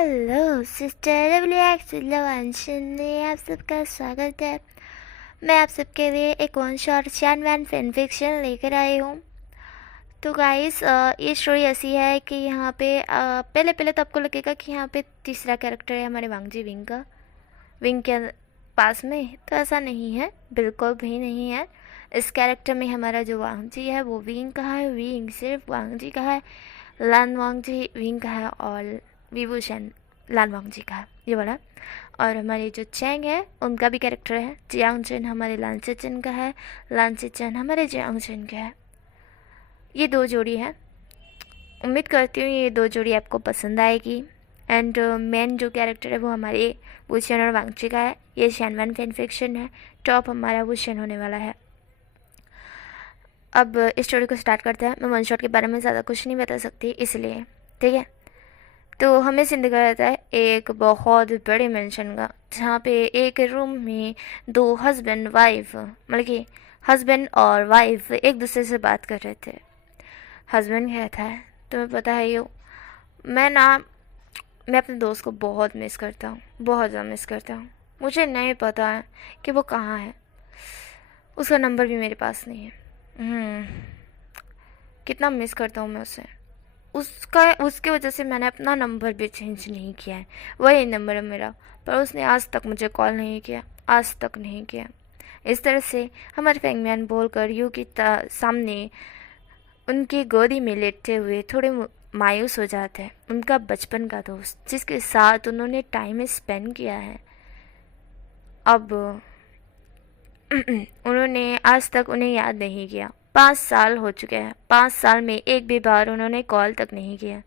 Hello sister WX लवांशन में आप सबका स्वागत है। मैं आप सबके लिए एक वन शॉट चैन फैन फिक्शन लेकर आई हूँ। तो गाइस, ये स्टोरी ऐसी है कि यहाँ पे पहले पहले तो आपको लगेगा कि यहाँ पे तीसरा कैरेक्टर है हमारे वांगजी विंग का, विंग के पास में। तो ऐसा नहीं है, बिल्कुल भी नहीं है। इस कैरेक्टर में हमारा जो वांगजी है वो विंग का है, विंग सिर्फ वांगजी का है, लान वांगजी विंग का है और विभूषण लान वांगजी का है, ये वाला। और हमारे जो चैंग है उनका भी कैरेक्टर है। जियांग चेन हमारे लान चेचन का है, लान चेचन हमारे जियांग चेन का है। ये दो जोड़ी है। उम्मीद करती हूँ ये दो जोड़ी आपको पसंद आएगी। एंड मेन जो कैरेक्टर है वो हमारे वुशन और वांगची का है। ये शैनवान फैन फिक्शन है। टॉप हमारा वुशन होने वाला है। अब इस स्टोरी को स्टार्ट करते हैं। मैं वन शॉट के बारे में ज़्यादा कुछ नहीं बता सकती, इसलिए ठीक है। तो हमें सीन दिखाया जाता है एक बहुत बड़े मेंशन का, जहाँ पे एक रूम में दो हस्बैंड वाइफ, मतलब कि हस्बैंड और वाइफ एक दूसरे से बात कर रहे थे। हस्बैंड कहता है तुम्हें पता है यो, मैं अपने दोस्त को बहुत मिस करता हूँ, बहुत ज़्यादा मिस करता हूँ। मुझे नहीं पता है कि वो कहाँ है, उसका नंबर भी मेरे पास नहीं है। कितना मिस करता हूँ मैं उसे। उसके वजह से मैंने अपना नंबर भी चेंज नहीं किया है, वही नंबर है मेरा। पर उसने आज तक मुझे कॉल नहीं किया, आज तक नहीं किया। इस तरह से हमारे फैंगमैन बोलकर यू के सामने उनकी गोदी में लेटते हुए थोड़े मायूस हो जाते हैं। उनका बचपन का दोस्त जिसके साथ उन्होंने टाइम स्पेंड किया है, अब उन्होंने आज तक उन्हें याद नहीं किया। 5 साल हो चुके हैं। 5 साल में एक भी बार उन्होंने कॉल तक नहीं किया।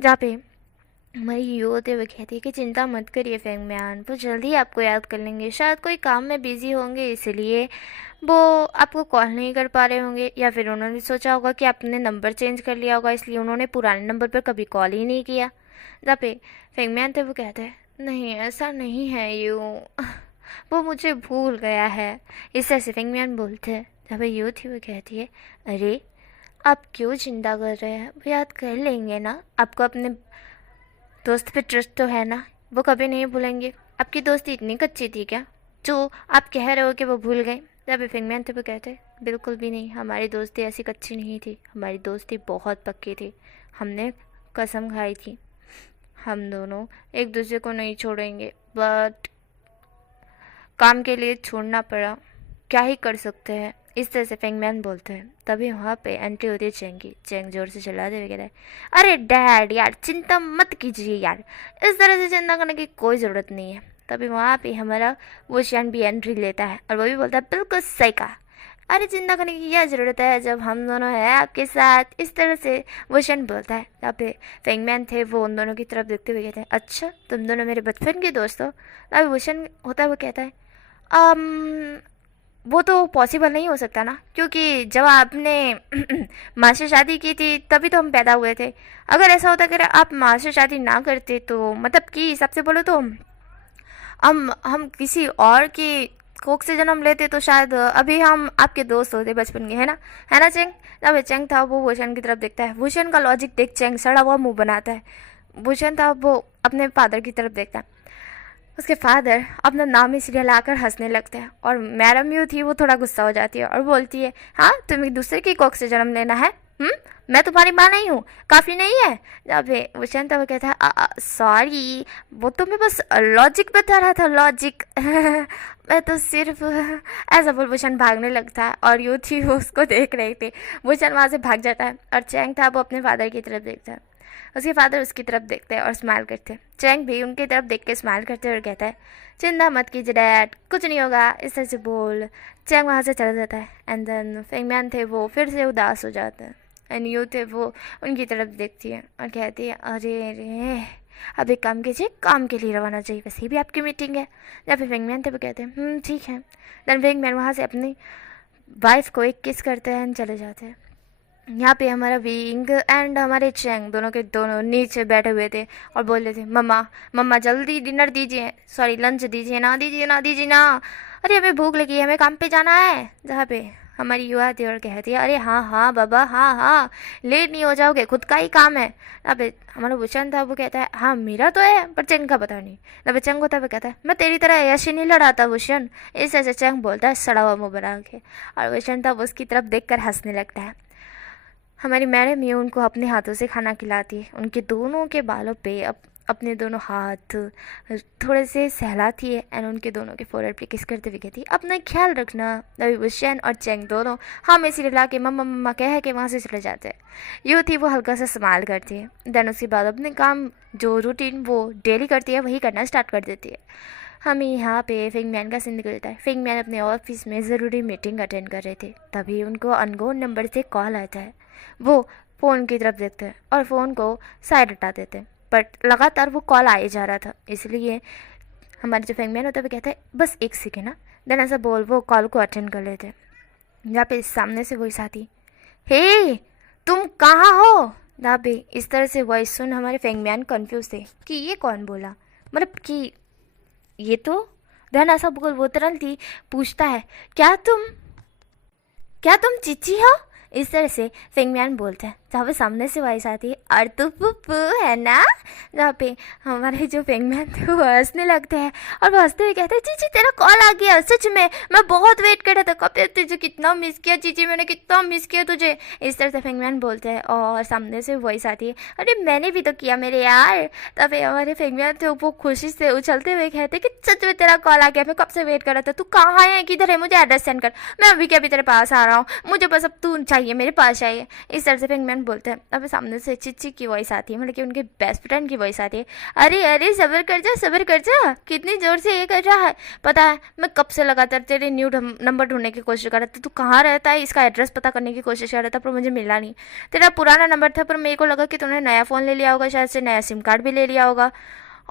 जहाँ पे हमारी यू होते हुए कहती है कि चिंता मत करिए फैंगमैन, वो जल्दी आपको याद कर लेंगे। शायद कोई काम में बिजी होंगे इसलिए वो आपको कॉल नहीं कर पा रहे होंगे, या फिर उन्होंने सोचा होगा कि आपने नंबर चेंज कर लिया होगा, इसलिए उन्होंने पुराने नंबर पर कभी कॉल ही नहीं किया। जहाँ पे फैंगमैन थे वो कहते हैं नहीं ऐसा नहीं है यू, वो मुझे भूल गया है। इस तरह से फैंगमैन बोलते हैं। जब यू थी वो कहती है अरे आप क्यों चिंता कर रहे हैं, वो याद कर लेंगे ना। आपको अपने दोस्त पे ट्रस्ट तो है ना, वो कभी नहीं भूलेंगे। आपकी दोस्ती इतनी कच्ची थी क्या जो आप कह रहे हो कि वो भूल गए। जब फैंगमैन थे वो कहते बिल्कुल भी नहीं, हमारी दोस्ती ऐसी कच्ची नहीं थी, हमारी दोस्ती बहुत पक्की थी। हमने कसम खाई थी हम दोनों एक दूसरे को नहीं छोड़ेंगे, बट काम के लिए छोड़ना पड़ा, क्या ही कर सकते हैं। इस तरह से फैंगमैन बोलते हैं। तभी वहाँ पे एंट्री होती है चैंग की। चैंग जोर से चिल्लाते हुए कहता है अरे डैड यार चिंता मत कीजिए यार, इस तरह से चिंता करने की कोई ज़रूरत नहीं है। तभी वहाँ पे हमारा वुशन भी एंट्री लेता है और वो भी बोलता है बिल्कुल सही कहा, अरे चिंता करने की क्या ज़रूरत है जब हम दोनों हैं आपके साथ। इस तरह से वुशन बोलता है। यहाँ पे फैंगमैन थे वो उन दोनों की तरफ देखते हुए कहते हैं अच्छा तुम दोनों मेरे बचपन के दोस्त हो। तभी वुशन होता है वो कहता है वो तो पॉसिबल नहीं हो सकता ना, क्योंकि जब आपने माँ से शादी की थी तभी तो हम पैदा हुए थे। अगर ऐसा होता अगर आप माँ से शादी ना करते तो मतलब कि हिसाब से बोलो तो हम किसी और की कोख से जन्म लेते तो शायद अभी हम आपके दोस्त होते बचपन के, है ना चेंग। जब चेंग था वो भूषण की तरफ देखता है। भूषण का लॉजिक देख चेंग सड़ा हुआ मुंह बनाता है। भूषण था वो अपने फादर की तरफ देखता है। उसके फादर अपना नाम इसलिए लाकर हंसने लगते हैं और मैडम यू थी वो थोड़ा गुस्सा हो जाती है और बोलती है हाँ तुम एक दूसरे की कोख से जन्म लेना है, मैं तुम्हारी माँ नहीं हूँ, काफ़ी नहीं है। जब वुशन वो कहता है सॉरी वो तो मैं बस लॉजिक बता रहा था, लॉजिक मैं तो सिर्फ ऐसा बोल वुशन भागने लगता है और यू थी वो उसको देख रहे थे। वुशन वहाँ से भाग जाता है और चैंग था वो अपने फादर की तरफ देखता है। उसके फादर उसकी तरफ देखते हैं और स्माइल करते हैं। चैंग भी उनकी तरफ देख के स्माइल करते और कहता है चिंता मत कीजिए डैड, कुछ नहीं होगा। इस तरह से बोल चैंग वहाँ से चला जाता है। एंड देन फैंगमैन थे वो फिर से उदास हो जाते हैं। एंड यू थे वो उनकी तरफ देखती है और कहती है अरे अरे अब एक काम कीजिए, काम के लिए रवाना चाहिए, वैसे भी आपकी मीटिंग है। या फिर फैंगमैन थे वो कहते हैं ठीक है। देन फैंगमैन वहाँ से अपनी वाइफ को एक किस करते हैं एंड चले जाते हैं। यहाँ पे हमारा विंग एंड हमारे चैंग दोनों के दोनों नीचे बैठे हुए थे और बोल रहे थे मम्मा मम्मा जल्दी डिनर दीजिए, सॉरी लंच दीजिए ना, दीजिए ना, दीजिए ना, अरे हमें भूख लगी है, हमें काम पे जाना है। जहाँ पे हमारी युवा आती है और कहती है, अरे हाँ हाँ बाबा, हाँ हाँ, लेट नहीं हो जाओगे, खुद का ही काम है। अब हमारा भूषण था, वो कहता है, हाँ मेरा तो है पर चंग का पता नहीं। अब चंग होता है, वो कहता है, मैं तेरी तरह ऐसे नहीं लड़ाता भूषण। इस ऐसे चंग बोलता है सड़ा हुआ मुँह बना के, और भूषण था वो उसकी तरफ देख कर हंसने लगता है। हमारी मैडम ये उनको अपने हाथों से खाना खिलाती है, उनके दोनों के बालों पे अपने दोनों हाथ थोड़े से सहलाती है एंड उनके दोनों के फोrehead पे किस करते हुए कहती है, अपना ख्याल रखना। अभी भूषण और चेंग दोनों हाँ में सिर ला के मम्मा मम्मा कह के वहाँ से चले जाते हैं। यूँ थी वो हल्का सा स्माइल करती है, देन उसके बाद अपने काम जो रूटीन वो डेली करती है वही करना स्टार्ट कर देती है। हमें यहाँ पे फिंग मैन का सीन निकलता है। फिंग मैन अपने ऑफिस में ज़रूरी मीटिंग अटेंड कर रहे थे, तभी उनको अननोन नंबर से कॉल आता है। वो फ़ोन की तरफ देखते हैं और फ़ोन को साइड हटा देते हैं, बट लगातार वो कॉल आए जा रहा था, इसलिए हमारे जो फिंग मैन होता है वो कहते हैं, बस एक सेकेंड ना। देन ऐसा बोल वो कॉल को अटेंड कर लेते हैं। जहाँ पे सामने से वही साथी, हे तुम कहाँ हो। जहाँ पे इस तरह से वॉइस सुन हमारे फिंग मैन कन्फ्यूज थे कि ये कौन बोला, मतलब कि ये तो। देन ऐसा बोल वो तुरंत ही पूछता है, क्या तुम चिची हो। इस तरह से फिंगमैन बोलते हैं। जहाँ पे सामने से वॉइस आती है, और तू पुप्पू है ना। जहाँ पे हमारे जो फिंगमैन थे वो हंसने लगते हैं और वो हंसते हुए कहते हैं, चीची तेरा कॉल आ गया, सच में मैं बहुत वेट कर रहा था, कब तुझे कितना मिस किया चीची, मैंने कितना मिस किया तुझे। इस तरह से फिंगमैन बोलते हैं और सामने से वॉइस आती है, अरे मैंने भी तो किया मेरे यार। तब हमारे फिंगमैन थे वो खुशी से उछलते हुए कहते कि सच में तेरा कॉल आ गया, मैं कब से वेट कर रहा था, तू कहाँ है, किधर है, मुझे एड्रेस सेंड कर, मैं अभी के अभी तेरे पास आ रहा हूँ, मुझे बस अब तू चाहिए, मेरे पास चाहिए। इस तरह से फिंगमैन बोलते हैं। अब सामने से चिच्ची की वॉइस आती है, मतलब कि उनके बेस्ट फ्रेंड की वॉइस आती है, अरे अरे सब्र कर जा, कितनी जोर से ये कर रहा है, पता है मैं कब से लगातार तेरे न्यू नंबर ढूंढने की कोशिश कर रहा था, तू कहाँ रहता है, इसका एड्रेस पता करने की कोशिश कर रहा था पर मुझे मिला नहीं। तेरा पुराना नंबर था पर मेरे को लगा कि तूने नया फ़ोन ले लिया होगा, शायद से नया सिम कार्ड भी ले लिया होगा,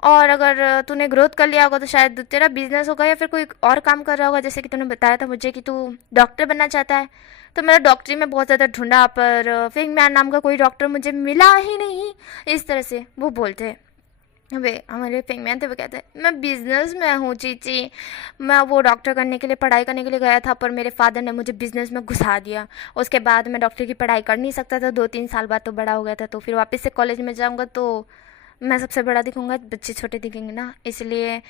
और अगर तूने ग्रोथ कर लिया होगा तो शायद तेरा बिजनेस होगा या फिर कोई और काम कर रहा होगा, जैसे कि तूने बताया था मुझे कि तू डॉक्टर बनना चाहता है। तो मैंने डॉक्टरी में बहुत ज़्यादा ढूंढा पर फिंग मैन नाम का कोई डॉक्टर मुझे मिला ही नहीं। इस तरह से वो बोलते हैं। वे हमारे फिंग मैन थे, वो कहते हैं, मैं बिज़नेस में हूँ चीची, मैं वो डॉक्टर करने के लिए पढ़ाई करने के लिए गया था पर मेरे फादर ने मुझे बिज़नेस में घुसा दिया। उसके बाद मैं डॉक्टर की पढ़ाई कर नहीं सकता था, 2-3 साल बाद तो बड़ा हो गया था, तो फिर वापस से कॉलेज में जाऊँगा तो मैं सबसे बड़ा दिखूँगा, बच्चे छोटे दिखेंगे ना, इसलिए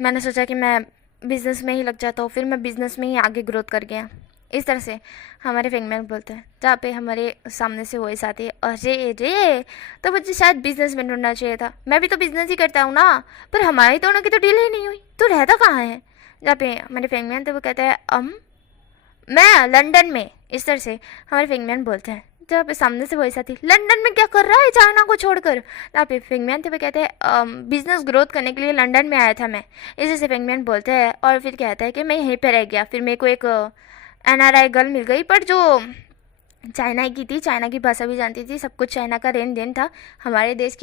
मैंने सोचा कि मैं बिज़नेस में ही लग जाता हूँ। फिर मैं बिज़नेस में ही आगे ग्रोथ कर गया। इस तरह से हमारे फिंगमैन बोलते हैं। जहाँ पे हमारे सामने से वॉइस आती है, अरे रे तो मुझे शायद बिज़नेस में ढूंढना चाहिए था, मैं भी तो बिज़नेस ही करता हूँ ना, पर हमारी दोनों की तो डील ही नहीं हुई, तू रहता कहाँ है। जहाँ पे हमारे फिंगमैन थे वो कहते हैं, मैं लंदन में। इस तरह से हमारे फिंगमैन बोलते हैं। जहाँ पे सामने से वॉइस आती, लंदन में क्या कर रहा है चाइना को छोड़कर। यहाँ पे फिंगमैन थे वो कहते हैं, बिजनेस ग्रोथ करने के लिए लंदन में आया था मैं। इसी से फिंगमैन बोलते हैं और फिर कहता है कि मैं यहीं पे रह गया, फिर मेरे को एक NRI गर्ल मिल गई, पर जो चाइना की थी, चाइना की भाषा भी जानती थी, सब कुछ चाइना का लेन देन था, हमारे देश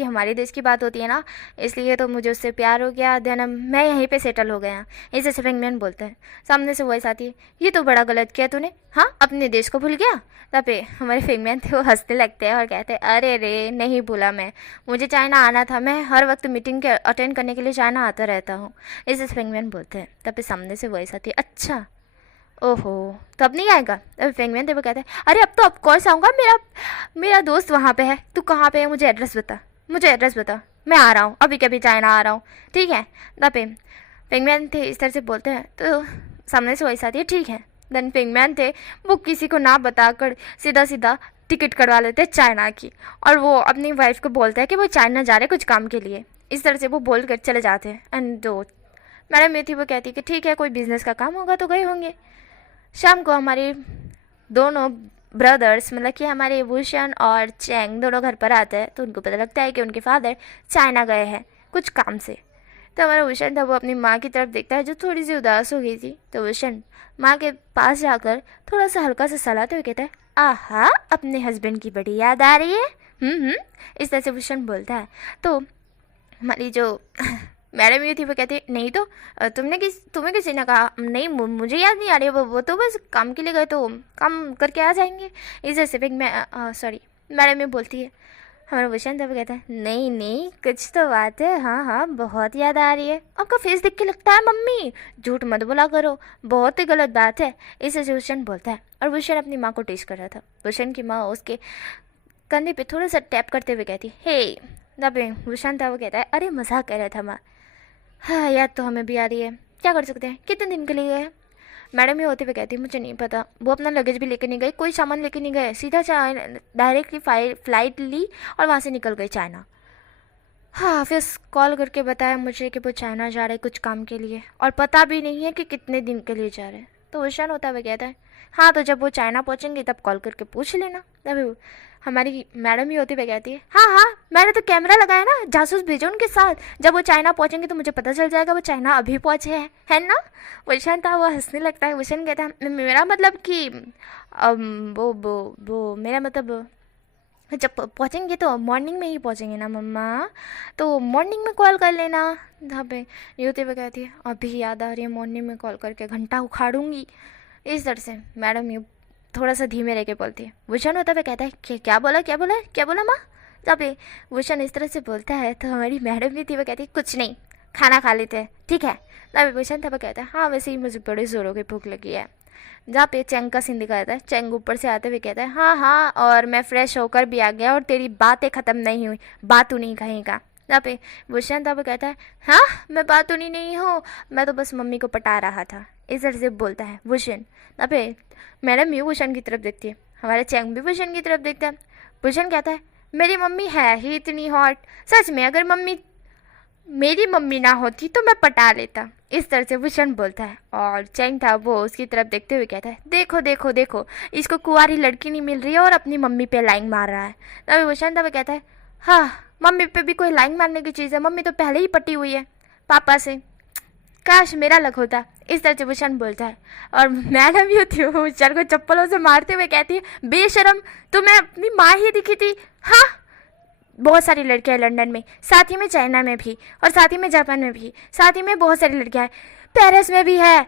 की बात होती है ना, इसलिए तो मुझे उससे प्यार हो गया, देन मैं यहीं पे सेटल हो गया। इसे फिंगमैन बोलते हैं। सामने से वॉइस आती है, ये तो बड़ा गलत किया तूने, हाँ अपने देश को भूल गया। तब पे हमारे फिंगमैन थे वो हंसने लगते हैं और कहते हैं, अरे रे नहीं भूला मैं, मुझे चाइना आना था, मैं हर वक्त मीटिंग के अटेंड करने के लिए चाइना आता रहता हूँ। इसे फिंगमैन बोलते हैं। तब पे सामने से वॉइस आती है, अच्छा ओहो तो अब नहीं आएगा। तब फिंगमैन थे वो कहते हैं, अरे अब तो ऑफकोर्स आऊँगा, मेरा दोस्त वहाँ पे है, तू कहाँ पे है, मुझे एड्रेस बता, मैं आ रहा हूँ, अभी कभी चाइना आ रहा हूँ, ठीक है। तब पे फिंगमैन थे इस तरह से बोलते हैं। तो सामने से वॉइस आती है, ठीक है। देन फिंगमैन थे वो किसी को ना बताकर सीधा सीधा टिकट करवा लेते हैं चाइना की, और वो अपनी वाइफ को बोलता है कि वो चाइना जा रहे कुछ काम के लिए। इस तरह से वो बोल कर चले जाते हैं। एंड जो मैडम ये थी वो कहती है कि ठीक है, कोई बिज़नेस का काम होगा तो गए होंगे। शाम को हमारे दोनों ब्रदर्स, मतलब कि हमारे भूषण और चैंग दोनों घर पर आते हैं, तो उनको पता लगता है कि उनके फादर चाइना गए हैं कुछ काम से। तो हमारा भूषण था वो अपनी माँ की तरफ देखता है जो थोड़ी सी उदास हो गई थी। तो भूषण माँ के पास जाकर थोड़ा सा हल्का सा सहलाते हुए कहता है, आहा अपने हस्बैंड की बड़ी याद आ रही है। इस तरह से भूषण बोलता है। तो हमारी जो मैडम ये थी वो कहती नहीं तो तुम्हें किसी ने कहा, नहीं मुझे याद नहीं आ रही, वो तो बस काम के लिए गए तो काम करके आ जाएंगे। इस जैसे फिर मैडम ये बोलती है, हमारा भूषण तब कहता है नहीं नहीं कुछ तो बात है, हाँ हाँ बहुत याद आ रही है। आपका फेस देख के लगता है मम्मी, झूठ मत बोला करो, बहुत ही गलत बात है, इसे भूषण बोलता है। और भूषण अपनी माँ को टीज कर रहा था। भूषण की माँ उसके कंधे पे थोड़ा सा टैप करते हुए कहती हे दबे। भूषण था वो कहता है अरे मजाक कर रहा था माँ। हाँ याद तो हमें भी आ रही है, क्या कर सकते हैं, कितने दिन के लिए गए। मैडम ये होते हुए कहती मुझे नहीं पता, वो अपना लगेज भी लेके नहीं गए, कोई सामान लेके नहीं गए, सीधा चाइना डायरेक्टली फ्लाइट ली और वहाँ से निकल गए चाइना। हाँ फिर कॉल करके बताया मुझे कि वो चाइना जा रहे कुछ काम के लिए, और पता भी नहीं है कि कितने दिन के लिए जा रहे हैं। तो भूषण होता हुआ कहता है हाँ तो जब वो चाइना पहुँचेंगे तब कॉल करके पूछ लेना। तभी हमारी मैडम ही होती हुई कहती है हाँ हाँ मैंने तो कैमरा लगाया ना, जासूस भेजो उनके साथ, जब वो चाइना पहुँचेंगे तो मुझे पता चल जाएगा वो चाइना अभी पहुँचे हैं, है ना। भूषण था वो हंसने लगता है। भूषण कहता है मेरा मतलब कि वो मेरा मतलब जब पहुँचेंगे तो मॉर्निंग में ही पहुँचेंगे ना मम्मा, तो मॉर्निंग में कॉल कर लेना। हाँ पे युवती पे कहती है अभी याद आ रही है, मॉर्निंग में कॉल करके घंटा उखाड़ूंगी। इस तरह से मैडम यू थोड़ा सा धीमे रह के बोलती है। भूषण होता है कहता है क्या बोला क्या बोला क्या बोला माँ। तब भूषण इस तरह से बोलता है तो हमारी मैडम भी थी वो कहती है कुछ नहीं, खाना खा लेते हैं ठीक है। तभी भूषण था वो कहता है हाँ वैसे ही मुझे बड़े ज़ोरों की भूख लगी है। जहाँ पे चैंग का सीन दिखाया था, चैंग ऊपर से आते हुए कहता है हाँ हाँ और मैं फ्रेश होकर भी आ गया और तेरी बातें ख़त्म नहीं हुई, बातू नहीं कहीं का। जहाँ पे भूषण था वो कहता है हाँ मैं बातूनी नहीं हूँ, मैं तो बस मम्मी को पटा रहा था, इस तरह से बोलता है भूषण। तब मैडम भी भूषण की तरफ देखती है, हमारा चैंग भी भूषण की तरफ देखता है। भूषण कहता है मेरी मम्मी है ही इतनी हॉट, सच में अगर मेरी मम्मी ना होती तो मैं पटा लेता, इस तरह से भूषण बोलता है। और चैंग था वो उसकी तरफ देखते हुए कहता है देखो देखो देखो इसको कुंवारी लड़की नहीं मिल रही है और अपनी मम्मी पे लाइन मार रहा है। तभी भूषण था वो कहता है हाँ मम्मी पे भी कोई लाइन मारने की चीज़ है, मम्मी तो पहले ही पटी हुई है पापा से, काश मेरा लक होता, इस तरह से भूषण बोलता है। और मैडम भी होती है भूषण को चप्पलों से मारते हुए कहती है बेशरम तुम्हें अपनी माँ ही दिखी थी। हाँ बहुत सारी लड़कियां हैं लंदन में, साथ ही में चाइना में भी, और साथ ही में जापान में भी, साथ ही में बहुत सारी लड़कियां हैं, पेरिस में भी है।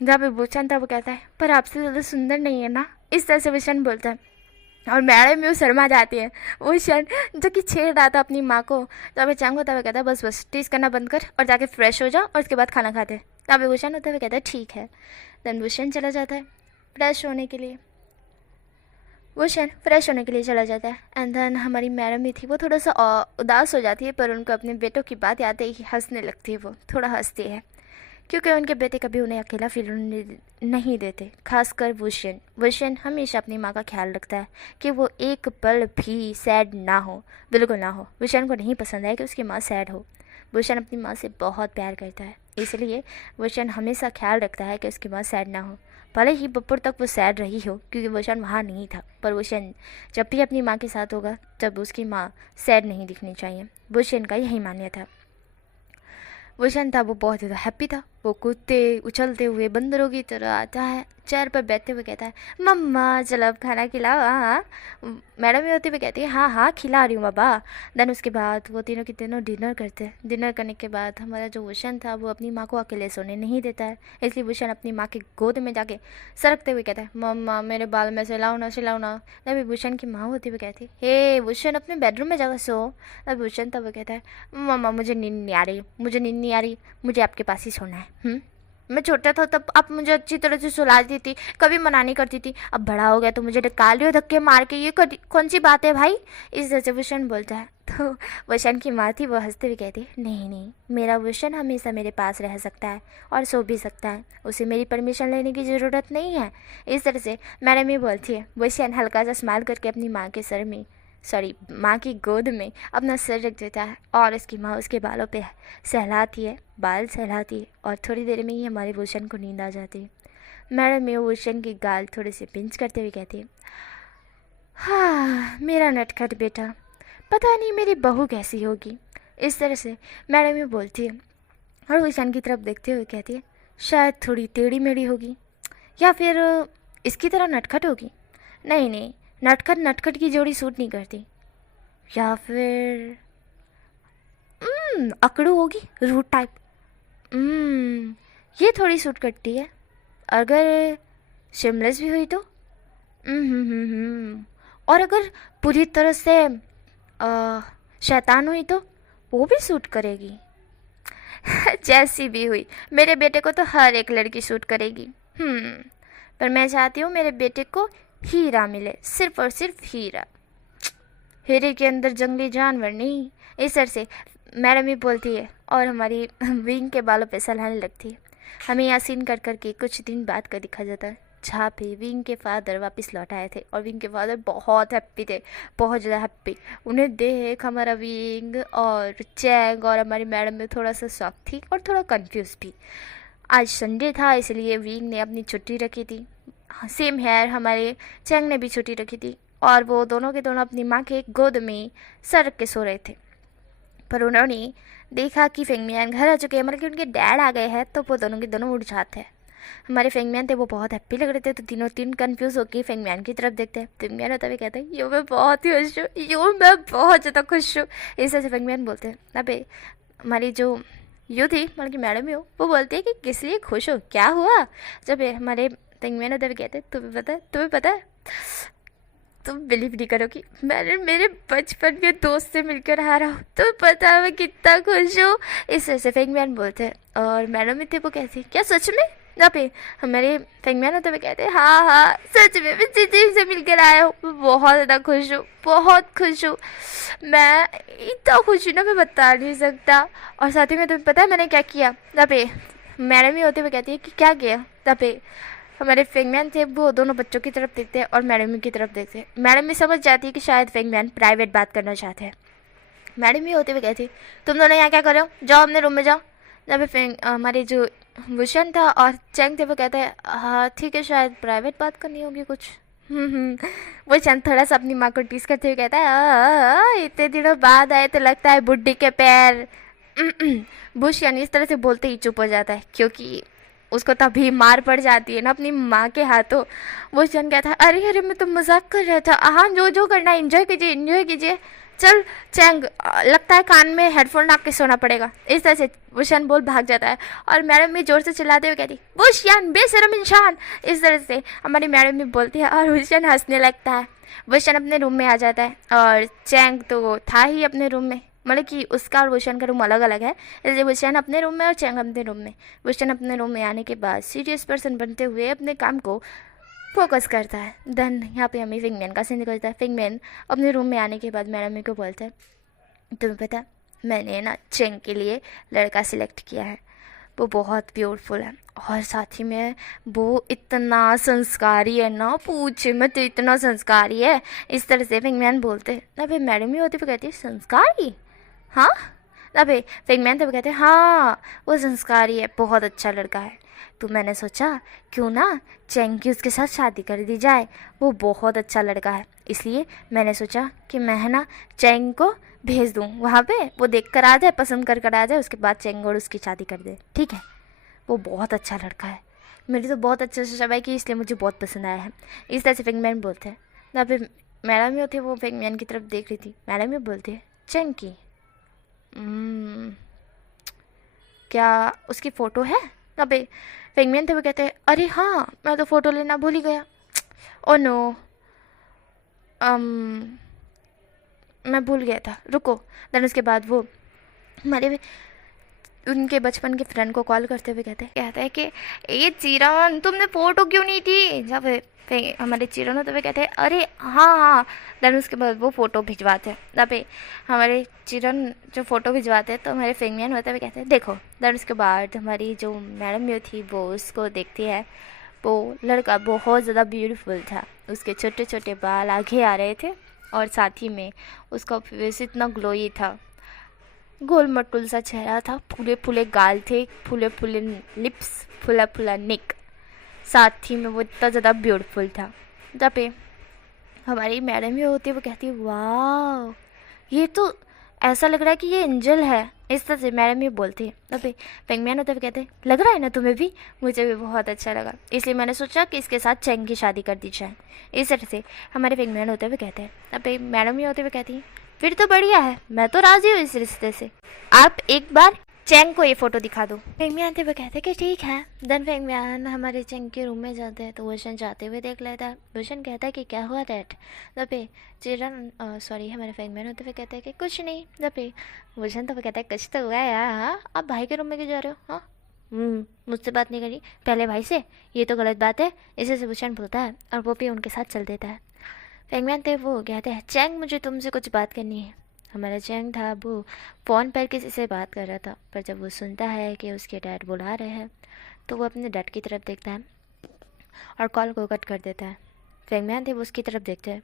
जब भूषण था वो कहता है पर आपसे ज़्यादा सुंदर नहीं है ना, इस तरह से भूषण बोलता है। और मैडम भी शर्मा जाती है। भूषण जो कि छेड़ रहा था अपनी माँ को, तो अभी चांग होता हुआ कहता है बस बस टीज करना बंद कर और जाके फ्रेश हो जा और उसके बाद खाना खाते। तो अभी भूषण होता हुआ कहता है ठीक है। देन भूषण चला जाता है फ्रेश होने के लिए। भूषण फ्रेश होने के लिए चला जाता है। एंड देन हमारी मैडम भी थी वो थोड़ा सा उदास हो जाती है, पर उनको अपने बेटों की बात याद ही हंसने लगती है, वो थोड़ा हंसती है क्योंकि उनके बेटे कभी उन्हें अकेला फील नहीं देते, खासकर भूषण। भूषण हमेशा अपनी माँ का ख्याल रखता है कि वो एक पल भी सैड ना हो, बिल्कुल ना हो। भूषण को नहीं पसंद है कि उसकी माँ सैड हो। भूषण अपनी माँ से बहुत प्यार करता है, इसलिए भूषण हमेशा ख्याल रखता है कि उसकी माँ सैड ना हो। भले ही बप्पुर तक वो सैड रही हो क्योंकि भूषण वहाँ नहीं था, पर भूषण जब भी अपनी माँ के साथ होगा तब उसकी माँ सैड नहीं दिखनी चाहिए। भूषण का यही मान्य था। भूषण था वो बहुत ज़्यादा हैप्पी था। वो कूदते उछलते हुए बंदरों की तरह आता है, चेयर पर बैठते हुए कहता है मम्मा चलो अब खाना खिलाओ। हाँ हाँ मैडम ये होते हुए कहती है हाँ हाँ खिला रही हूँ बाबा। देन उसके बाद वो तीनों की तीनों डिनर करते हैं। डिनर करने के बाद हमारा जो भूषण था वो अपनी माँ को अकेले सोने नहीं देता है, इसलिए भूषण अपनी माँ के गोद में जाके सरकते हुए कहता है मम्मा मेरे बाल में सिलाओ ना सिलाओ ना। तभी भूषण की माँ होती हुई कहती है हे भूषण अपने बेडरूम में जाकर सो। तभी भूषण तब वो कहता है मम्मा मुझे नींद नहीं आ रही, मुझे नींद नहीं आ रही, मुझे आपके पास ही सोना है। मैं छोटा था तब आप मुझे अच्छी तरह से सुला दी थी, कभी मना नहीं करती थी, अब बड़ा हो गया तो मुझे निकाल रही हो धक्के मार के, ये कौन सी बात है भाई, इस तरह से भूषण बोलता है। तो भूषण की माँ थी वो हंसते हुए कहती है नहीं नहीं मेरा भूषण हमेशा मेरे पास रह सकता है और सो भी सकता है, उसे मेरी परमिशन लेने की ज़रूरत नहीं है। इस तरह से मैडम ये बोलती है। भूषण हल्का सा स्माइल करके अपनी माँ के सर में माँ की गोद में अपना सिर रख देता है और उसकी माँ उसके बालों पे सहलाती है, बाल सहलाती है, और थोड़ी देर में ही हमारे भूषण को नींद आ जाती है। मैडम ये भूषण की गाल थोड़ी सी पिंच करते हुए कहती है हाँ मेरा नटखट बेटा, पता नहीं मेरी बहू कैसी होगी। इस तरह से मैडम ये बोलती है और भूषण की तरफ देखते हुए कहती है शायद थोड़ी टेढ़ी मेढ़ी होगी या फिर इसकी तरह नटखट होगी। नहीं नहीं नटखट की जोड़ी सूट नहीं करती, या फिर अकड़ू होगी, रूट टाइप, ये थोड़ी सूट करती है। अगर शिमलेस भी हुई तो और अगर पूरी तरह से शैतान हुई तो वो भी सूट करेगी। जैसी भी हुई मेरे बेटे को तो हर एक लड़की सूट करेगी। पर मैं चाहती हूँ मेरे बेटे को हीरा मिले, सिर्फ और सिर्फ हीरा। हीरे के अंदर जंगली जानवर नहीं। इस तरह से मैडम ही बोलती है और हमारी विंग के बालों पे सहलाने लगती है। हमें यहाँ सीन कर करके कुछ दिन बाद का दिखा जाता है जहाँ पे विंग के फादर वापस लौट आए थे और विंग के फादर बहुत हैप्पी थे, बहुत ज़्यादा हैप्पी। उन्हें देख हमारा विंग और चैंग और हमारी मैडम में थोड़ा सा शॉक थी और थोड़ा कंफ्यूज भी। आज संडे था इसलिए विंग ने अपनी छुट्टी रखी थी। सेम हेयर हमारे चैंग ने भी छुट्टी रखी थी और वो दोनों के दोनों अपनी माँ के गोद में सर रख के सो रहे थे। पर उन्होंने देखा कि फेंगमियान घर आ चुके हैं, मतलब कि उनके डैड आ गए हैं, तो वो दोनों के दोनों उठ जाते हैं। हमारे फेंगमियान थे वो बहुत हैप्पी लग रहे थे, तो तीनों तीन कंफ्यूज होकर फेंगमियान की तरफ देखते हैं। फेंगमियान होता भी कहते हैं यो मैं बहुत ही खुश हूँ, यो मैं बहुत ज़्यादा खुश हूँ। इस तरह से फेंगमियान बोलते हैं। अबे हमारी जो यू थी मतलब कि मैडम ही हो, वो बोलती है कि किस लिए खुश हो, क्या हुआ। जब हमारे फेंगमियान होता भी कहते हैं तुम्हें पता है तुम बिलीव नहीं करोगी, मैंने मेरे बचपन के दोस्त से मिलकर आ रहा हूँ, तुम्हें पता है मैं कितना खुश हूँ। इस तरह से फेंगमियान बोलते हैं और मैडम भी थे वो कहती है क्या सच में। ना पे हमारे फेंगमियान होते हुए कहते हैं हाँ सच में मैं जीजी से मिलकर आया हूँ, मैं बहुत ज़्यादा खुश हूँ, बहुत खुश हूँ। मैं इतना खुश हूँ ना मैं बता नहीं सकता। और साथ ही में तुम्हें पता है मैंने क्या किया। ना पे मैडम ही होते हुए कहती है कि क्या किया। ना पे हमारे फेंगमियान थे वो दोनों बच्चों की तरफ देखते हैं और मैडम की तरफ देखते हैं। मैडम भी समझ जाती है कि शायद फेंगमियान प्राइवेट बात करना चाहते हैं। मैडम ही होते हुए कहती तुम दोनों यहाँ क्या कर रहे हो, जाओ अपने रूम में जाओ। जब हमारे जो भूषण था और चैंग थे वो कहते हैं हाँ ठीक है शायद प्राइवेट बात करनी होगी कुछ। वो चंद थोड़ा सा अपनी माँ को टीस करते हुए कहता है इतने दिनों बाद आए तो लगता है बुड्ढी के पैर। भूषण इस तरह से बोलते ही चुप हो जाता है क्योंकि उसको तभी मार पड़ जाती है ना अपनी माँ के हाथों। वो जन कहता है अरे मैं तो मजाक कर रहा था, हाँ जो करना है एंजॉय कीजिए। चल चैंग लगता है कान में हेडफोन डाल के सोना पड़ेगा। इस तरह से वुशन बोल भाग जाता है और मैडम भी जोर से चिल्लाते हुए कहती वुशन बेशरम इंसान। इस तरह से हमारी मैडम भी बोलती है और वुशन हंसने लगता है। वुशन अपने रूम में आ जाता है और चैंग तो था ही अपने रूम में, मतलब कि उसका और वुशन का रूम अलग अलग है, इसलिए वुशन अपने रूम में और चैंग अपने रूम में। वुशन अपने रूम में आने के बाद सीरियस पर्सन बनते हुए अपने काम को फोकस करता है। देन यहाँ पे हमें फिंगमैन का सीन निकलता है। फिंगमैन अपने रूम में आने के बाद मैडम को बोलता है तुम्हें पता मैंने ना चैंग के लिए लड़का सिलेक्ट किया है, वो बहुत ब्यूटीफुल है और साथ ही में वो इतना संस्कारी है ना पूछे मत, तो इतना संस्कारी है। इस तरह से फिंगमैन बोलते हैं ना। फिर मैडम ही होती वो कहती है संस्कारी, हाँ ना। फिर फिंगमैन तो कहते हैं हाँ वो संस्कारी है, बहुत अच्छा लड़का है। तो मैंने सोचा क्यों ना चैंग की उसके साथ शादी कर दी जाए, वो बहुत अच्छा लड़का है। इसलिए मैंने सोचा कि मैं ना चैंग को भेज दूँ वहाँ पे, वो देख कर आ जाए, पसंद कर आ जाए, उसके बाद चैंग और उसकी शादी कर दे, ठीक है। वो बहुत अच्छा लड़का है, मेरी तो बहुत अच्छे से शबाई की, इसलिए मुझे बहुत पसंद आया है। इस तरह से फिंगमैन बोलते हैं ना। फिर मैडम ही होती है वो फिंगमैन की तरफ देख रही थी। मैडम ही बोलती है चैंग की क्या उसकी फ़ोटो है ना। पे फिंगमैन थे वो कहते हैं अरे हाँ मैं तो फ़ोटो लेना भूल ही गया, ओ नो मैं भूल गया था, रुको। देन उसके बाद वो हमारे उनके बचपन के फ्रेंड को कॉल करते हुए कहते हैं कि ये चिरन तुमने फ़ोटो क्यों नहीं थी। जब हमारे चिरन होते हुए कहते हैं अरे हाँ। देन उसके बाद वो फ़ोटो भिजवाते हैं। तब हमारे चिरन जो फ़ोटो भिजवाते हैं तो हमारे फिंगमैन होते हुए कहते हैं देखो। देन उसके बाद हमारी जो मैडम जो थी वो उसको देखती है, वो लड़का बहुत ज़्यादा ब्यूटीफुल था, उसके छोटे छोटे बाल आगे आ रहे थे और साथ ही में उसका फेस इतना ग्लोई था, गोल मटुल सा चेहरा था, फूले फूले गाल थे, फूले फूले लिप्स, फूला फूला नेक, साथ ही में वो इतना ज़्यादा ब्यूटीफुल था। जब पे हमारी मैडम ही होती है वो कहती है वाह ये तो ऐसा लग रहा है कि ये एंजल है। इस तरह से मैडम ही बोलती है। तब फिंगमैन होते हुए कहते हैं लग रहा है ना तुम्हें भी, मुझे भी बहुत अच्छा लगा, इसलिए मैंने सोचा कि इसके साथ चैंग की शादी कर दी जाए। इस तरह से हमारे फिंगमैन होते हुए कहते हैं। तब मैडम ही होते हुए कहती है फिर तो बढ़िया है, मैं तो राज़ी हूँ इस रिश्ते से, आप एक बार चैंग को ये फ़ोटो दिखा दो। फेंगमियान थे वो कहते कि ठीक है। देन फेंगमियान हमारे चैंग के रूम में जाते हैं तो वुशन जाते हुए देख लेता है। वुशन कहता है कि क्या हुआ डैड? दबे चिरन सॉरी हमारे फेंगमियान होते हुए कहते हैं कि कुछ नहीं। दबे वुशन तो वो कहता है कुछ तो हुआ है यार। हाँ आप भाई के रूम में क्यों जा रहे हो? हाँ मुझसे बात नहीं करी पहले भाई से, ये तो गलत बात है। इसे से वुशन बोलता है और वो भी उनके साथ चल देता है। फेंगमियान थे वो कहते हैं चैंग मुझे तुमसे कुछ बात करनी है। हमारा चैंग था वो फ़ोन पर किसी से बात कर रहा था, पर जब वो सुनता है कि उसके डैड बुला रहे हैं तो वो अपने डैड की तरफ देखता है और कॉल को कट कर देता है। फेंगमियान थे वो उसकी तरफ देखते हैं।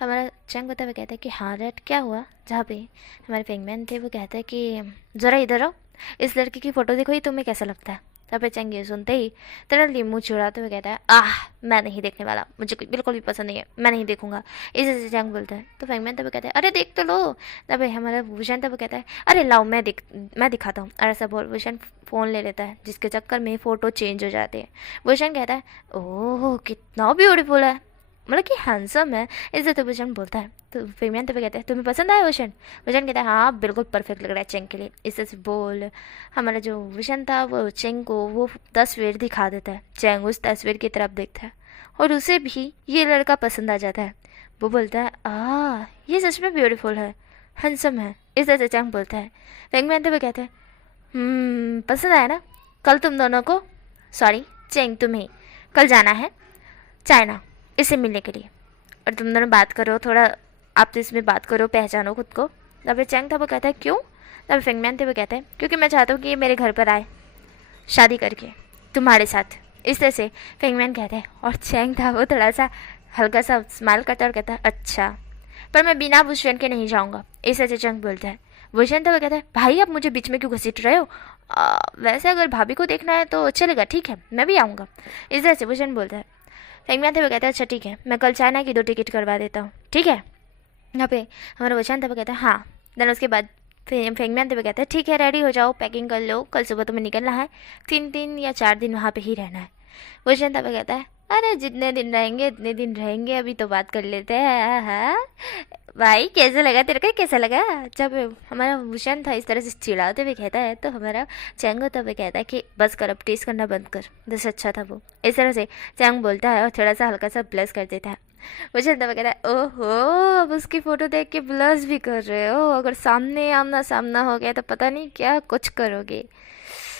हमारा चैंग होता है वो कहता है कि हाँ डैड क्या हुआ? जहाँ पे हमारे फेंगमियान थे वो कहते हैं कि ज़रा इधर आओ, इस लड़की की फ़ोटो देखो, ये तुम्हें कैसा लगता है? तब पे चैंग ये सुनते ही तरली मुँह चिढ़ाते हुए कहता है मैं नहीं देखने वाला, मुझे बिल्कुल भी पसंद नहीं है, मैं नहीं देखूंगा। इसे से चैंग बोलता है तो फेंगमियान तब कहता है अरे देख तो लो। तब हमारा वुशन तब कहता है अरे लाओ मैं दिखाता हूँ। और ऐसा बोल वुशन फ़ोन ले लेता है जिसके चक्कर में फ़ोटो चेंज हो जाती है। वुशन कहता है ओह कितना ब्यूटीफुल है, मतलब कि हैंडसम है। इसे तो वुशन बोलता है तो फेंगमियान तब कहता है तुम्हें पसंद आया वुशन? वुशन कहता है हाँ बिल्कुल परफेक्ट लग रहा है चेंग के लिए। इससे से बोल हमारा जो वुशन था वो चेंग को वो तस्वीर दिखा देता है। चेंग उस तस्वीर की तरफ देखता है और उसे भी ये लड़का पसंद आ जाता है। वो बोलता है ये सच में ब्यूटीफुल है, हैंडसम है। इस तरह से चेंग बोलता है। फेंगमियान तब कहते हैं पसंद आया ना? कल तुम दोनों को सॉरी चेंग तुम्हें कल जाना है चाइना इससे मिलने के लिए, और तुम दोनों बात करो, थोड़ा आप तो इसमें बात करो, पहचानो खुद को। तब चैंग था वो कहता है क्यों? तब फेंगमियान थे वो कहते हैं क्योंकि मैं चाहता हूँ कि ये मेरे घर पर आए शादी करके तुम्हारे साथ। इस तरह से फेंगमियान कहते हैं और चैंग था वो थोड़ा सा हल्का सा स्माइल करता है और कहता है अच्छा पर मैं बिना वुशन के नहीं जाऊँगा। इस तरह से चैंग बोलता है। वुशन था वो कहता है भाई आप मुझे बीच में क्यों घसीट रहे हो? वैसे अगर भाभी को देखना है तो चलेगा, ठीक है मैं भी आऊँगा। इस तरह से वुशन बोलता है। फेंगमियान थे वो कहता है अच्छा ठीक है मैं कल चाइना की 2 टिकट करवा देता हूँ, ठीक है। यहाँ पे हमारा वुशन था वो कहता है हाँ। देन उसके बाद फेंगमियान थे वो कहता है ठीक है रेडी हो जाओ, पैकिंग कर लो, कल सुबह तुम्हें निकलना है, 3 या 4 दिन वहाँ पे ही रहना है। वुशन था वो कहता है अरे जितने दिन रहेंगे इतने दिन रहेंगे, अभी तो बात कर लेते हैं। हाँ भाई कैसा लगा तेरे को, कैसा लगा? जब हमारा वुशन था इस तरह से चिढ़ाते हुए कहता है तो हमारा चैंग होता हुआ कहता है कि बस कर अब टेस्ट करना बंद कर, दस अच्छा था वो। इस तरह से चैंग बोलता है और थोड़ा सा हल्का सा ब्लश कर देता है। वुशन तब कहता है ओहो अब उसकी फ़ोटो देख के ब्लश भी कर रहे हो, अगर सामने आमना सामना हो गया तो पता नहीं क्या कुछ करोगे।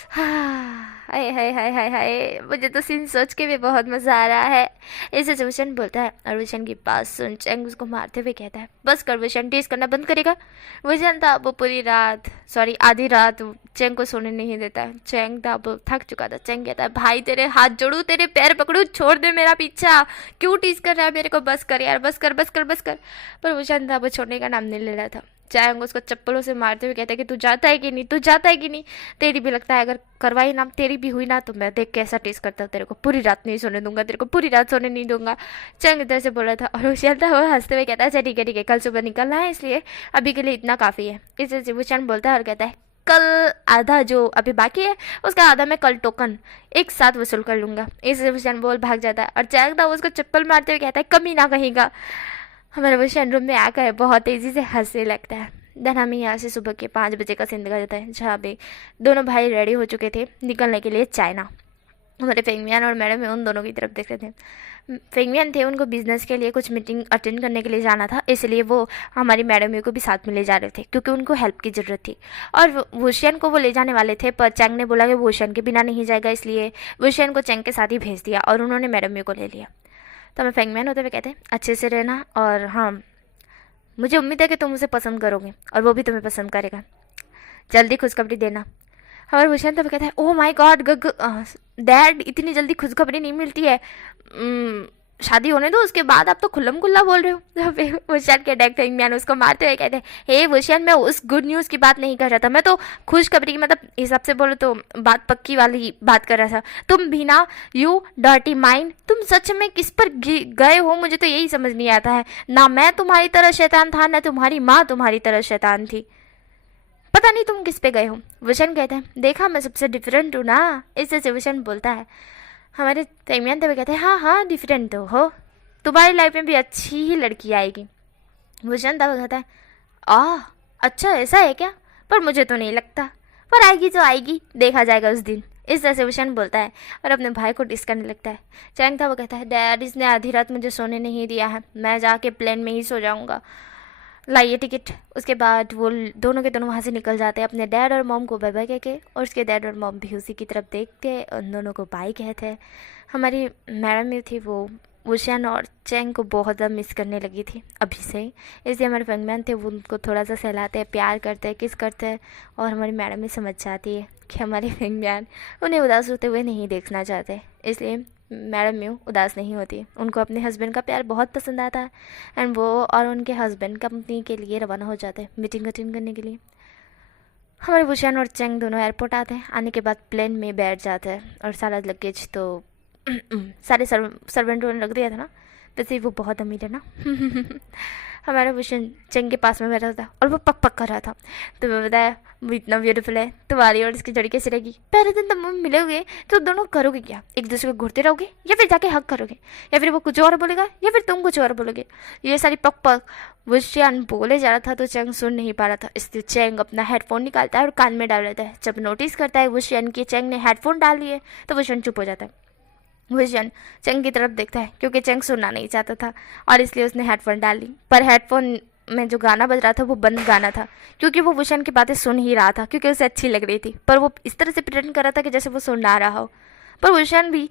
हाय हाय हाय हाय हाय मुझे तो सीन सोच के भी बहुत मज़ा आ रहा है। इसे वुशन बोलता है और वुशन की बात सुन चैंग उसको मारते हुए कहता है बस कर वुशन, टेस्ट करना बंद करेगा? वुशन था वो पूरी रात सॉरी आधी रात चैंग को सोने नहीं देता है। चैंग था वो थक चुका था। चैंग कहता है भाई तेरे हाथ जोड़ू, तेरे पैर पकड़ू, छोड़ दे मेरा पीछा, क्यों टीज कर रहा है मेरे को, बस कर यार, बस कर बस कर बस कर। पर वुशन था वो छोड़ने का नाम नहीं ले रहा था। चैंग उसको चप्पलों से मारते हुए कहता है कि तू जाता है कि नहीं, तू जाता है कि नहीं? तेरी भी लगता है अगर करवाई ना तेरी भी हुई ना तो मैं देख कैसा टेस्ट करता हूँ, तेरे को पूरी रात नहीं सोने दूंगा, तेरे को पूरी रात सोने नहीं दूंगा। चैंग इधर से बोल रहा था और वुशन था वो हंसते हुए कहता है अच्छा ठीक है कल सुबह निकलना है इसलिए अभी के लिए इतना काफ़ी है। इससे वुशन बोलता है और कहता है कल आधा जो अभी बाकी है उसका आधा मैं कल टोकन एक साथ वसूल कर लूँगा। इससे वुशन बोल भाग जाता है और चैंग था उसको चप्पल मारते हुए कहता है कमी ना कहेगा। हमारा वुशन रूम में आकर बहुत तेज़ी से हंसने लगता है। देन हमें यहाँ से सुबह के 5 बजे का सीन दिखा जाता है जहाँ पे दोनों भाई रेडी हो चुके थे निकलने के लिए चाइना। हमारे फेंगमियान और मैडम उन दोनों की तरफ देख रहे थे। फेंगमियान थे उनको बिजनेस के लिए कुछ मीटिंग अटेंड करने के लिए जाना था, इसलिए वो हमारी मैडम को भी साथ में ले जा रहे थे क्योंकि उनको हेल्प की ज़रूरत थी। और वुशन को वो ले जाने वाले थे पर चैंग ने बोला कि वुशन के बिना नहीं जाएगा, इसलिए वुशन को चैंग के साथ ही भेज दिया और उन्होंने मैडम को ले लिया। तो हमें फेंगमियान होते हुए कहते हैं अच्छे से रहना और हाँ मुझे उम्मीद है कि तुम उसे पसंद करोगे और वो भी तुम्हें पसंद करेगा, जल्दी खुशखबरी देना। हमारे वुशन तब कहता है ओह माय गॉड डैड इतनी जल्दी खुशखबरी नहीं मिलती है, शादी होने दो उसके बाद आप तो खुल्लम खुल्ला बोल रहे हो। वुशन के डैड फेंगमियान उसको मारते हुए कहते हैं हे वुशन मैं उस गुड न्यूज़ की बात नहीं कर रहा था, मैं तो खुशखबरी की मतलब हिसाब से बोलो तो बात पक्की वाली बात कर रहा था। तुम भी ना यू डर्टी माइंड, तुम सच में किस पर गए हो मुझे तो यही समझ नहीं आता है। ना मैं तुम्हारी तरह शैतान था ना तुम्हारी माँ तुम्हारी तरह शैतान थी, पता नहीं तुम किस पे गए हो। वुशन कहते हैं देखा मैं सबसे डिफरेंट हूँ ना। इससे वुशन बोलता है। हमारे फेंगमियान तब कहते हैं हाँ डिफरेंट तो हो, तुम्हारी लाइफ में भी अच्छी ही लड़की आएगी। वुशन तब कहता है अच्छा ऐसा है क्या, पर मुझे तो नहीं लगता। पर आएगी तो आएगी, देखा जाएगा उस दिन। इस तरह से वुशन बोलता है और अपने भाई को डिस करने लगता है। चैंग था वो कहता है, डैड इसने आधी रात मुझे सोने नहीं दिया है, मैं जाके प्लेन में ही सो जाऊँगा, लाइए टिकट। उसके बाद वो दोनों के दोनों वहाँ से निकल जाते हैं अपने डैड और मॉम को बाय बाय कह के, और उसके डैड और मॉम भी उसी की तरफ देखते हैं, उन दोनों को बाय कहते हैं। हमारी मैडम में थी वो वुशन और चैंग को बहुत ज़्यादा मिस करने लगी थी अभी से ही, इसलिए हमारे फंगमैन थे वो उनको थोड़ा सा सहलाते हैं, प्यार करते हैं, किस करते हैं, और हमारी मैडम भी समझ जाती है कि हमारे फंगमैन उन्हें उदास होते हुए नहीं देखना चाहते, इसलिए मैडम म्यू उदास नहीं होती। उनको अपने हस्बैंड का प्यार बहुत पसंद आता है एंड वो और उनके हस्बैंड कंपनी के लिए रवाना हो जाते हैं मीटिंग अटेंड करने के लिए। हमारे वुशन और चैंग दोनों एयरपोर्ट आते हैं, आने के बाद प्लेन में बैठ जाते हैं और सारा लगेज तो सारे सर्वेंटों ने रख दिया था ना, वैसे वो बहुत अमीर है ना। हमारा वुशन चैंग के पास में बैठा था और वो पक पक कर रहा था, तो मैं बताया वो इतना ब्यूटीफुल है, तुम्हारी और इसकी जोड़ी कैसी रहेगी, पहले दिन तुम मिलोगे तो दोनों करोगे क्या, एक दूसरे को घूरते रहोगे या फिर जाके हक करोगे, या फिर वो कुछ और बोलेगा या फिर तुम कुछ और बोलोगे। ये सारी पक पक वुशन बोले जा रहा था तो चैंग सुन नहीं पा रहा था, इसलिए चैंग अपना हेडफोन निकालता है और कान में डाल लेता है। जब नोटिस करता है वुशन की चैंग ने हेडफोन डाल लिए तो वुशन चुप हो जाता है। वुशन चैंग की तरफ देखता है क्योंकि चैंग सुनना नहीं चाहता था और इसलिए उसने हेडफोन डाल ली, पर हेडफोन में जो गाना बज रहा था वो बंद गाना था, क्योंकि वो वुशन की बातें सुन ही रहा था क्योंकि उसे अच्छी लग रही थी, पर वो इस तरह से प्रिटेंड कर रहा था कि जैसे वो सुन ना रहा हो। पर वुशन भी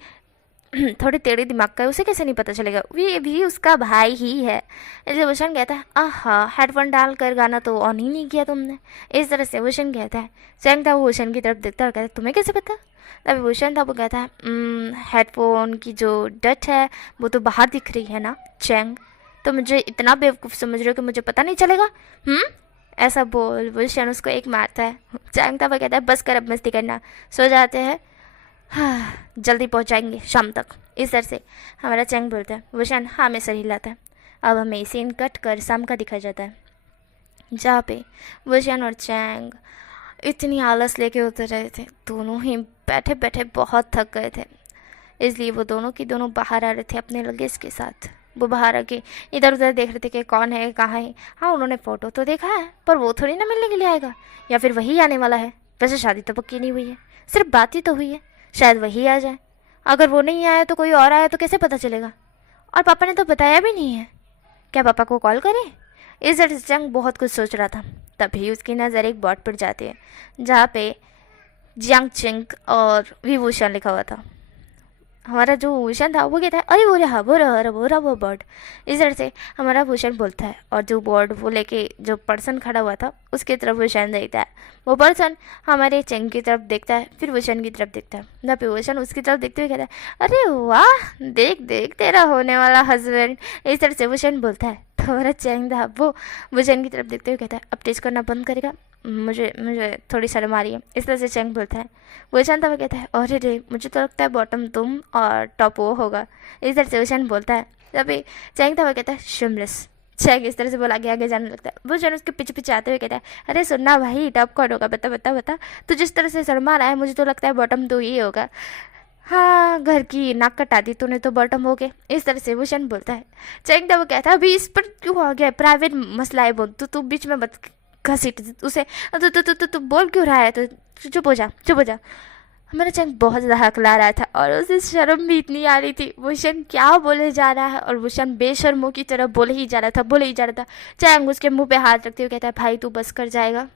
थोड़े टेढ़े दिमाग का है, उसे कैसे नहीं पता चलेगा ये भी उसका भाई ही है। इसलिए वुशन कहता है, आहा हेडफोन डाल कर गाना तो ऑन ही नहीं किया तुमने। इस तरह से वुशन कहता है। चैंग था वो वुशन की तरफ देखता है और कहता है, तुम्हें कैसे पता। तभी वुशन था वो कहता है, हेडफोन की जो डट है वो तो बाहर दिख रही है ना चैंग, तो मुझे इतना बेवकूफ़ समझ रहे हो कि मुझे पता नहीं चलेगा। ऐसा बोल वुशन उसको एक मारता है। चैंग था वो कहता है, बस कर अब मस्ती करना, सो जाते हैं, हाँ जल्दी पहुंचाएंगे शाम तक। इस तरह से हमारा चैंग बोलता है। वुशन हाँ में सर हिलाता है। अब हमें सीन कट कर शाम का दिखाया जाता है, जहाँ पे वुशन और चैंग इतनी आलस लेके उतर रहे थे, दोनों ही बैठे बैठे बहुत थक गए थे, इसलिए वो दोनों की दोनों बाहर आ रहे थे अपने लगेज के साथ। वो बाहर आके इधर उधर देख रहे थे कि कौन है कहाँ है। हाँ उन्होंने फ़ोटो तो देखा है, पर वो थोड़ी ना मिलने के लिए आएगा, या फिर वही आने वाला है। वैसे शादी तो पक्की नहीं हुई है, सिर्फ बात ही तो हुई है, शायद वही आ जाए। अगर वो नहीं आया तो कोई और आया तो कैसे पता चलेगा। और पापा ने तो बताया भी नहीं है, क्या पापा को कॉल करें। इस तरह से चंग बहुत कुछ सोच रहा था, तभी उसकी नज़र एक बोर्ड पर जाती है जहाँ पे जियांग चिंग और विभूषण लिखा हुआ था। हमारा जो भूषण था वो कहता है, अरे वो रहा वो बर्ड। इस तरह से हमारा भूषण बोलता है और जो बर्ड वो लेके जो पर्सन खड़ा हुआ था उसकी तरफ भूषण देखता है। वो पर्सन हमारे चंग की तरफ देखता है, फिर भूषण की तरफ देखता है, जहाँ पे भूषण उसकी तरफ देखते हुए कहता है, अरे वाह देख देख तेरा होने वाला हस्बैंड। इस तरह से भूषण बोलता है। तो हमारा चंग था वो भूषण की तरफ देखते हुए कहता है, अब टेस्ट करना बंद करेगा, मुझे थोड़ी शर्म आ रही है। इस तरह से चंग बोलता है। वुशन था वो कहता है, अरे रे मुझे तो लगता है बॉटम तुम और टॉप वो होगा। इस तरह से वुशन बोलता है। तभी चंग था वो कहता है, शिमलेस। चंग इस तरह से बोला आगे जाने लगता है। वुशन उसके पीछे पीछे आते हुए कहता है, अरे सुनना भाई टॉप कौन होगा, बता बता बता। तो जिस तरह से शर्मा रहा है मुझे तो लगता है बॉटम तो ही होगा। हाँ घर की नाक कटा दी तूने तो बॉटम हो गए। इस तरह से वुशन बोलता है। चंग था वो कहता है, अभी इस पर क्यों आ गया, प्राइवेट मसला है, बोल तू बीच में मत घसीट उसे, तू बोल क्यों रहा है, तो चुप हो जा चुप हो जा। हमारा चंग बहुत ज़्यादा हकला रहा था और उसे शर्म भी इतनी आ रही थी, वुशन क्या बोले जा रहा है, और वुशन बेशर्मों की तरह बोले ही जा रहा था। चंग उसके मुंह पे हाथ रखते हुए कहता है, भाई तू बस कर जाएगा,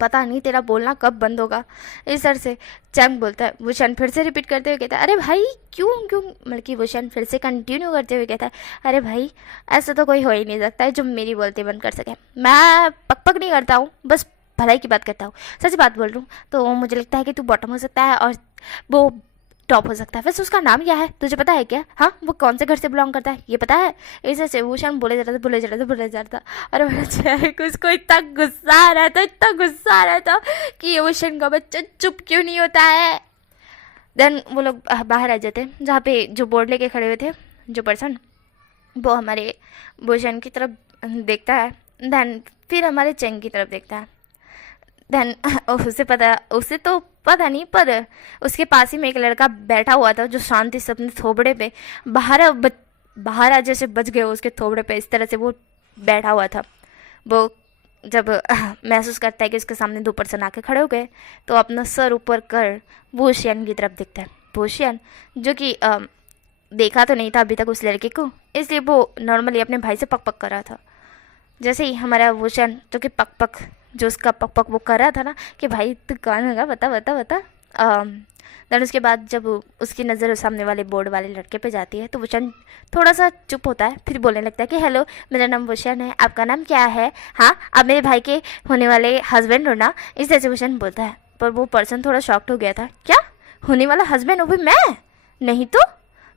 पता नहीं तेरा बोलना कब बंद होगा। इस तरह से चंग बोलता है। वुशन फिर से रिपीट करते हुए कहता है, अरे भाई क्यों क्यों, मतलब कि वुशन फिर से कंटिन्यू करते हुए कहता है, अरे भाई ऐसा तो कोई हो ही नहीं सकता है जो मेरी बोलती बंद कर सके। मैं पक नहीं करता हूँ, बस भलाई की बात करता हूँ, सच बात बोल रहा हूँ। तो मुझे लगता है कि तू बॉटम हो सकता है और वो टॉप हो सकता है। वैसे उसका नाम क्या है तुझे पता है क्या, हाँ वो कौन से घर से बिलोंग करता है ये पता है। ऐसे से वुशन बोले जा रहा था और मेरा चेहरे उसको इतना गुस्सा आ रहा था कि ये वुशन का बच्चा चुप क्यों नहीं होता है। देन वो लोग बाहर आ जाते हैं, जहाँ पे जो बोर्ड लेके खड़े हुए थे जो पर्सन, वो हमारे वुशन की तरफ देखता है। देन फिर हमारे चेंग की तरफ देखता है। देन उसे तो पता नहीं, पर उसके पास ही में एक लड़का बैठा हुआ था जो शांति से अपने थोबड़े पे बाहर आ जैसे बच गए उसके थोबड़े पे, इस तरह से वो बैठा हुआ था। वो जब महसूस करता है कि उसके सामने 2 पर्सन आके खड़े हो गए, तो अपना सर ऊपर कर वुशियन की तरफ देखता है। वुशियन जो कि देखा तो नहीं था अभी तक उस लड़के को, इसलिए वो नॉर्मली अपने भाई से पक पक कर रहा था। जैसे ही हमारा वुशियन जो कि पक पक, जो उसका पक पक वो कर रहा था ना कि भाई तू कौन होगा, बता बता बता। देन उसके बाद जब उसकी नज़र सामने वाले बोर्ड वाले लड़के पे जाती है, तो वुशियन थोड़ा सा चुप होता है, फिर बोलने लगता है कि हेलो, मेरा नाम वुशियन है, आपका नाम क्या है? हाँ, आप मेरे भाई के होने वाले हस्बैंड हो ना? इस तरह से वुशियन बोलता है। पर वो पर्सन थोड़ा शॉक्ड हो गया था। क्या होने वाला हस्बैंड? वो भी मैं? नहीं तो।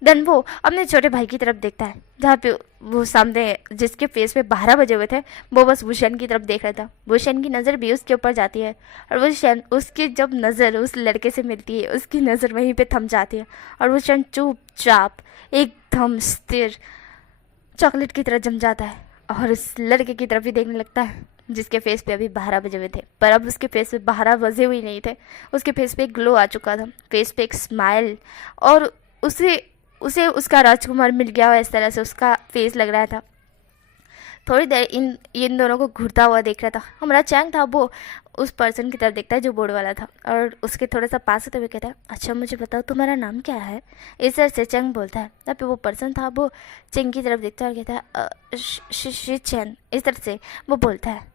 देन वो अपने छोटे भाई की तरफ देखता है, जहाँ पे वो सामने जिसके फेस पे 12 बजे हुए थे, वो बस वुशियन की तरफ देख रहा था। वुशियन की नज़र भी उसके ऊपर जाती है, और वुशियन, उसकी जब नज़र उस लड़के से मिलती है, उसकी नज़र वहीं पे थम जाती है, और वुशियन चुपचाप एकदम स्थिर चॉकलेट की तरह जम जाता है, और उस लड़के की तरफ ही देखने लगता है जिसके फेस पे अभी 12 बजे हुए थे। पर अब उसके फेस पे 12 बजे हुए नहीं थे, उसके फेस पे एक ग्लो आ चुका था, फेस पे एक स्माइल, और उसे उसे उसका राजकुमार मिल गया हो, इस तरह से उसका फेस लग रहा था। थोड़ी देर इन दोनों को घूरता हुआ देख रहा था। हमारा चैंग था, वो उस पर्सन की तरफ देखता है जो बोर्ड वाला था, और उसके थोड़ा सा पास होते हुए कहता है, अच्छा मुझे बताओ तुम्हारा नाम क्या है? इस तरह से चैंग बोलता है। तब पे वो पर्सन था, वो चैंग की तरफ देखता है और कहता है शिचेन, इस तरह से वो बोलता है।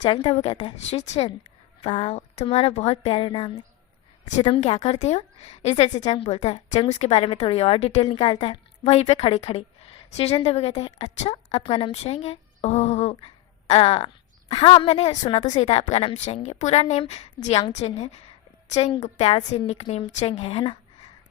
चैंग था, वो कहता है शिचेन, वाह तुम्हारा बहुत प्यारा नाम है, अच्छा तुम क्या करते हो? इस तरह से चंग बोलता है। चंग उसके बारे में थोड़ी और डिटेल निकालता है वहीं पे खड़े खड़े। सीजन तो वो कहता है, अच्छा आपका नाम चंग है? ओह हाँ मैंने सुना तो सही था, आपका नाम चंग है। पूरा नेम जियांग चेन है, चंग प्यार से निक नेम चंग है ना?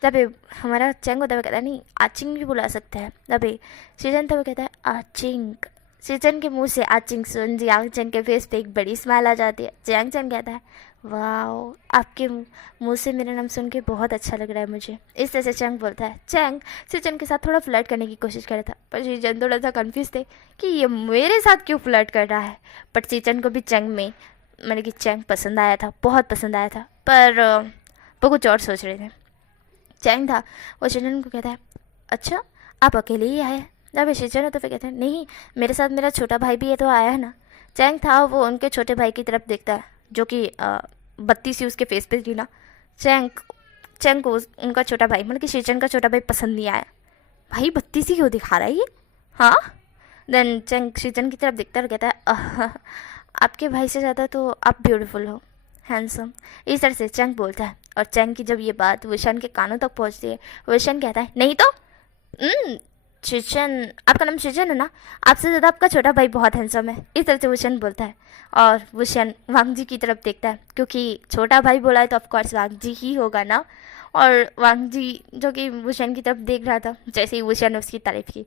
तभी हमारा चंग होता है, कहता है नहीं आचिंग भी बुला सकते हैं। तभी सीजन तो वो कहता है आचिंग। सीजन के मुंह से आचिंग सुन जियांग चेन के फेस पे एक बड़ी स्माइल आ जाती है। जियांग चेन कहता है, वाह आपके मुंह से मेरा नाम सुन के बहुत अच्छा लग रहा है मुझे। इस तरह से चंग बोलता है। चंग सीजन के साथ थोड़ा फ्लर्ट करने की कोशिश कर रहा था, पर सीजन थोड़ा सा कंफ्यूज थे कि ये मेरे साथ क्यों फ्लर्ट कर रहा है। बट सीजन को भी चंग में मतलब कि चंग पसंद आया था, बहुत पसंद आया था, पर वो कुछ और सोच रहे थे। चैंग था, वो सीजन को कहता है, अच्छा आप अकेले ही आए? जब सीजन हो तो फिर कहते हैं, नहीं मेरे साथ मेरा छोटा भाई भी है तो आया है ना। चैंग था, वो उनके छोटे भाई की तरफ देखता है, जो कि बत्ती सी उसके फेस पे थी ना। चैंग को उनका छोटा भाई मतलब कि सीजन का छोटा भाई पसंद नहीं आया। भाई बत्ती सी क्यों दिखा रहा है ये? हाँ। देन चैंग सीजन की तरफ देखता है और कहता है, आपके भाई से ज़्यादा तो आप ब्यूटीफुल हो, हैंडसम। इस तरह से चैंग बोलता है। और चैंग की जब ये बात विशन के कानों तक पहुंचती है, विशन कहता है, नहीं तो शिचन, आपका नाम शिचन है ना? आपसे ज़्यादा आपका छोटा भाई बहुत हैंडसम है। इस तरह से वुशन बोलता है, और वुशन वांग जी की तरफ देखता है, क्योंकि छोटा भाई बोला है तो ऑफकोर्स वांग जी ही होगा ना। और वांग जी जो कि वुशन की तरफ देख रहा था, जैसे ही वुशन ने उसकी तारीफ की,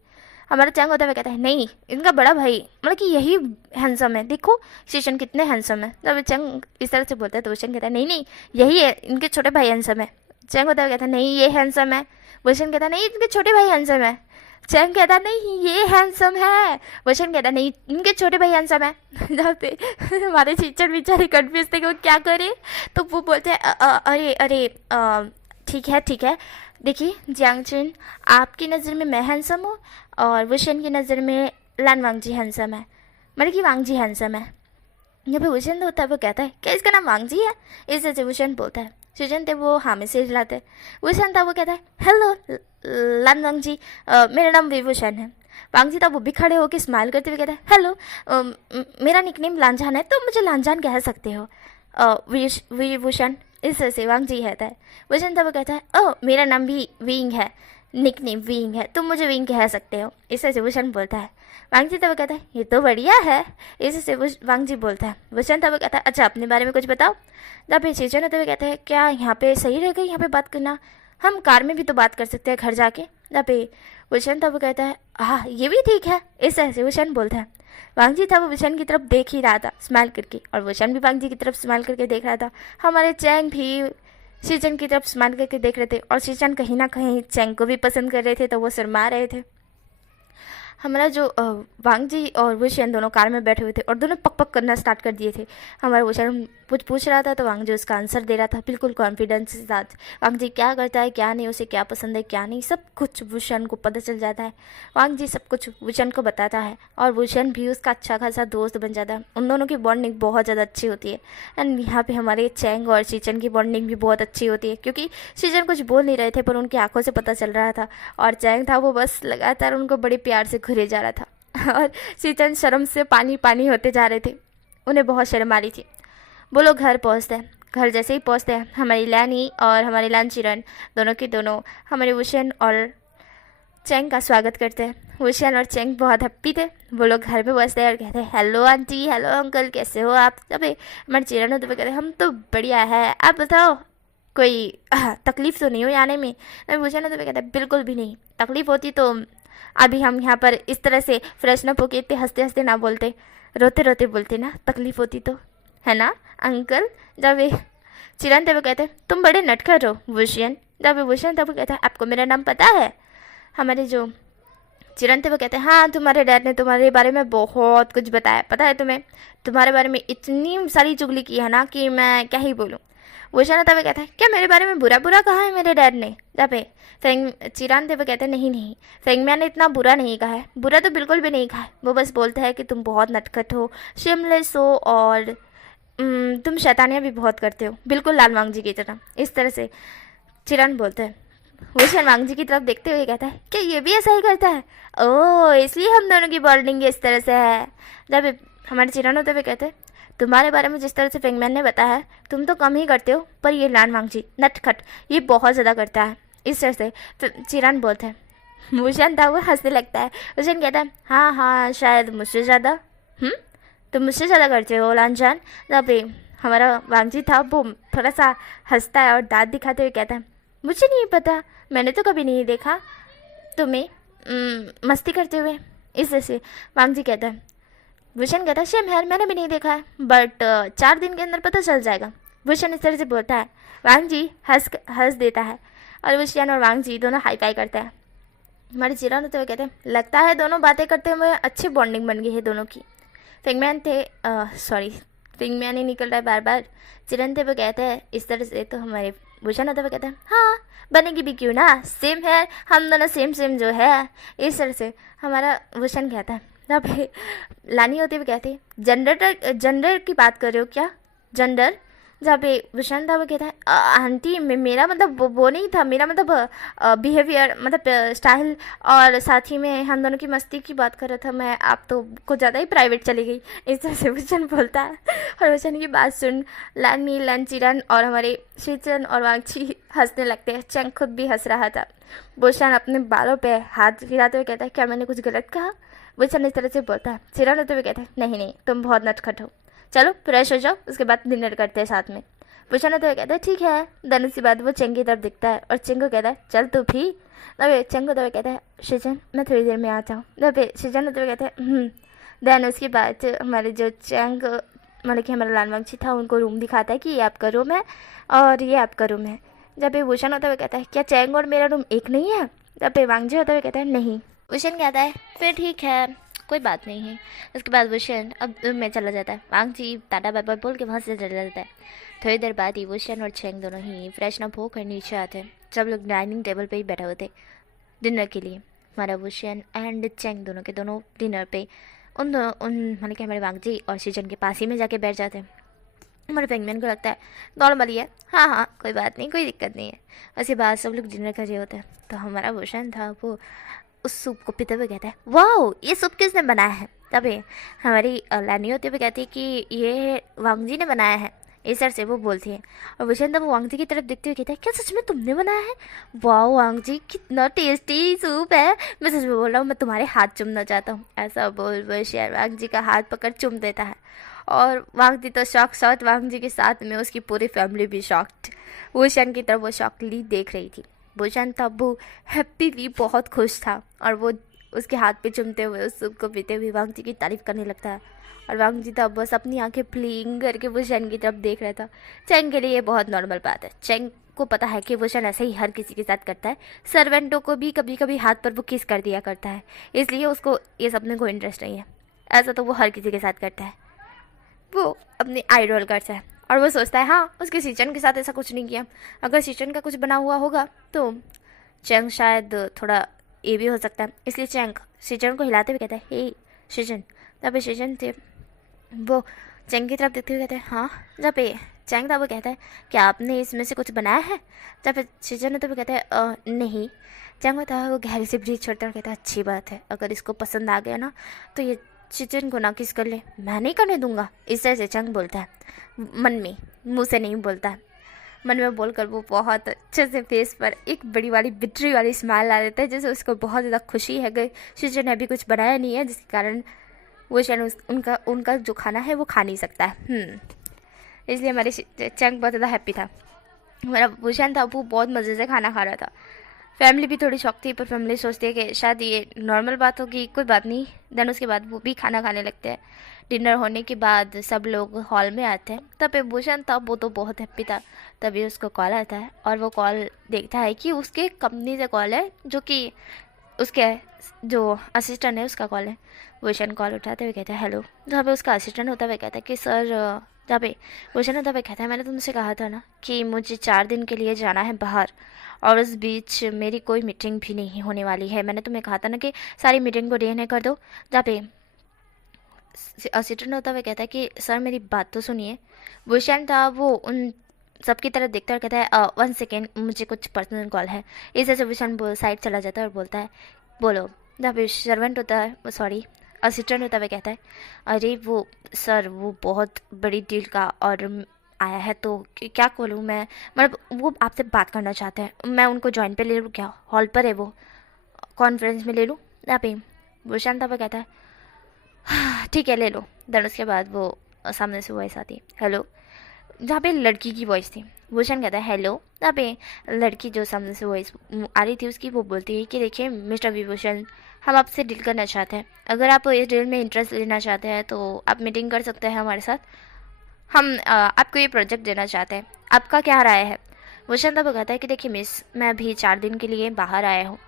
हमारा चैंग होता हुआ कहता है, नहीं इनका बड़ा भाई मतलब कि यही हैंडसम है, देखो शिशन कितने हैंडसम है। तब चैंग इस तरह से बोलता है, तो वुशन कहता है, नहीं नहीं यही है, इनके छोटे भाई हैंडसम है। चैंग होता हुआ कहता है, नहीं ये हैंडसम है। वुशन कहता है, नहीं इनके छोटे भाई हैंडसम है। चैंग कहता नहीं ये हैंडसम है। वुशन कहता नहीं इनके छोटे भाई हैंडसम है। जहाँ पे हमारे टीचर बेचारे कन्फ्यूज थे कि वो क्या करे, तो वो बोलते हैं, अरे अरे ठीक है देखिए जियांग चेन, आपकी नज़र में मैं हैंडसम हूँ, और वुशन की नज़र में लान वांग जी हैंडसम है, मतलब कि वांग जी हैंडसम है। जब वुशन होता है वो कहता है, क्या इसका नाम वांग जी है? इस तरह से वुशन बोलता है। सीजन थे वो हाँ में सिर हिलाते हैं। वुशन था, वो कहता है, हेलो लान वांग जी, मेरा नाम विभूषण है। वांग जी था, वो भी खड़े होकर स्माइल करते हुए कहता है, हेलो मेरा निकनेम लांजान है, तो मुझे लांजान कह सकते हो। विभूषण, इस तरह से वांग जी कहता है। वुशन था, वो कहता है, ओह मेरा नाम भी विंग है, निकनेम विंग है, तुम मुझे विंग कह सकते हो। इस तरह से वुशन बोलता है। वांग जी था, वो कहता है, ये तो बढ़िया है। इस से वांग जी बोलता है। वुशन था, वो कहता है, अच्छा अपने बारे में कुछ बताओ। तब फिर सीजन होते हुए कहते हैं, क्या यहाँ पे सही रहेगा यहाँ पे बात करना? हम कार में भी तो बात कर सकते हैं घर जाके। तब फिर वुशन था, वो कहता है, हाँ ये भी ठीक है। इस तरह से वुशन बोलता है। वांग जी था, वो वुशन की तरफ देख ही रहा था स्माइल करके, और वुशन भी वांग जी की तरफ स्माइल करके देख रहा था। हमारे चैंग भी सीजन की तरफ स्माइल करके देख रहे थे, और सीजन कहीं ना कहीं चैंग को भी पसंद कर रहे थे, तो वो शर्मा रहे थे। हमारा जो वांग जी और वुशियन दोनों कार में बैठे हुए थे और दोनों पक पक करना स्टार्ट कर दिए थे। हमारा वुशियन कुछ पूछ रहा था तो वांग जी उसका आंसर दे रहा था बिल्कुल कॉन्फिडेंस के साथ। वांग जी क्या करता है क्या नहीं, उसे क्या पसंद है क्या नहीं, सब कुछ वुशियन को पता चल जाता है। वांग जी सब कुछ वुशियन को बताता है और वुशियन भी उसका अच्छा खासा दोस्त बन जाता है। उन दोनों की बॉन्डिंग बहुत ज़्यादा अच्छी होती है। एंड यहाँ पे हमारे चैंग और शीचन की बॉन्डिंग भी बहुत अच्छी होती है, क्योंकि शीचन कुछ बोल नहीं रहे थे पर उनकी आंखों से पता चल रहा था, और चैंग था वो बस लगातार उनको बड़े प्यार से घुरे जा रहा था और शीचन शर्म से पानी पानी होते जा रहे थे। उन्हें बहुत शर्म आ रही थी। वो लोग घर पहुँचते हैं। घर जैसे ही पहुँचते हैं हमारी लैनी और हमारे लानचिरन दोनों के दोनों हमारे वुशियन और चैंग का स्वागत करते हैं। वुशियन और चैंग बहुत हैप्पी थे। वो लोग घर पे बसते हैं और कहते हैं हेलो आंटी, हेलो अंकल, कैसे हो आप। तब हमारे चिरन होते हुए कहते हैं हम तो बढ़िया है, आप बताओ कोई तकलीफ़ तो नहीं हुई आने में। वुशियन होते हुए कहते हैं बिल्कुल भी नहीं, तकलीफ़ होती तो अभी हम यहाँ पर इस तरह से फ्रेशन अप होके इतने हंसते हंसते ना बोलते, रोते रोते बोलते ना, तकलीफ़ होती तो, है ना अंकल। जब चिरन थे वो कहते हैं तुम बड़े नटखट हो वुशियन। जब वुशियन तब कहता है आपको मेरा नाम पता है। हमारे जो चिरन थे वो कहते हैं हाँ, तुम्हारे डैड ने तुम्हारे बारे में बहुत कुछ बताया, पता है तुम्हें, तुम्हारे बारे में इतनी सारी चुगली की है ना कि मैं क्या ही बोलूँ। वुशियन तब कहता है क्या मेरे बारे में बुरा बुरा कहा है मेरे डैड ने। जब फेंग चिरान थे वो कहते हैं नहीं नहीं, फेंगम्यान ने इतना बुरा नहीं कहा है, बुरा तो बिल्कुल भी नहीं कहा है। वो बस बोलता है कि तुम बहुत नटखट हो, शेमलेस हो और तुम शैतानियाँ भी बहुत करते हो, बिल्कुल लाल वांग जी की तरह। इस तरह से चिरान बोलते हैं। वुशियन वांग जी की तरफ देखते हुए कहता है क्या ये भी ऐसा ही करता है, ओह इसलिए हम दोनों की बॉन्डिंग इस तरह से है। जब हमारे चिरान होते हुए कहते हैं तुम्हारे बारे में जिस तरह से फेंगमैन ने बताया है तुम तो कम ही करते हो, पर ये लान वांग जी नटखट ये बहुत ज़्यादा करता है। इस तरह से चिरान बोलते हैं। वुशियन था वो हंसने लगता है। वुशियन कहता है हाँ हाँ शायद मुझसे ज़्यादा, तुम मुझसे ज़्यादा करते हो लानजान। जब हमारा वांग जी था वो थोड़ा सा हंसता है और दांत दिखाते हुए कहता है मुझे नहीं पता, मैंने तो कभी नहीं देखा तुम्हें मस्ती करते हुए। इस तरह से वांग जी कहता है। वुशियन कहता है शेम है मैंने भी नहीं देखा है, बट 4 दिन के अंदर पता चल जाएगा। वुशियन इस तरह से बोलता है। वांग जी हंस देता है और वुशियन और वांग जी दोनों हाई फाई करते हैं। हमारे चिरान होते हुए कहते हैं लगता है दोनों बातें करते हुए अच्छी बॉन्डिंग बन गई है दोनों की। फेंगमैन थे फेंगमैन ही निकल रहा है बार बार। चिरन थे वो कहते हैं इस तरह से। तो हमारे वुशियन होते हुए कहते हैं हाँ बनेगी भी क्यों ना, सेम है हम दोनों सेम सेम जो है। इस तरह से हमारा वुशियन कहता है। तब लानी होते हुए कहते हैं जेंडर की बात कर रहे हो क्या, जेंडर। जब वुशियन था वो कहता है आंटी मेरा मतलब वो नहीं था, मेरा मतलब बिहेवियर मतलब स्टाइल, और साथ ही में हम दोनों की मस्ती की बात कर रहा था मैं, आप तो कुछ ज़्यादा ही प्राइवेट चली गई। इस तरह से वुशियन बोलता है। और वुशियन की बात सुन लानी लानचिरन और हमारे शीचन और वांगची हंसने लगते हैं। चैंग खुद भी हंस रहा था। वुशियन अपने बालों पे हाथ हिलाते हुए कहता है क्या मैंने कुछ गलत कहा। वुशियन इस तरह से बोलता है। चिरन होते हुए कहता है नहीं नहीं तुम बहुत नटखट हो, चलो फ्रेश हो जाओ उसके बाद डिनर करते हैं साथ में। वुशियन होते हुए कहता है ठीक है। देन उसके बाद वो चेंग की तरफ दिखता है और चेंग को कहता है चल तू भी। तब चेंग होते हुए कहता है शिजन मैं थोड़ी देर में आता हूँ। तब शिजन होते हुए कहते हैं देन उसके बाद हमारे जो चेंग मतलब कि हमारा लाल वांगची था उनको रूम दिखाता है कि ये आपका रूम है और ये आपका रूम है। जब वुशियन होते हुए कहता है क्या चेंग और मेरा रूम एक नहीं है। जब वांगजी होते हुए कहता है नहीं। वुशियन कहता है फिर ठीक है कोई बात नहीं है। उसके बाद वुशियन अब रूम में चला जाता है। वांग जी टाटा बाय बाय बोल के वहाँ से चला जाता है। थोड़ी देर बाद ही वुशियन और चेंग दोनों ही फ्रेशन अप होकर नीचे आते हैं। सब लोग डाइनिंग टेबल पे ही बैठे हुए थे डिनर के लिए। हमारा वुशियन एंड चेंग दोनों के दोनों डिनर पे उन मतलब कि हमारे वांग जी और शीचन के पास ही में जाके बैठ जाते हैं। हमारे फेंगमैन को लगता है नॉर्मल ही है, हाँ हाँ कोई बात नहीं, कोई दिक्कत नहीं है। उसके बाद सब लोग डिनर कर रहे होते हैं। तो हमारा वुशियन था वो उस सूप को पीते हुए कहता है वाह ये सूप किसने बनाया है। तभी हमारी लानी होते हुए कहती है कि ये वांग जी ने बनाया है। इस तरह से वो बोलती है और वुशियन तब वांग जी की तरफ देखते हुए कहता है क्या सच में तुमने बनाया है, वाह वांग जी कितना टेस्टी सूप है, मैं सच में बोल रहा हूँ मैं तुम्हारे हाथ चूमना चाहता हूँ। ऐसा बोल वुशियन वांग जी का हाथ पकड़ चूम देता है और वांग जी तो शॉक्ट वांग जी के साथ में उसकी पूरी फैमिली भी शॉक्ड वुशियन की तरफ वो शॉकली देख रही थी। वुशियन तब वो हैप्पीली बहुत खुश था और वो उसके हाथ पे चूमते हुए उस सूप को पीते हुए वांग जी की तारीफ करने लगता है। और वांग जी तब बस अपनी आंखें प्लिंग करके वुशियन की तरफ देख रहा था। चेंग के लिए ये बहुत नॉर्मल बात है। चेंग सबको पता है कि वुशन ऐसे ही हर किसी के साथ करता है, सर्वेंटों को भी कभी कभी हाथ पर वो किस कर दिया करता है, इसलिए उसको ये सब में कोई इंटरेस्ट नहीं है। ऐसा तो वो हर किसी के साथ करता है, वो अपनी आइडल करता है और वो सोचता है हाँ उसके सीचन के साथ ऐसा कुछ नहीं किया। अगर सीचन का कुछ बना हुआ होगा तो चैंग शायद थोड़ा ये भी हो सकता है, इसलिए चैंग सीचन को हिलाते हुए कहता है हे सीचन। जब पे सीचन थे वो चैंग की तरफ देखते हुए कहते हैं हाँ। जब पे चैंग था वो कहता है क्या आपने इसमें से कुछ बनाया है? जब पे सीचन ने तो वो कहता है नहीं। चैंग होता है वो गहरी से ब्रीथ छोड़ता है और कहता है अच्छी बात है, अगर इसको पसंद आ गया ना तो ये सीचन को ना किस कर ले, मैं नहीं करने दूंगा। इस तरह से चैंग बोलता है मन में, मुंह से नहीं बोलता है। मन में बोलकर वो बहुत अच्छे से फेस पर एक बड़ी वाली बिट्री वाली स्माइल ला देता है, जैसे उसको बहुत ज़्यादा खुशी है कि सीचन ने अभी कुछ बनाया नहीं है, जिसके कारण वो शायद उनका जो खाना है वो खा नहीं सकता है। इसलिए हमारे चैंग बहुत ज़्यादा हैप्पी था। हमारा भूषण था वो बहुत मज़े से खाना खा रहा था। फैमिली भी थोड़ी शौक थी, पर फैमिली सोचती है कि शायद ये नॉर्मल बात होगी, कोई बात नहीं। देन उसके बाद वो भी खाना खाने लगते हैं। डिनर होने के बाद सब लोग हॉल में आते हैं। तब भूषण था वो तो बहुत हैप्पी था। तभी उसको कॉल आता है और वो कॉल देखता है कि उसके कंपनी से कॉल है, जो कि उसके जो असिस्टेंट है उसका कॉल है। भूषण कॉल उठाते हुए कहता है हेलो। जहाँ पे उसका असिस्टेंट होता हुआ कहता है कि सर, जहाँ पे भूषण होता हुआ कहता है मैंने तुमसे कहा था ना कि मुझे 4 दिन के लिए जाना है बाहर, और उस बीच मेरी कोई मीटिंग भी नहीं होने वाली है। मैंने तुम्हें कहा था ना कि सारी मीटिंग को डीएनए कर दो। जहाँ पे असिस्टेंट होता हुआ कहता है कि सर मेरी बात तो सुनिए। भूषण था वो उन सबकी तरफ देखता है और कहता है 1 सेकेंड, मुझे कुछ पर्सनल कॉल है। इस तरह से भूषण साइड चला जाता है और बोलता है बोलो। जहाँ पे सर्वेंट होता है, सॉरी असिस्टेंट होता हुआ कहता है अरे वो सर वो बहुत बड़ी डील का ऑर्डर आया है, तो क्या बोलूँ मैं, मतलब वो आपसे बात करना चाहते हैं। मैं उनको ज्वाइन पे ले लूँ क्या? हॉल पर है वो, कॉन्फ्रेंस में ले लूँ? यहाँ पे भूषण था वो कहता है ठीक है ले लो। देन उसके बाद वो सामने से वॉइस आती है हेलो, जहाँ पे लड़की की वॉइस थी। भूषण कहता है हेलो। जहाँ पे लड़की जो सामने से वॉइस आ रही थी उसकी वो बोलती है कि देखिए मिस्टर विभूषण, हम आपसे डील करना चाहते हैं। अगर आप इस डील में इंटरेस्ट लेना चाहते हैं तो आप मीटिंग कर सकते हैं हमारे साथ। हम आपको ये प्रोजेक्ट देना चाहते हैं, आपका क्या राय है? भूषण तब कहता है कि देखिए मिस, मैं अभी 4 दिन के लिए बाहर आया हूँ।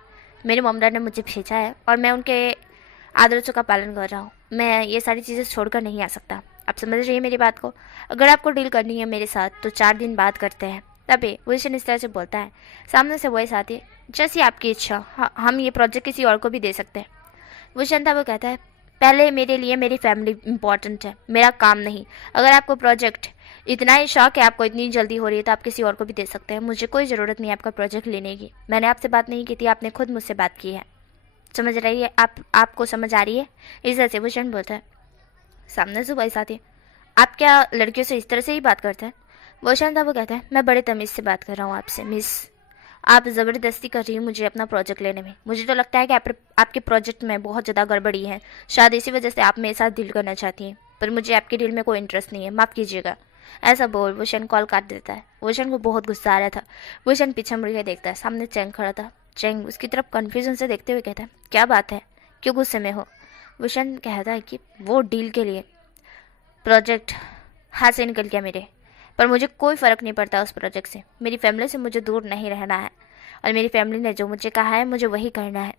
मेरे मॉम डैड ने मुझे भेजा है और मैं उनके आदर्शों का पालन कर रहा हूँ। मैं ये सारी चीज़ें छोड़कर नहीं आ सकता। आप समझ रही है मेरी बात को? अगर आपको डील करनी है मेरे साथ तो 4 दिन बाद करते हैं। तभी भूषण इस तरह से बोलता है। सामने से वॉइस आती है जैसी आपकी इच्छा, हम ये प्रोजेक्ट किसी और को भी दे सकते हैं। भूषण था वो कहता है पहले मेरे लिए मेरी फैमिली इम्पॉर्टेंट है, मेरा काम नहीं। अगर आपको प्रोजेक्ट इतना ही शौक है, आपको इतनी जल्दी हो रही है, तो आप किसी और को भी दे सकते हैं। मुझे कोई ज़रूरत नहीं है आपका प्रोजेक्ट लेने की। मैंने आपसे बात नहीं की थी, आपने खुद मुझसे बात की है। समझ रही है आपको समझ आ रही है? इस तरह से भूषण बोलता है। सामने से वॉइस आती है आप क्या लड़कियों से इस तरह से ही बात करते हैं? भूषण था वो कहता है मैं बड़े तमीज़ से बात कर रहा हूँ आपसे मिस। आप ज़बरदस्ती कर रही हैं मुझे अपना प्रोजेक्ट लेने में। मुझे तो लगता है कि आपके प्रोजेक्ट में बहुत ज़्यादा गड़बड़ी है, शायद इसी वजह से आप मेरे साथ डील करना चाहती हैं, पर मुझे आपकी डील में कोई इंटरेस्ट नहीं है, माफ़ कीजिएगा। ऐसा बोल भूषण कॉल काट देता है। भूषण को बहुत गुस्सा आ रहा था। भूषण पीछे मुड़ के देखता है, सामने चैंग खड़ा था। चैंग उसकी तरफ कन्फ्यूजन से देखते हुए कहता है क्या बात है, क्यों गुस्से में हो? भूषण कहता है कि वो डील के लिए प्रोजेक्ट हाथ से निकल गया मेरे, पर मुझे कोई फ़र्क नहीं पड़ता उस प्रोजेक्ट से। मेरी फैमिली से मुझे दूर नहीं रहना है, और मेरी फैमिली ने जो मुझे कहा है मुझे वही करना है।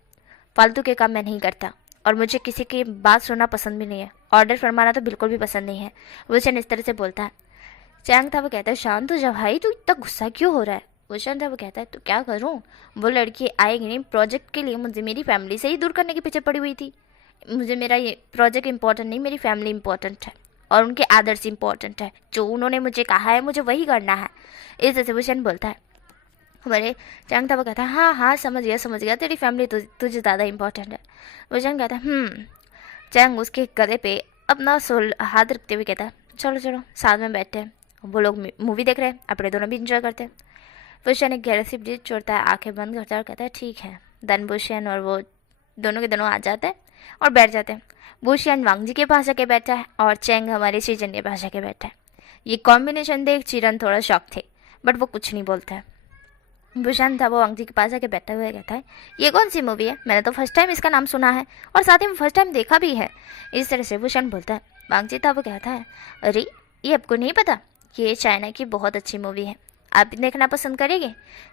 फालतू के काम मैं नहीं करता, और मुझे किसी की बात सुनना पसंद भी नहीं है। ऑर्डर फरमाना तो बिल्कुल भी पसंद नहीं है। भूषण इस तरह से बोलता है। चैंग था वो कहता है शांत हो जा भाई, तू इतना गुस्सा क्यों हो रहा है? भूषण था वो कहता है तो क्या करूँ, वो लड़की आएगी नहीं प्रोजेक्ट के लिए, मुझे मेरी फैमिली से ही दूर करने के पीछे पड़ी हुई थी। मुझे मेरा ये प्रोजेक्ट इंपॉर्टेंट नहीं, मेरी फैमिली इंपॉर्टेंट है और उनके आदर्श इंपॉर्टेंट है। जो उन्होंने मुझे कहा है मुझे वही करना है। इस तरह से भूषण बोलता है। हमारे चैंग था वो कहता है हाँ समझ गया, तेरी फैमिली तुझे ज़्यादा इंपॉर्टेंट है। भूषण कहता है चैंग उसके गले पे अपना हाथ रखते हुए कहता है चलो साथ में बैठते हैं। वो लोग मूवी देख रहे हैं, अपने दोनों भी इंजॉय करते हैं। भूषण एक गहरा सी ब्रीथ छोड़ता है, आंखें बंद करता है और कहता है ठीक है। देन भूषण और वो दोनों के दोनों आ जाते हैं और बैठ जाते हैं। भूषण वांगजी के पास आके बैठा है और चैंग हमारे सीजन के पास आके बैठा है। ये कॉम्बिनेशन देख चिरन थोड़ा शॉक थे, बट वो कुछ नहीं बोलता है। भूषण था वो वांगजी के पास आके बैठा हुआ कहता है ये कौन सी मूवी है, मैंने तो फर्स्ट टाइम इसका नाम सुना है और साथ ही में फर्स्ट टाइम देखा भी है। इस तरह से भूषण बोलता है। वांगजी था वो कहता है अरे ये आपको नहीं पता, ये चाइना की बहुत अच्छी मूवी है, आप भी देखना पसंद करेंगे?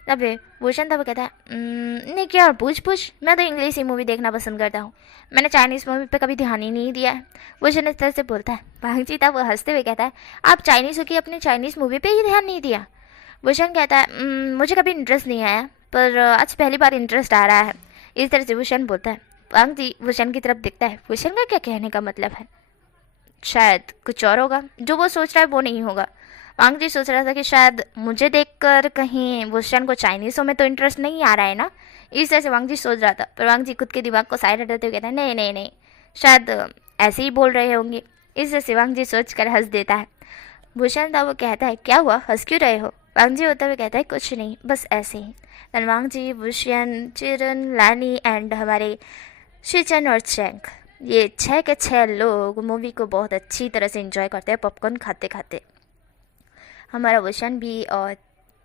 तब फिर भूषण तब कहता है नहीं क्या, और पूछ मैं तो इंग्लिश ही मूवी देखना पसंद करता हूँ, मैंने चाइनीज़ मूवी पे कभी ध्यान ही नहीं दिया है। भूषण इस तरह से बोलता है। वांगजी तब वो हंसते हुए कहता है आप चाइनीज़ हो कि अपने चाइनीज़ मूवी पे ही ध्यान नहीं दिया? भूषण कहता है मुझे कभी इंटरेस्ट नहीं आया, पर आज पहली बार इंटरेस्ट आ रहा है। इस तरह से भूषण बोलता है। वांगजी भूषण की तरफ दिखता है। भूषण का क्या कहने का मतलब है? शायद कुछ और होगा, जो वो सोच रहा है वो नहीं होगा। वांगजी सोच रहा था कि शायद मुझे देखकर कहीं भूषण को चाइनीज़ों में तो इंटरेस्ट नहीं आ रहा है ना, इस तरह से वांगजी सोच रहा था। पर वांगजी खुद के दिमाग को साइड हटाते हुए कहता है नहीं नहीं नहीं, शायद ऐसे ही बोल रहे होंगे। इस तरह से वांगजी सोच कर हंस देता है। भूषण था वो कहता है क्या हुआ, हंस क्यों रहे हो? वांगजी होते हुए कहता है कुछ नहीं, बस ऐसे ही। देन वांगजी, भूषण, चिरन, लानी एंड हमारे शिचन और चैंग, ये 6 के 6 लोग मूवी को बहुत अच्छी तरह से एंजॉय करते हैं पॉपकॉर्न खाते खाते। हमारा भूषण भी और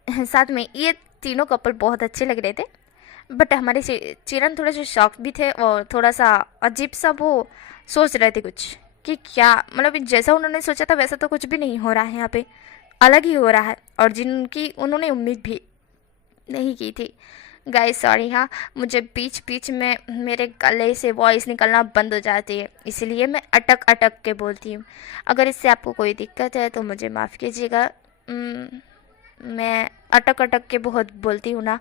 साथ में ये तीनों कपल बहुत अच्छे लग रहे थे। बट हमारे चिरन थोड़े से शॉक भी थे और थोड़ा सा अजीब सा वो सोच रहे थे कुछ कि क्या, मतलब जैसा उन्होंने सोचा था वैसा तो कुछ भी नहीं हो रहा है, यहाँ पे अलग ही हो रहा है, और जिनकी उन्होंने उम्मीद भी नहीं की थी। गाइस सॉरी, हाँ मुझे बीच बीच में मेरे गले से वॉइस निकलना बंद हो जाती है, इसलिए मैं अटक अटक के बोलती हूँ। अगर इससे आपको कोई दिक्कत है तो मुझे माफ़ कीजिएगा। मैं अटक अटक के बहुत बोलती हूँ ना,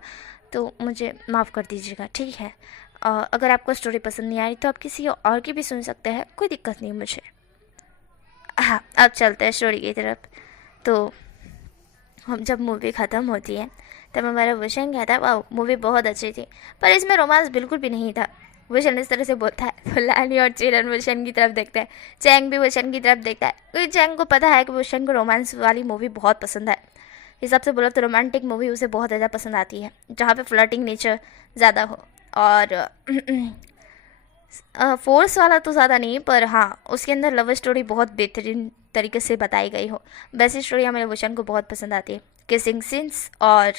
तो मुझे माफ़ कर दीजिएगा, ठीक है? अगर आपको स्टोरी पसंद नहीं आ रही तो आप किसी और की भी सुन सकते हैं, कोई दिक्कत नहीं मुझे। हाँ अब चलते हैं स्टोरी की तरफ। तो हम जब मूवी ख़त्म होती है तब हमारा भूषण कहता है वाह मूवी बहुत अच्छी थी, पर इसमें रोमांस बिल्कुल भी नहीं था। भूषण इस तरह से बोलता है तो लानी और चिरन भूषण की तरफ देखते हैं। चैंग भी भूषण की तरफ देखता है, क्योंकि चैंग को पता है कि भूषण को रोमांस वाली मूवी बहुत पसंद है। हिसाब से बोलो तो रोमांटिक मूवी उसे बहुत ज़्यादा पसंद आती है, जहाँ पे फ्लर्टिंग नेचर ज़्यादा हो, और फोर्स वाला तो ज़्यादा नहीं, पर हाँ उसके अंदर लव स्टोरी बहुत बेहतरीन तरीके से बताई गई हो, वैसी स्टोरी हमारे भूषण को बहुत पसंद आती है। किसिंग सीन्स और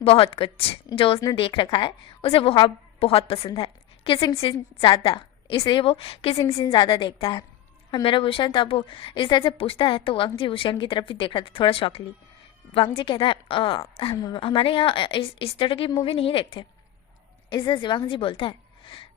बहुत कुछ जो उसने देख रखा है उसे बहुत बहुत पसंद है, किसिंग सीन ज़्यादा, इसलिए वो किसिंग सीन ज़्यादा देखता है। और मेरा भूषण तब वो इस तरह से पूछता है तो वांगजी भूषण की तरफ भी देख रहा था थोड़ा शौकली। वांगजी कहता है हमारे यहाँ इस तरह की मूवी नहीं देखते, इस तरह से वांगजी बोलता है।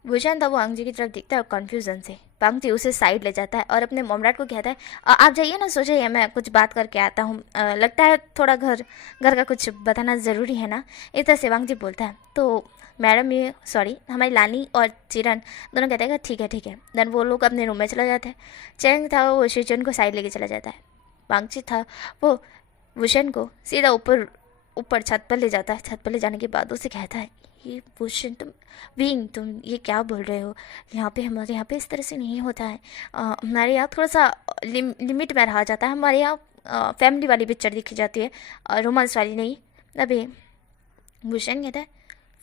भूषण तब वांगजी की तरफ दिखता है और कन्फ्यूजन से वांगजी उसे साइड ले जाता है और अपने मोमराट को कहता है आप जाइए ना, सो जाइए, मैं कुछ बात करके आता हूँ, लगता है थोड़ा घर का कुछ बताना ज़रूरी है ना, इस तरह से वांगजी बोलता है। तो मैडम ये सॉरी हमारी लानी और चिरन दोनों कहते हैं ठीक है ठीक है। देन वो लोग अपने रूम में चला जाता है। चैंग था वो शिचन को साइड लेके चला जाता है। वांगजी था वो भूषण को सीधा ऊपर छत पर ले जाता है। छत पर ले जाने के बाद उसे कहता है ये भूषण तुम ये क्या बोल रहे हो, यहाँ पे हमारे यहाँ पे इस तरह से नहीं होता है, हमारे यहाँ थोड़ा सा लिमिट में रहा जाता है, हमारे यहाँ फैमिली वाली पिक्चर दिखी जाती है, रोमांस वाली नहीं। अभी भूषण कहता है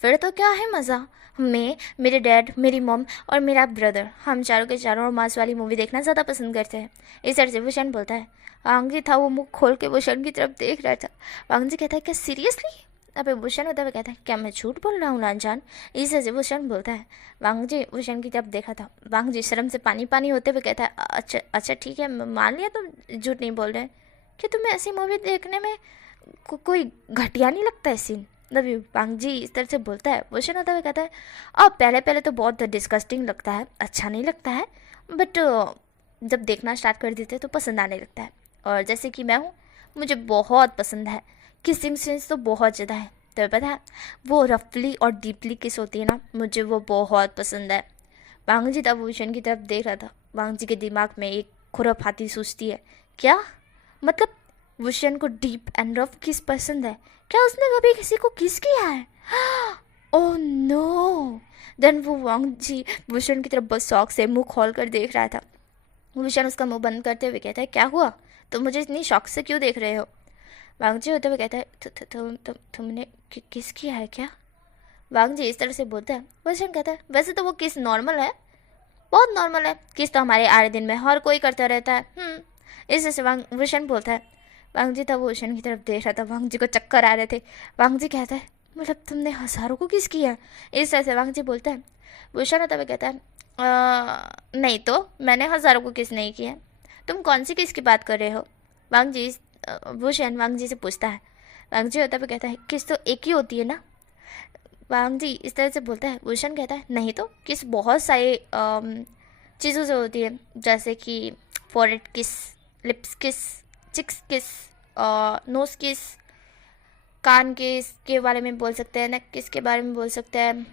फिर तो क्या है मज़ा, मैं, मेरे डैड, मेरी मॉम और मेरा ब्रदर, हम चारों के चारों रोमांस वाली मूवी देखना ज़्यादा पसंद करते हैं। इस तरह से भूषण बोलता है। वांगजी था वो मुंह खोल के भूषण की तरफ देख रहा था। वांगजी कहता है क्या सीरियसली? अबे भूषण होता हुआ कहता है क्या मैं झूठ बोल रहा हूँ लानजान? इस तरह से भूषण बोलता है। वांगजी भूषण की तरफ देखा था। वांगजी शर्म से पानी पानी होते हुए कहता है अच्छा ठीक है, मान लिया तुम झूठ नहीं बोल रहे। कि तुम्हें ऐसी मूवी देखने में कोई घटिया नहीं लगता है सीन? वांगजी इस तरह से बोलता है। भूषण होता हुआ कहता है अब पहले तो बहुत डिस्गस्टिंग लगता है, अच्छा नहीं लगता है, बट जब देखना स्टार्ट कर देते तो पसंद आने लगता है, और जैसे कि मैं हूँ मुझे बहुत पसंद है। किसिंग सीन्स तो बहुत ज़्यादा है, तो पता है वो रफली और डीपली किस होती है ना, मुझे वो बहुत पसंद है। वांगजी तब भूषण की तरफ देख रहा था। वांगजी के दिमाग में एक खुराफाती सोचती है क्या मतलब भूषण को डीप एंड रफ किस पसंद है? क्या उसने कभी किसी को किस किया है? Oh no! देन वो वांगजी भूषण की तरफ बस शौक से मुंह खोल कर देख रहा था। भूषण उसका मुंह बंद करते हुए कहता है क्या हुआ, तुम मुझे इतनी शौक से क्यों देख रहे हो? वांगजी होते हुए कहता है तुमने किस किया है क्या? वांगजी इस तरह से बोलता है। भूषण कहता है वैसे तो वो किस नॉर्मल है, बहुत नॉर्मल है, किस तो हमारे आए दिन में हर कोई करता रहता है। इस तरह से भूषण बोलता है। वांगजी था भूषण की तरफ देख रहा था। वांगजी को चक्कर आ रहे थे। वांगजी कहता है मतलब तुमने हज़ारों को किस किया? इस तरह से वांगजी बोलता है। भूषण होता हुआ कहता है नहीं तो मैंने हज़ारों को किस नहीं किया, तुम कौन सी किस की बात कर रहे हो? भूषण वांगजी से पूछता है। वांग जी होता है कहता है किस तो एक ही होती है ना। वांग जी इस तरह से बोलता है। भूषण कहता है नहीं तो किस बहुत सारे चीज़ों से होती है, जैसे कि फॉरहेड किस, लिप्स किस, चिक्स किस, नोज किस, कान किस के बारे में बोल सकते हैं, नेक किस के बारे में बोल सकते हैं,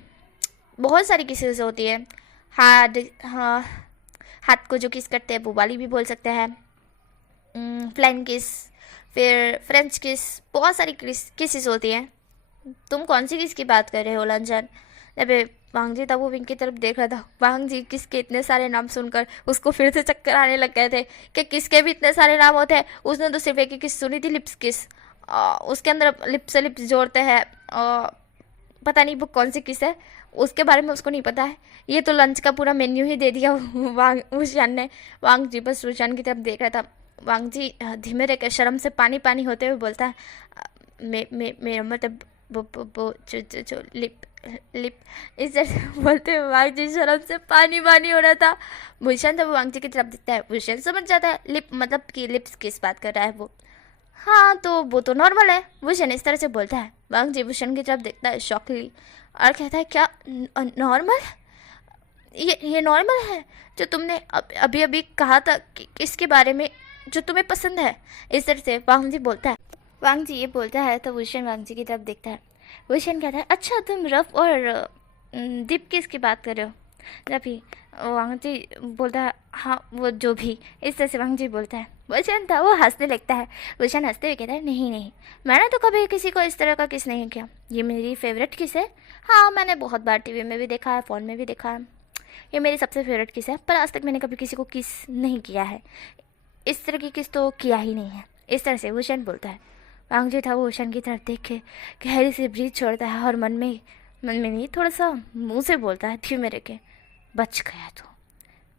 बहुत सारी किसेस होती है। हाथ, हाँ, हाथ को जो किस करते हैं वो वाली भी बोल सकते हैं। फ्लाइंग किस, फिर फ्रेंच किस, बहुत सारी किसेस होती हैं। तुम कौन सी किस की बात कर रहे हो लंजन? जब वांग जी था वो विंग की तरफ देख रहा था। वांग जी किसके इतने सारे नाम सुनकर उसको फिर से चक्कर आने लग गए थे कि किसके भी इतने सारे नाम होते हैं। उसने तो सिर्फ एक ही किस सुनी थी, लिप्स किस। उसके अंदर लिप्स से लिप्स जोड़ते हैं, पता नहीं वो कौन सी किस है, उसके बारे में उसको नहीं पता है। ये तो लंच का पूरा मेन्यू ही दे दिया वांग उषान ने। वांग जी बस उषान की तरफ देख रहा था। वांग जी धीमे रहकर शर्म से पानी पानी होते हुए बोलता है मेरा मतलब वो जो लिप लिप इस तरह से बोलते हुए वांग जी शर्म से पानी पानी हो रहा था। भूषण जब वांग जी की तरफ देखता है, भूषण समझ जाता है लिप मतलब कि लिप्स किस बात कर रहा है वो। हाँ तो वो तो नॉर्मल है, भूषण इस तरह से बोलता है। वांग जी भूषण की तरफ देखता है शॉकली और कहता है क्या नॉर्मल? ये नॉर्मल है जो तुमने अभी अभी कहा था कि किसके बारे में जो तुम्हें पसंद है? इस तरह से वांग जी बोलता है। वांग जी ये बोलता है तो भूषण वांग जी की तरफ देखता है। भूषण कहता है अच्छा तुम रफ और दीप किसकी बात कर रहे हो? जब भी वांग जी बोलता है हाँ वो जो भी, इस तरह से वांग जी बोलता है। भूषण था वो हंसने लगता है। भूषण हंसते हुए कहता है नहीं नहीं, मैंने तो कभी किसी को इस तरह का किस नहीं किया, ये मेरी फेवरेट किस है। हाँ मैंने बहुत बार टीवी में भी देखा है, फ़ोन में भी देखा है, ये मेरी सबसे फेवरेट किस है, पर आज तक मैंने कभी किसी को किस नहीं किया है, इस तरह की किस तो किया ही नहीं है। इस तरह से भूषण बोलता है। वांग जी था वो भूषण की तरफ देख के गहरी से ब्रीथ छोड़ता है और मन में नहीं थोड़ा सा मुंह से बोलता है धीमे रह के बच गया तो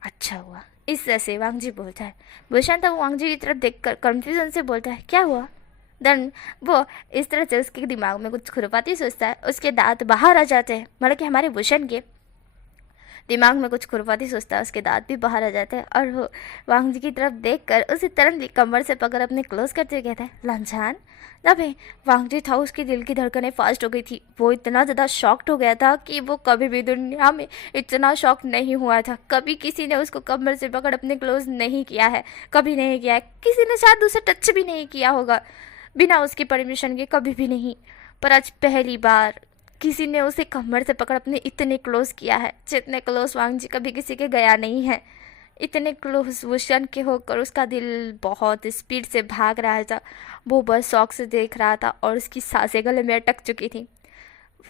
अच्छा हुआ। इस तरह से वांग जी बोलता है। भूषण था वो वांग जी की तरफ देख कर कन्फ्यूजन से बोलता है क्या हुआ? देन वो इस तरह से उसके दिमाग में कुछ खुरपाती सोचता है, उसके दांत बाहर आ जाते हैं, मतलब कि हमारे भूषण के दिमाग में कुछ खुरपाती सोचता है, उसके दांत भी बाहर आ जाते हैं और वो वांग जी की तरफ देखकर उसे तुरंत कमर से पकड़ अपने क्लोज करते हुए कहता है लंजान। तब वांग जी था उसकी दिल की धड़कनें फास्ट हो गई थी। वो इतना ज़्यादा शॉक्ड हो गया था कि वो कभी भी दुनिया में इतना शॉक नहीं हुआ था। कभी किसी ने उसको कमर से पकड़ अपने क्लोज नहीं किया है, कभी नहीं किया है। किसी ने शायद उसे टच भी नहीं किया होगा बिना उसकी परमिशन के, कभी भी नहीं। पर आज पहली बार किसी ने उसे कमर से पकड़ अपने इतने क्लोज किया है जितने क्लोज वांग जी कभी किसी के गया नहीं है। इतने क्लोज भूषण के होकर उसका दिल बहुत स्पीड से भाग रहा था। वो बस शौक से देख रहा था और उसकी सांसें गले में अटक चुकी थी।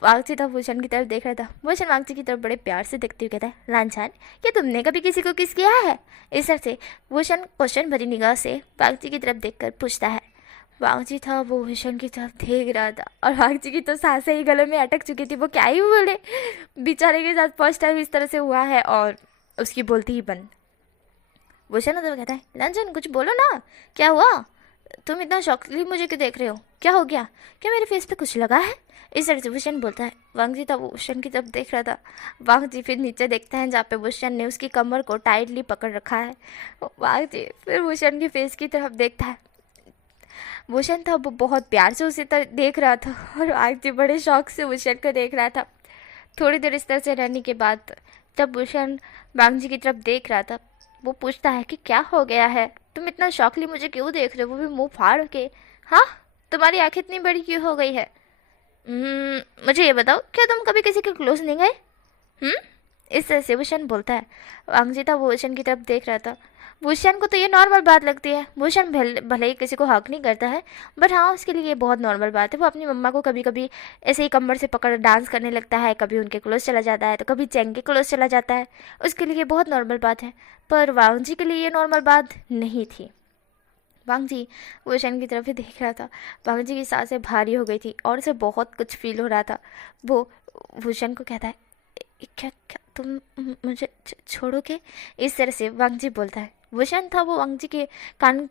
वांग जी था भूषण की तरफ देख रहा था। भूषण वांग जी की तरफ बड़े प्यार से देखते हुए कहता है लांछन क्या तुमने कभी किसी को किस किया है? इस तरह से भूषण क्वेश्चन भरी निगाह से वांग जी की तरफ देखकर पूछता है। वांग जी था वो भूषण की तरफ देख रहा था और वांग जी की तो सांसें ही गले में अटक चुकी थी। वो क्या ही बोले, बेचारे के साथ फर्स्ट टाइम इस तरह से हुआ है और उसकी बोलती ही बंद। भूषण तो कहता है लंजन कुछ बोलो ना, क्या हुआ? तुम इतना शॉकली मुझे क्यों देख रहे हो? क्या हो गया? क्या मेरे फेस पे कुछ लगा है? इस तरह से भूषण बोलता है। वांग जी था वो भूषण की तरफ देख रहा था। वांग जी फिर नीचे देखते हैं जहाँ पे भूषण ने उसकी कमर को टाइटली पकड़ रखा है। वांग जी फिर भूषण की फेस की तरफ देखता है। भूषण था वो बहुत प्यार से उसे देख रहा था और वांग जी बड़े शौक से भूषण को देख रहा था। थोड़ी देर इस तरह से रहने के बाद जब भूषण वांग जी की तरफ देख रहा था, वो पूछता है कि क्या हो गया है, तुम इतना शौकली मुझे क्यों देख रहे हो, वो भी मुंह फाड़ के? हाँ तुम्हारी आंखें इतनी बड़ी क्यों हो गई है? मुझे ये बताओ क्या तुम कभी किसी के क्लोज नहीं गए? इस तरह से भूषण बोलता है। वांग जी था वो भूषण की तरफ देख रहा था। भूषण को तो ये नॉर्मल बात लगती है। भूषण भले ही किसी को हक नहीं करता है, बट हाँ उसके लिए ये बहुत नॉर्मल बात है। वो अपनी मम्मा को कभी कभी ऐसे ही कमर से पकड़ डांस करने लगता है, कभी उनके क्लोज चला जाता है तो कभी चैंग के क्लोज चला जाता है। उसके लिए ये बहुत नॉर्मल बात है, पर वांग जी के लिए ये नॉर्मल बात नहीं थी। वांग जी भूषण की तरफ ही देख रहा था। वांग जी की सांसें भारी हो गई थी और उसे बहुत कुछ फील हो रहा था। वो भूषण को कहता है क्या क्या तुम मुझे छोड़ोगे? इस तरह से वांग जी बोलता है। भूषण था वो वांग जी के कान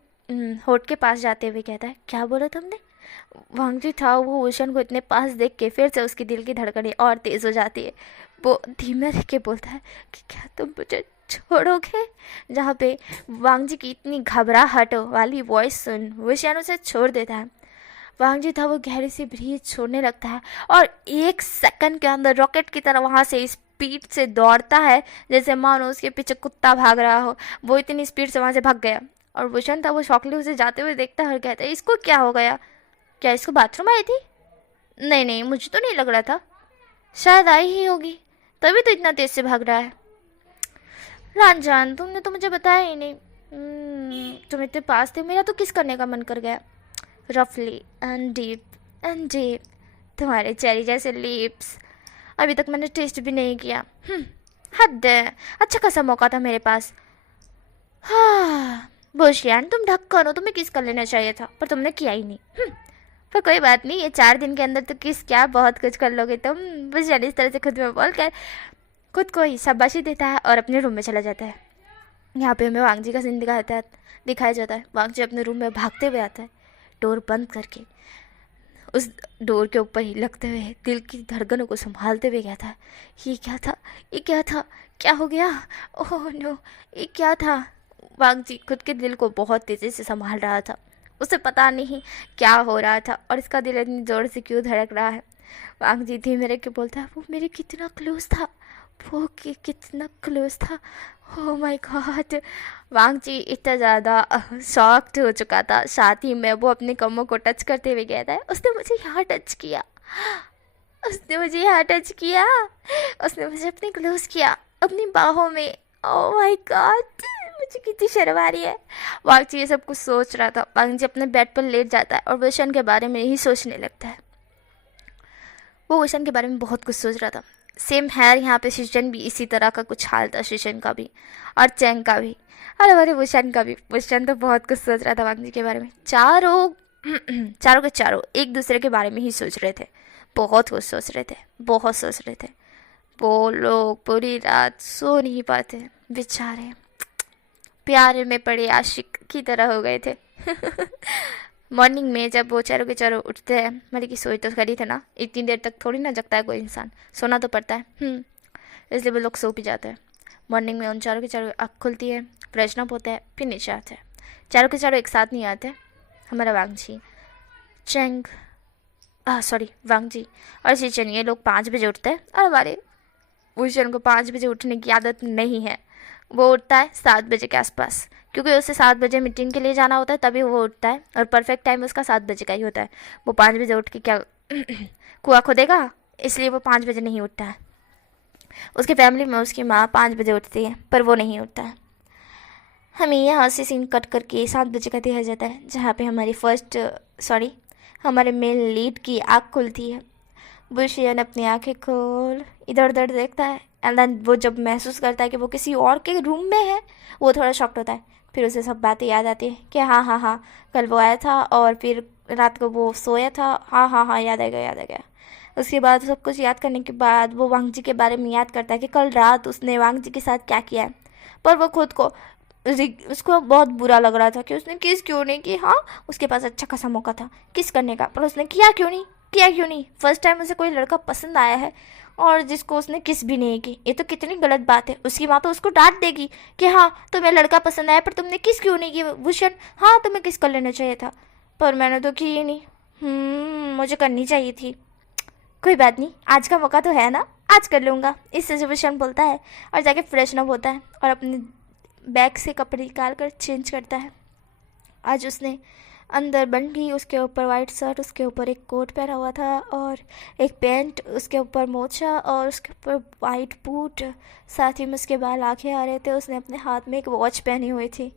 होठ के पास जाते हुए कहता है क्या बोला तुमने? वांग जी था वो भूषण को इतने पास देख के फिर से उसकी दिल की धड़कनें और तेज हो जाती है। वो धीमे रह के बोलता है कि क्या तुम मुझे छोड़ोगे? जहाँ पे वांग जी की इतनी घबराहट वाली वॉइस सुन भूषण उसे छोड़ देता है। वांग जी था वो गहरी सी ब्रीथ छोड़ने लगता है और 1 सेकंड के अंदर रॉकेट की तरह वहाँ से स्पीड से दौड़ता है, जैसे मानो उसके पीछे कुत्ता भाग रहा हो। वो इतनी स्पीड से वहाँ से भाग गया और भूषण था वो शौकली उसे जाते हुए देखता है और कहता है, इसको क्या हो गया? क्या इसको बाथरूम आई थी? नहीं नहीं, मुझे तो नहीं लग रहा था। शायद आई ही होगी, तभी तो इतना तेज से भाग रहा है। रानजान, तुमने तो मुझे बताया ही नहीं। तुम इतने पास थे, मेरा तो किस करने का मन कर गया। रफली एंड डीप एंड डीप, तुम्हारे चेरी जैसे लिप्स अभी तक मैंने टेस्ट भी नहीं किया। हद है, अच्छा खासा मौका था मेरे पास। हाँ बोशियान, तुम ढक्कन हो, तुम्हें किस कर लेना चाहिए था, पर तुमने किया ही नहीं। पर कोई बात नहीं, ये 4 दिन के अंदर तो किस क्या बहुत कुछ कर लोगे तुम। बोशियान इस तरह से खुद में बोल कर खुद को ही शाबाशी देता है और अपने रूम में चला जाता है। यहाँ पे हमें वांग जी का सीन दिखाया जाता है। वांग जी अपने रूम में भागते हुए आता है, डोर बंद करके उस डोर के ऊपर ही लगते हुए दिल की धड़कनों को संभालते हुए कहता है, ये क्या था, ये क्या था, क्या हो गया, ओह नो, ये क्या था। वांग जी खुद के दिल को बहुत तेज़ी से संभाल रहा था। उसे पता नहीं क्या हो रहा था और इसका दिल इतनी ज़ोर से क्यों धड़क रहा है। वांग जी धीमे रह के बोलता है, वो मेरे कितना क्लोज था, वो कितना क्लोज था, ओ माय गॉड। वांग जी इतना ज़्यादा शॉक्ड हो चुका था, साथ ही में वो अपने कमों को टच करते हुए कहता है, उसने मुझे यहाँ टच किया, उसने मुझे यहाँ टच किया, उसने मुझे अपने क्लोज किया अपनी बाहों में। ओ माय गॉड, मुझे कितनी शर्म आ रही है। वांग जी ये सब कुछ सोच रहा था। वांग जी अपने बेड पर लेट जाता है और वैशन के बारे में ही सोचने लगता है। वो वैशन के बारे में बहुत कुछ सोच रहा था। सेम हेयर यहाँ पे शीशन भी इसी तरह का कुछ हाल था, शीशन का भी और चैंग का भी और हमारे वुशन का भी। वुशन तो बहुत कुछ सोच रहा था वांग जी के बारे में। चारों चारों के चारों एक दूसरे के बारे में ही सोच रहे थे, बहुत कुछ सोच रहे थे, बहुत सोच रहे थे। वो लोग पूरी रात सो नहीं पाते, बेचारे प्यार में पड़े आशिक की तरह हो गए थे। मॉर्निंग में जब वो चारों के चारों उठते हैं, मतलब कि सोए तो करी थे ना, इतनी देर तक थोड़ी ना जगता है कोई इंसान, सोना तो पड़ता है। इसलिए वो लोग सो भी जाते हैं। मॉर्निंग में उन चारों के चारों आँख खुलती है, फ्रेशन अप होते हैं, फिर नीचे आते हैं। चारों के चारों एक साथ नहीं आते। हमारा वांग जी, चैंग वांग जी और शीचन, ये लोग 5 बजे उठते हैं और हमारे भूषण को 5 बजे उठने की आदत नहीं है। वो उठता है 7 बजे के आसपास, क्योंकि उसे 7 बजे मीटिंग के लिए जाना होता है, तभी वो उठता है और परफेक्ट टाइम उसका 7 बजे का ही होता है। वो 5 बजे उठ के क्या कुआं खोदेगा, इसलिए वो 5 बजे नहीं उठता है। उसकी फैमिली में उसकी माँ 5 बजे उठती है, पर वो नहीं उठता है। हमें यहाँ से सीन कट करके 7 बजे का दिया जाता है, जहाँ पे हमारे मेन लीड की आँख खुलती है। बुशियन अपनी आंखें खोल इधर उधर देखता है एंड देन वो जब महसूस करता है कि वो किसी और के रूम में है, वो थोड़ा शॉक्ड होता है। फिर उसे सब बातें याद आती है कि हाँ हाँ हाँ, कल वो आया था और फिर रात को वो सोया था, हाँ हाँ हाँ, याद आ गया। उसके बाद सब कुछ याद करने के बाद वो वांग जी के बारे में याद करता है कि कल रात उसने वांग जी के साथ क्या किया है। पर वो खुद को उसको बहुत बुरा लग रहा था कि उसने किस क्यों नहीं की। हाँ, उसके पास अच्छा खासा मौका था किस करने का, पर उसने किया क्यों नहीं। फर्स्ट टाइम उसे कोई लड़का पसंद आया है और जिसको उसने किस भी नहीं की। ये तो कितनी गलत बात है। उसकी माँ तो उसको डांट देगी कि हाँ तुम्हें लड़का पसंद आया पर तुमने किस क्यों नहीं की भूषण, हाँ तुम्हें किस कर लेना चाहिए था, पर मैंने तो की ही नहीं। मुझे करनी चाहिए थी। कोई बात नहीं, आज का मौका तो है ना, आज कर लूँगा, इससे भूषण बोलता है और जाके फ्रेशन अप होता है और अपने बैग से कपड़े निकाल कर चेंज करता है। आज उसने अंदर बंडी, उसके ऊपर वाइट शर्ट, उसके ऊपर एक कोट पहना हुआ था और एक पैंट, उसके ऊपर मोजा और उसके ऊपर वाइट बूट। साथ ही में उसके बाल आगे आ रहे थे। उसने अपने हाथ में एक वॉच पहनी हुई थी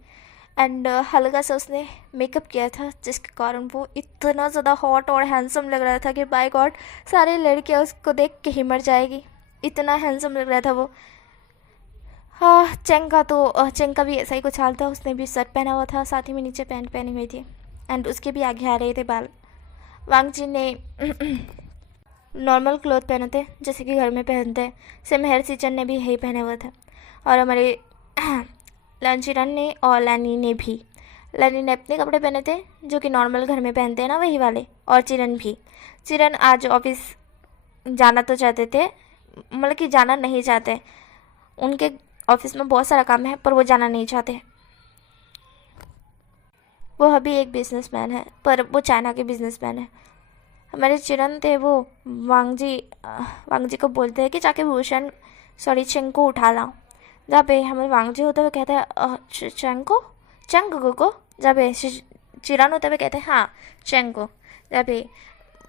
एंड हल्का सा उसने मेकअप किया था, जिसके कारण वो इतना ज़्यादा हॉट और हैंडसम लग रहा था कि बाय गॉड सारे लड़कियाँ उसको देख के ही मर जाएगी, इतना हैंडसम लग रहा था वो। हाँ, चेंग का भी ऐसा ही कुछ हाल था। उसने भी शर्ट पहना हुआ था, साथ ही में नीचे पैंट पहनी हुई थी एंड उसके भी आगे आ रहे थे बाल। वांग जी ने नॉर्मल क्लॉथ पहने थे जैसे कि घर में पहनते हैं। सेम हेयर सीचन ने भी यही पहने हुए थे और हमारे लंचिरन ने और लैनी ने भी। लैनी ने अपने कपड़े पहने थे जो कि नॉर्मल घर में पहनते हैं ना, वही वाले। और चिरन भी। चिरन आज ऑफिस जाना तो चाहते थे, मतलब कि जाना नहीं चाहते, उनके ऑफिस में बहुत सारा काम है पर वो जाना नहीं चाहते। वो अभी एक बिजनेसमैन है, पर वो चाइना के बिजनेसमैन है। हमारे चिरन थे वो वांग जी को बोलते हैं कि जाके वुशन चेंग को उठा लाओ। जहाँ पे हमें वांग जी होते हुए कहते हैं चेंग को। जहाँ पे चिरन होते हुए कहते हैं हाँ चेंग को। जहाँ पे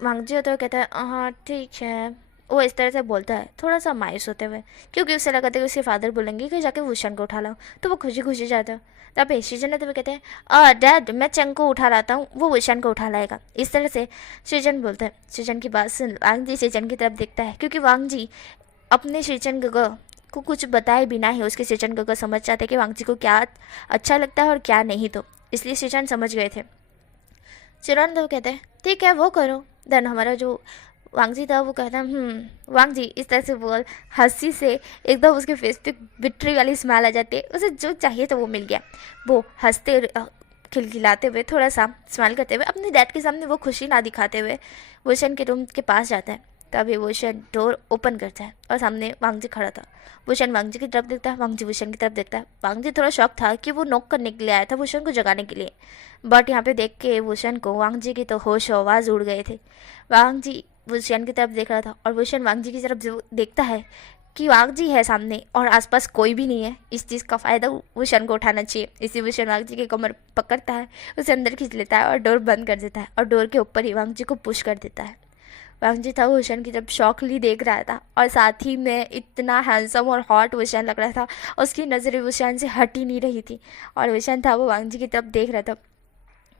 वांग जी होते हुए कहते हैं हाँ ठीक है। वो इस तरह से बोलता है थोड़ा सा मायूस होते हुए, क्योंकि उससे लगा था कि उसके फादर बोलेंगे कि जाके वुशन को उठा लाओ, तो वो खुशी खुशी जाता है। तब शीजन होते हुए कहते हैं डैड मैं चंग को उठा लाता हूँ, वो वुशन को उठा लाएगा। इस तरह से शीजन बोलता है। शीजन की बात सुन वांग जी शीजन की तरफ देखता है, क्योंकि वांग जी अपने शीजन को कुछ बताए बिना ही उसके शीजन को समझ जाते कि वांग जी को क्या अच्छा लगता है और क्या नहीं, तो इसलिए शीजन समझ गए थे। चिरन तो कहते हैं ठीक है वो करो। देन हमारा जो वांग जी था वो कहता है वांग जी इस तरह से बोल, हंसी से एकदम उसके फेस पे बिट्री वाली स्माइल आ जाती है। उसे जो चाहिए तो वो मिल गया। वो हंसते खिलखिलाते हुए थोड़ा सा स्माइल करते हुए अपने डैड के सामने वो खुशी ना दिखाते हुए वोशन के रूम के पास जाता है। तभी वोशन डोर ओपन करता है और सामने वांग जी खड़ा था। वोशन वांग जी की तरफ देखता है, वांग जी वोशन की तरफ देखता है। वांग जी थोड़ा शॉक था कि वो नॉक करने के लिए आया था वोशन को जगाने के लिए, बट यहाँ पे देख के वोशन को वांग जी की तो होश आवाज़ उड़ गए थे। वांग जी वुशन की तरफ देख रहा था और वुशन वांग जी की तरफ जो देखता है कि वांग जी है सामने और आसपास कोई भी नहीं है। इस चीज़ का फ़ायदा वुशन को उठाना चाहिए। इसी वुशन वांग जी की कमर पकड़ता है, उसे अंदर खींच लेता है और डोर बंद कर देता है और डोर के ऊपर ही वांग जी को पुश कर देता है। वांग जी था वुशन की तरफ शॉकली देख रहा था और साथ ही में इतना हैंडसम और हॉट वुशन लग रहा था, उसकी नज़रें वुशन से हट ही नहीं रही थी और वुशन था वो वांग जी की तरफ देख रहा था।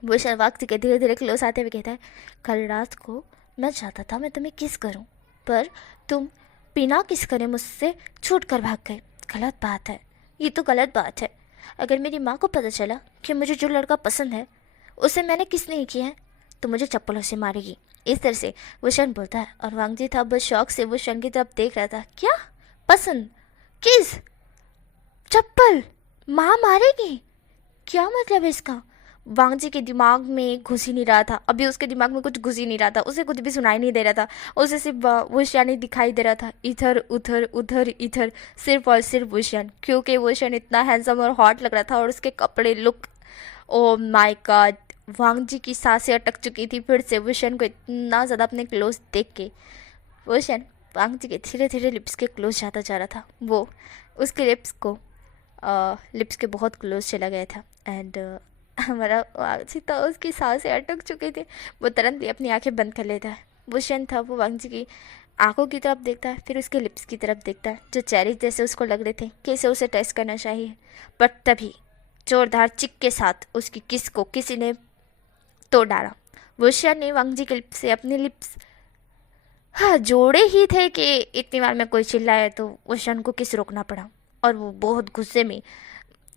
वुशन वांग जी के धीरे धीरे क्लोज आते हुए कहता है कल रात को मैं चाहता था मैं तुम्हें किस करूं, पर तुम बिना किस करे मुझसे छूट कर भाग गए। गलत बात है, ये तो गलत बात है। अगर मेरी माँ को पता चला कि मुझे जो लड़का पसंद है उसे मैंने किस नहीं किया है तो मुझे चप्पलों से मारेगी। इस तरह से वुशन बोलता है और वांग जी था बस शौक से वुशन की तरफ देख रहा था। क्या पसंद, किस, चप्पल, माँ मारेगी, क्या मतलब है इसका? वांग जी के दिमाग में घुस ही नहीं रहा था। अभी उसके दिमाग में कुछ घुस ही नहीं रहा था, उसे कुछ भी सुनाई नहीं दे रहा था। उसे सिर्फ वुशन ही दिखाई दे रहा था, इधर उधर उधर इधर, सिर्फ और सिर्फ वुशन, क्योंकि वुशन इतना हैंडसम और हॉट लग रहा था और उसके कपड़े लुक, ओ माय गॉड। वांग जी की सांसें अटक चुकी थी फिर से वुशन को इतना ज़्यादा अपने क्लोज देख के। वुशन वांग जी के धीरे धीरे लिप्स के क्लोज जाता जा रहा था। वो उसके लिप्स के बहुत क्लोज चला गया था एंड हमारा वांग जी था उसकी सांसें अटक चुकी थी। वो तुरंत ही अपनी आंखें बंद कर लेता है। वुशन था वो वांग जी की आंखों की तरफ देखता है, फिर उसके लिप्स की तरफ देखता है जो चेरी जैसे उसको लग रहे थे कि इसे उसे टेस्ट करना चाहिए। बट तभी जोरदार चिक के साथ उसकी किस को किसी ने तोड़ डाला। वुशन ने वांग जी के लिप्स से अपने लिप्स जोड़े ही थे कि इतनी बार में कोई चिल्लाया तो वुशन को किस रोकना पड़ा और वो बहुत गुस्से में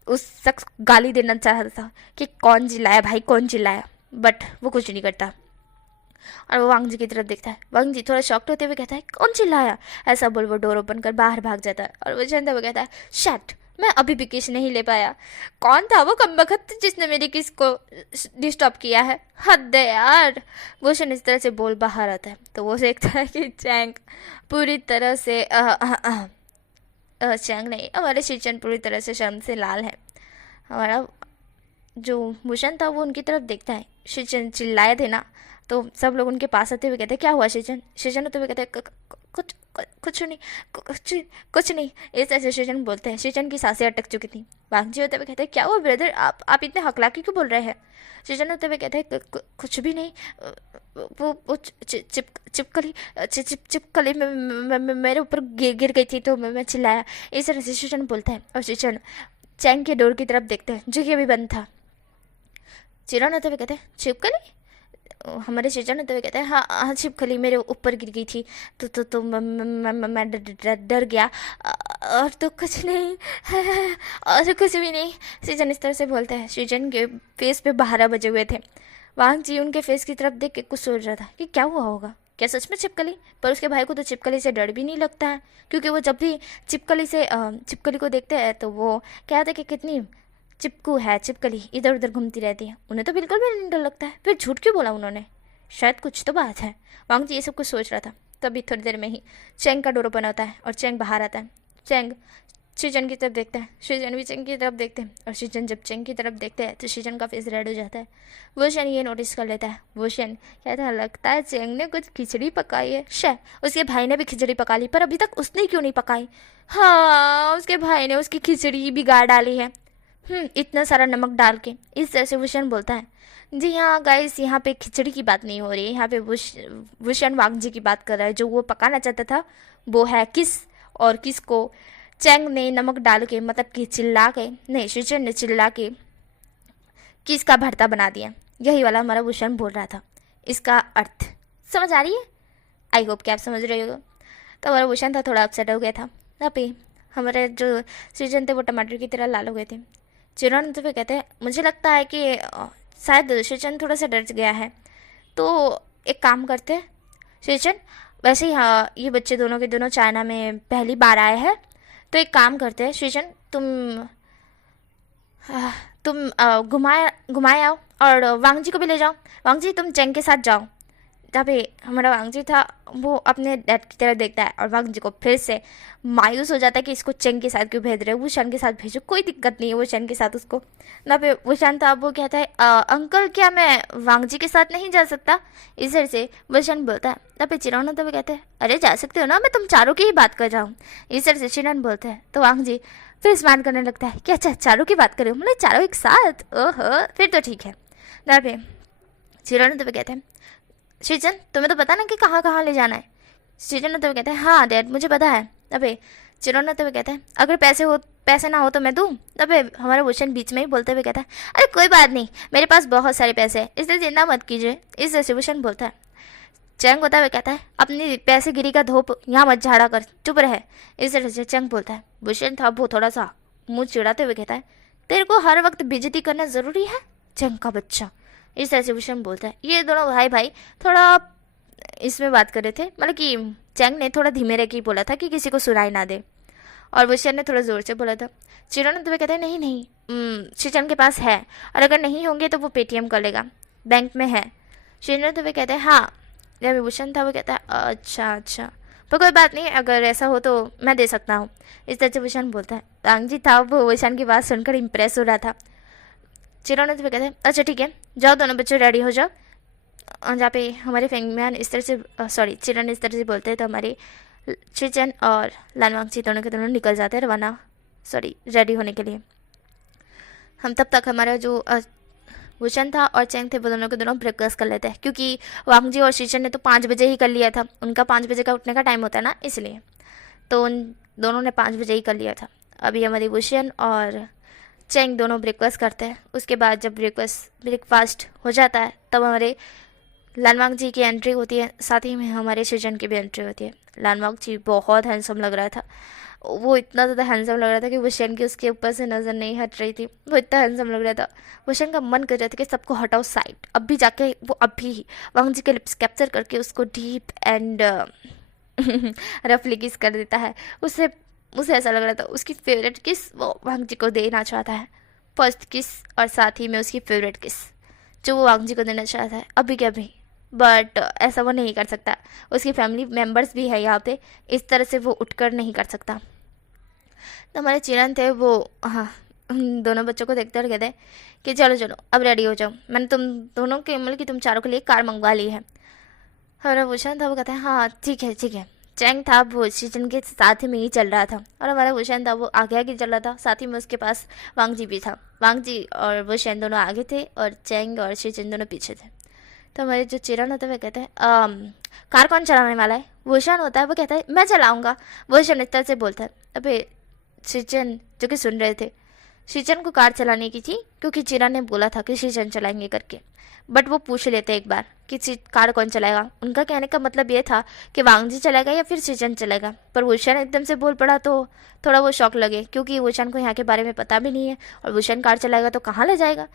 उस शख्स गाली देना चाहता था कि कौन चिल्लाया भाई, कौन चिल्लाया, बट वो कुछ नहीं करता और वो वांग जी की तरफ देखता है। वांग जी थोड़ा शॉक्ड होते हुए कहता है कौन चिल्लाया, ऐसा बोल वो डोर ओपन कर बाहर भाग जाता है और वो जनता वो कहता है शट, मैं अभी भी किस नहीं ले पाया। कौन था वो कमबख्त जिसने मेरी किस को डिस्टर्ब किया है, हद है यार। वोशन इस तरह से बोल बाहर आता है तो वो देखता है कि चैंग पूरी तरह से चैंग नहीं, हमारे शीचन पूरी तरह से शर्म से लाल है। हमारा जो वुशन था वो उनकी तरफ देखता है। शीचन चिल्लाए थे ना, तो सब लोग उनके पास आते हुए कहते हैं क्या हुआ शीचन। शीचन होते हुए कहते हैं कुछ कुछ नहीं, कुछ नहीं, इस ऐसे शीचन बोलते हैं। शीचन की सांसें अटक चुकी थी। वांग जी होते हुए कहते हैं क्या हुआ ब्रदर, आप इतने हकलाकी क्यों बोल रहे हैं। शीचन होते हुए कहते हैं कुछ भी नहीं, वो चिपकली चिपकली मेरे ऊपर गिर गई थी तो मैं चिल्लाया। इस तरह से शीचन बोलता है और शीचन चैंग के डोर की तरफ देखते हैं जो कि अभी बंद था। चिरन होते हुए कहते हैं छिपकली, हमारे शीचन होते हुए कहते हैं हाँ हाँ छिपकली मेरे ऊपर गिर गई थी तो मैं डर गया और तो कुछ नहीं और कुछ भी नहीं। शीचन इस तरह से बोलते हैं। शीचन के फेस पे 12 बजे हुए थे। वांग जी उनके फेस की तरफ देख के कुछ सोच रहा था कि क्या हुआ होगा, क्या सच में छिपकली। पर उसके भाई को तो छिपकली से डर भी नहीं लगता है, क्योंकि वो जब भी छिपकली को देखते हैं तो वो कहते हैं कि कितनी चिपकू है छिपकली, इधर उधर घूमती रहती है। उन्हें तो बिल्कुल भी नहीं डर लगता है, फिर झूठ क्यों बोला उन्होंने, शायद कुछ तो बात है। वांग जी ये सब कुछ सोच रहा था। तभी थोड़ी देर में ही चैंग का डोर ओपन होता है और चैंग बाहर आता है। चैंग शीजन की तरफ देखता है, शीजन भी चेंग की तरफ देखते हैं, और शीजन जब चेंग की तरफ देखते हैं तो शीजन का फेस रेड हो जाता है। वुशन ये नोटिस कर लेता है। वुशन कहता है लगता है चेंग ने कुछ खिचड़ी पकाई है। शे, उसके भाई ने भी खिचड़ी पका ली, पर अभी तक उसने क्यों नहीं पकाई? हाँ, उसके भाई ने उसकी खिचड़ी बिगाड़ डाली है। इतना सारा नमक डाल के। इस तरह से वुशन बोलता है। जी हाँ गाइस, यहाँ पे खिचड़ी की बात नहीं हो रही है, यहाँ पे वुशन वांगजी की बात कर रहा है। जो वो पकाना चाहता था वो है किस, और किस को चैंग ने नमक डाल के, मतलब कि चिल्ला के, नहीं शीजन ने चिल्ला के किस का भरता बना दिया। यही वाला हमारा वुशन बोल रहा था। इसका अर्थ समझ आ रही है? आई होप कि आप समझ रहे हो। तो हमारा वुशन था थोड़ा अपसेट हो गया था। यहाँ पे हमारे जो शीजन थे वो टमाटर की तरह लाल हो गए थे। चिरन तो कहते हैं मुझे लगता है कि शायद शीजन थोड़ा सा डर गया है, तो एक काम करते हैं शीजन, वैसे ही हाँ ये बच्चे दोनों के दोनों चाइना में पहली बार आए हैं, तो एक काम करते हैं शीजन, तुम घुमाए घुमाए आओ और वांगजी को भी ले जाओ। वांगजी तुम चेंग के साथ जाओ। जहाँ पे हमारा वांगजी था वो अपने डैड की तरह देखता है, और वांगजी को फिर से मायूस हो जाता है कि इसको चेंग के साथ क्यों भेज रहे हो, वुशन के साथ भेजो, कोई दिक्कत नहीं है वुशन के साथ उसको। ना पे वुशन था वो कहता है अंकल क्या मैं वांगजी के साथ नहीं जा सकता? इस तरह से वुशन बोलता है। ना पे चिरौना तो वो कहते हैं अरे जा सकते हो ना, मैं तुम चारों की ही बात कर रहा हूँ। इस तरह से चिरन बोलते हैं। तो वांगजी फिर स्माइल करने लगता है कि अच्छा चारों की बात करो, मतलब चारों एक साथ, ओहो फिर तो ठीक है। ना पे चिरौना तो कहते हैं शीजन तुम्हें तो पता ना कि कहाँ कहाँ ले जाना है। शीजन तो कहते हैं हाँ डैड मुझे पता है। अबे चिरोना तो कहता है अगर पैसे ना हो तो मैं दूँ। अबे हमारा वुशन बीच में ही बोलते हुए कहता है अरे कोई बात नहीं, मेरे पास बहुत सारे पैसे हैं, इसलिए चिंता मत कीजिए। इस तरह से वुशन बोलता है। चैंग होता हुआ कहता है अपनी पैसे गिरी का धोप यहाँ मत झाड़ा कर, चुप रहे। इस तरह से चैंग बोलता है। वुशन था वो थोड़ा सा मुँह चिढ़ाते हुए कहता है तेरे को हर वक्त बेइज्जती करना ज़रूरी है चैंग का बच्चा। इस तरह से वुशन बोलता है। ये दोनों भाई थोड़ा इसमें बात कर रहे थे, मतलब कि चैंग ने थोड़ा धीमे रह के बोला था कि किसी को सुनाई ना दे, और वुशन ने थोड़ा ज़ोर से बोला था। चिरोन तुम्हें कहते हैं नहीं नहीं शीजन के पास है, और अगर नहीं होंगे तो वो पेटीएम कर लेगा, बैंक में है। शीजन तुम्हें कहते हैं हाँ। जब वुशन था वो कहता है अच्छा पर कोई बात नहीं, अगर ऐसा हो तो मैं दे सकता हूँ। इस तरह से वुशन बोलता है। रांगजी था वो वुशन की बात सुनकर इम्प्रेस हो रहा था। चिरोन तुम्हें कहते हैं अच्छा ठीक है जाओ दोनों बच्चे रेडी हो जाओ। जहाँ पे हमारे फेंगमैन इस तरह से सॉरी चिरन इस तरह से बोलते हैं, तो हमारे चिचन और लानवांगची दोनों के दोनों निकल जाते हैं रवाना, रेडी होने के लिए। हम तब तक हमारा जो वुशन था और चैंग थे वो दोनों के दोनों ब्रेकफास्ट कर लेते हैं, क्योंकि वांगजी और शीचन ने तो 5 बजे ही कर लिया था, उनका 5 बजे का उठने का टाइम होता है ना, इसलिए तो उन दोनों ने 5 बजे ही कर लिया था। अभी हमारी वुशन और चैंग दोनों ब्रेकफास्ट करते हैं। उसके बाद जब ब्रेकफास्ट हो जाता है तब हमारे लानवांग जी की एंट्री होती है, साथ ही में हमारे शीजन की भी एंट्री होती है। लानवांग जी बहुत हैंडसम लग रहा था, वो इतना ज़्यादा हैंडसम लग रहा था कि वुशन की उसके ऊपर से नज़र नहीं हट रही थी, वो इतना हैंडसम लग रहा था। वुशन का मन कर रहा था कि सबको हटाओ साइड, अभी जाके वो अभी वांग जी के लिप्स कैप्चर करके उसको डीप एंड रफली किस कर देता है। उसे ऐसा लग रहा था उसकी फेवरेट किस वो वांग जी को देना चाहता है, फर्स्ट किस, और साथ ही में उसकी फेवरेट किस जो वो वांग जी को देना चाहता है अभी के अभी। बट ऐसा वो नहीं कर सकता, उसकी फैमिली मेम्बर्स भी है यहाँ पे, इस तरह से वो उठकर नहीं कर सकता। तो हमारे चिरन थे वो हाँ उन दोनों बच्चों को देखते और कहते कि चलो चलो अब रेडी हो जाओ, मैंने तुम दोनों के मतलब कि तुम चारों के लिए कार मंगवा ली है। हमारा भूषण था वो कहता है हाँ ठीक है ठीक है। चैंग था वो शीजन के साथ में ही चल रहा था, और हमारा भूषण था वो आगे आगे चल रहा था, साथ ही में उसके पास वांगजी भी था। वांगजी और भूषण दोनों आगे थे और चैंग और शीजन दोनों पीछे थे। तो हमारे जो चिरन होता है वो कहते हैं कार कौन चलाने वाला है? भूषण होता है वो कहता है मैं चलाऊंगा। भूषण इस तरह से बोलता है। अबे शीजन जो कि सुन रहे थे, शीजन को कार चलाने की थी क्योंकि चिरन ने बोला था कि शीजन चलाएंगे करके, बट वो पूछ लेते एक बार कि कार कौन चलाएगा। उनका कहने का मतलब ये था कि वांगजी चलाएगा या फिर शीजन चलाएगा, पर वुशन एकदम से बोल पड़ा तो थोड़ा वो शौक लगे, क्योंकि वुशन को यहाँ के बारे में पता भी नहीं है, और वुशन कार चलाएगा तो कहाँ ले जाएगा,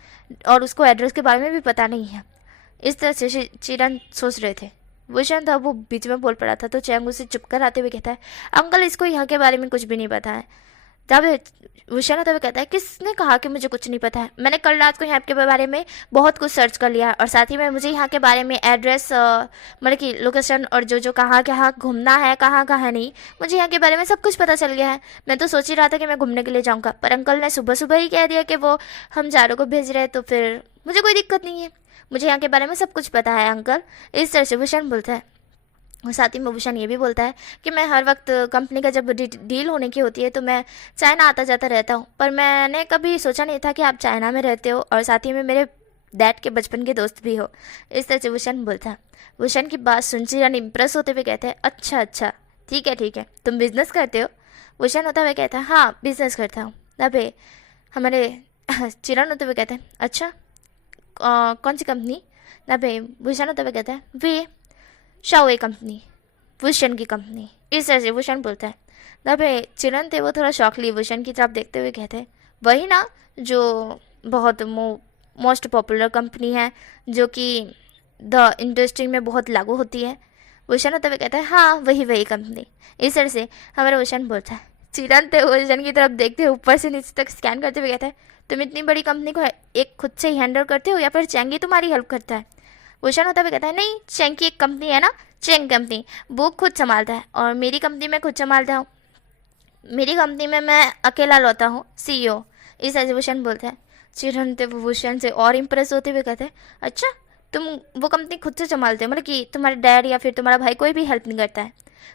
और उसको एड्रेस के बारे में भी पता नहीं है। इस तरह से चिरन सोच रहे थे। वुशन था वो बीच में बोल पड़ा था, तो चैंग उसे चुप कर आते हुए कहता है अंकल इसको यहाँ के बारे में कुछ भी नहीं पता है। जब भूषण होते हुए कहता है किसने कहा कि मुझे कुछ नहीं पता है, मैंने कल रात को यहाँ के बारे में बहुत कुछ सर्च कर लिया है और साथ ही में मुझे यहाँ के बारे में एड्रेस मतलब कि लोकेशन और जो जो कहाँ कहाँ घूमना है कहाँ कहाँ नहीं, मुझे यहाँ के बारे में सब कुछ पता चल गया है। मैं तो सोच ही रहा था कि मैं घूमने के लिए जाऊँगा, पर अंकल ने सुबह सुबह ही कह दिया कि वो हम चारों को भेज रहे हैं, तो फिर मुझे कोई दिक्कत नहीं है, मुझे यहाँ के बारे में सब कुछ पता है अंकल। इस तरह से भूषण बोलता है। और साथ ही में भूषण ये भी बोलता है कि मैं हर वक्त कंपनी का जब डील होने की होती है तो मैं चाइना आता जाता रहता हूँ, पर मैंने कभी सोचा नहीं था कि आप चाइना में रहते हो और साथ ही में मेरे डैड के बचपन के दोस्त भी हो। इस तरह से भूषण बोलता है। भूषण की बात सुन चिरन इम्प्रेस होते हुए कहते हैं अच्छा अच्छा ठीक है, तुम बिजनेस करते हो? भूषण होता हुआ कहता है हाँ बिजनेस करता हूँ। तभी हमारे चिरन होते हुए कहते हैं अच्छा कौन सी कंपनी? तभी भूषण होते हुए कहता है वे शाओए कंपनी, भूषण की कंपनी। इस तरह से भूषण बोलता है। तब चिरन थे वो थोड़ा शौक लिए भूषण की तरफ देखते हुए कहते हैं वही ना जो बहुत मोस्ट पॉपुलर कंपनी है जो कि द इंडस्ट्री में बहुत लागू होती है। भूषण होते हुए कहता है हाँ वही कंपनी। इस तरह से हमारा भूषण बोलता है। चिरन थे भूषण की तरफ देखते हुए ऊपर से नीचे तक स्कैन करते हुए कहता है तुम इतनी बड़ी कंपनी को एक खुद से ही हैंडल करते हो या फिर चैंगी तुम्हारी हेल्प करता है? भूषण होता हुआ कहता है नहीं चेंग की एक कंपनी है ना, चेंग कंपनी, वो खुद संभालता है और मेरी कंपनी में खुद संभालता हूँ, मेरी कंपनी में मैं अकेला लौटा हूँ CEO। इस तरह से भूषण बोलता है। चिरन तो भूषण से और इम्प्रेस होते हुए कहते हैं अच्छा तुम वो कंपनी खुद से संभालते हो, मतलब कि तुम्हारे डैड या फिर तुम्हारा भाई कोई भी हेल्प नहीं करता है?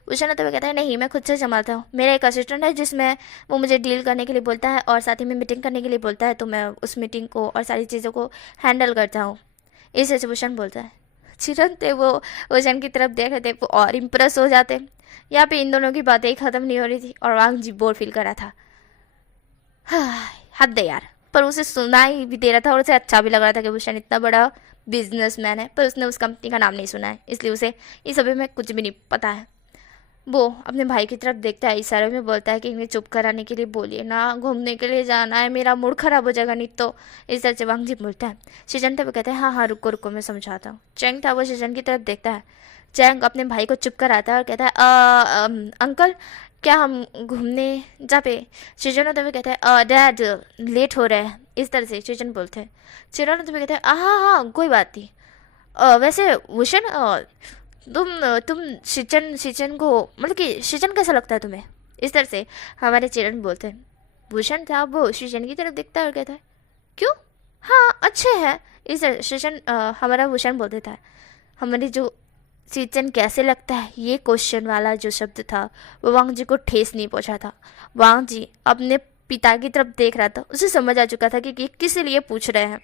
भूषण होते हुए कहता है नहीं मैं खुद से संभालता हूँ, मेरा एक असिस्टेंट है जिसमें वो मुझे डील करने के लिए बोलता है और साथ ही में मीटिंग करने के लिए बोलता है, तो मैं उस मीटिंग को और सारी चीज़ों को हैंडल करता हूँ। इस तरह से भूषण बोलता है। चिरन थे वो भूषण की तरफ देख रहे थे वो और इम्प्रेस हो जाते। यहाँ पे इन दोनों की बातें ही ख़त्म नहीं हो रही थी और वांग जी बोर फील कर रहा था। हद है यार, पर उसे सुना ही भी दे रहा था और उसे अच्छा भी लग रहा था कि भूषण इतना बड़ा बिजनेसमैन है, पर उसने उस कंपनी का नाम नहीं सुना है, इसलिए उसे इस सभी में कुछ भी नहीं पता है। वो अपने भाई की तरफ देखता है, इशारे में बोलता है कि इन्हें चुप कराने के लिए बोलिए ना, घूमने के लिए जाना है, मेरा मूड खराब हो जाएगा नहीं तो। इस तरह से वांग जी बोलता है। शीजन था वो कहता है हाँ रुको रुको मैं समझाता हूँ। चैंग था वो शीजन की तरफ देखता है। चैंग अपने भाई को चुप कराता है और कहता है अंकल क्या हम घूमने जा पे? शीजन होते हुए कहता है डैड लेट हो रहा है। इस तरह से शीजन बोलते हैं। चिरन होते हुए कहते हैं हाँ कोई बात नहीं। वैसे भूषण तुम शीचन को मतलब कि शीचन कैसा लगता है तुम्हें? इस तरह से हमारे चिरन बोलते हैं। भूषण था वो शीचन की तरफ देखता है और कहता है क्यों हाँ अच्छे हैं। इस तरह शीचन हमारा भूषण बोल देता है। हमारी जो शीचन कैसे लगता है ये क्वेश्चन वाला जो शब्द था वो वांग जी को ठेस नहीं पहुंचा था। वांग जी अपने पिता की तरफ देख रहा था, उसे समझ आ चुका था कि किस लिए पूछ रहे हैं।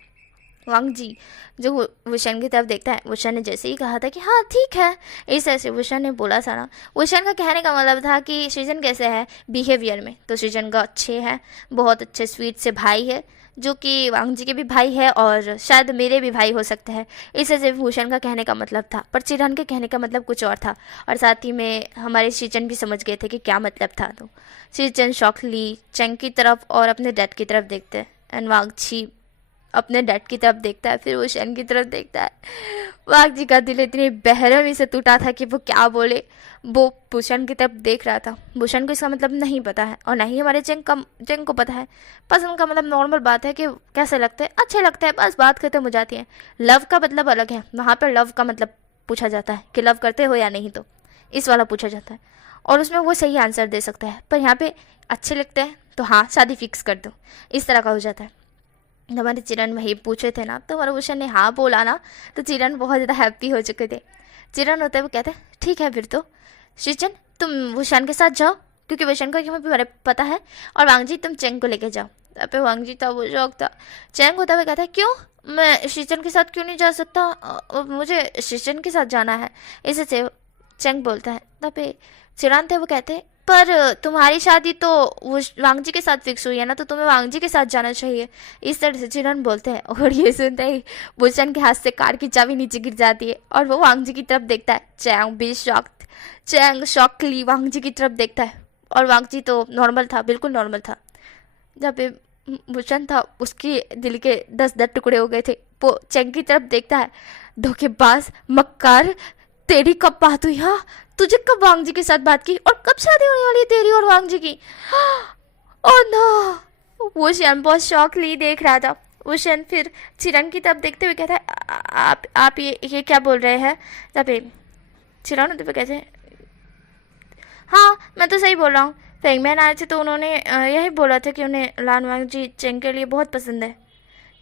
वांग जी जो वुशन की तरफ देखता है, वुशन ने जैसे ही कहा था कि हाँ ठीक है, इस तरह से वुशन ने बोला था ना। वुशन का कहने का मतलब था कि शीजन कैसे है बिहेवियर में, तो शीजन का अच्छे है, बहुत अच्छे स्वीट से भाई है जो कि वांग जी के भी भाई है और शायद मेरे भी भाई हो सकते हैं। इस तरह से भूषण का कहने का मतलब था, पर चिरन के कहने का मतलब कुछ और था और साथ ही में हमारे शीजन भी समझ गए थे कि क्या मतलब था। तो शीजन शौक ली चंग की तरफ और अपने डैड की तरफ देखते हैं एंड वांग जी अपने डैड की तरफ देखता है, फिर वो शन की तरफ देखता है। वाघ जी का दिल इतनी बेरहमी से टूटा था कि वो क्या बोले। वो भूषण की तरफ देख रहा था। भूषण को इसका मतलब नहीं पता है और नहीं हमारे जंग को पता है। पसंद का मतलब नॉर्मल बात है कि कैसे लगते हैं, अच्छे लगते हैं, बस बात खत्म हो जाती है। लव का मतलब अलग है, वहाँ पर लव का मतलब पूछा जाता है कि लव करते हो या नहीं, तो इस वाला पूछा जाता है और उसमें वो सही आंसर दे सकता है। पर यहाँ पे अच्छे लगते हैं तो हाँ शादी फिक्स कर दो, इस तरह का हो जाता है। हमारे चिरन वही पूछे थे ना, तो हमारे भूषण ने हाँ बोला ना, तो चिरन बहुत ज़्यादा हैप्पी हो चुके थे। चिरन होते हुए कहते ठीक है फिर तो शीचन तुम भूषण के साथ जाओ, क्योंकि भूषण को हमें बारे पता है, और वांग जी तुम चेंग को लेके जाओ। तब पे वांग जी था वो शौक था। चेंग होता हुआ कहता है क्यों, मैं शीचन के साथ क्यों नहीं जा सकता, मुझे शीचन के साथ जाना है। इसे से चेंग बोलता है। तब पे चिरान थे वो कहते हैं पर तुम्हारी शादी तो वो वांग जी के साथ फिक्स हुई है ना, तो तुम्हें वांग जी के साथ जाना चाहिए। इस तरह से चिरन बोलते हैं और ये सुनते ही भूषण के हाथ से कार की चाबी नीचे गिर जाती है और वो वांग जी की तरफ देखता है। चैंग भी चैंग शॉकली वांग जी की तरफ देखता है और वांग जी तो नॉर्मल था, बिल्कुल नॉर्मल था। जब भूषण था उसके दिल के 10 टुकड़े हो गए थे। वो चैंग की तरफ देखता है। धोखेबाज मक्कार, तेरी कब बात हुई, हाँ तुझे कब वांग जी के साथ बात की और कब शादी होने वाली है तेरी और वांग जी की? Oh no! वुशन बहुत शॉक ली देख रहा था। वुशन फिर चिरन की तरफ देखते हुए कहता है, आप ये क्या बोल रहे हैं? तभी चिरन होते हुए कहते हैं, हाँ मैं तो सही बोल रहा हूँ। फेंगमैन आए थे तो उन्होंने यही बोला था कि उन्हें लान वांगजी चेंग के लिए बहुत पसंद है।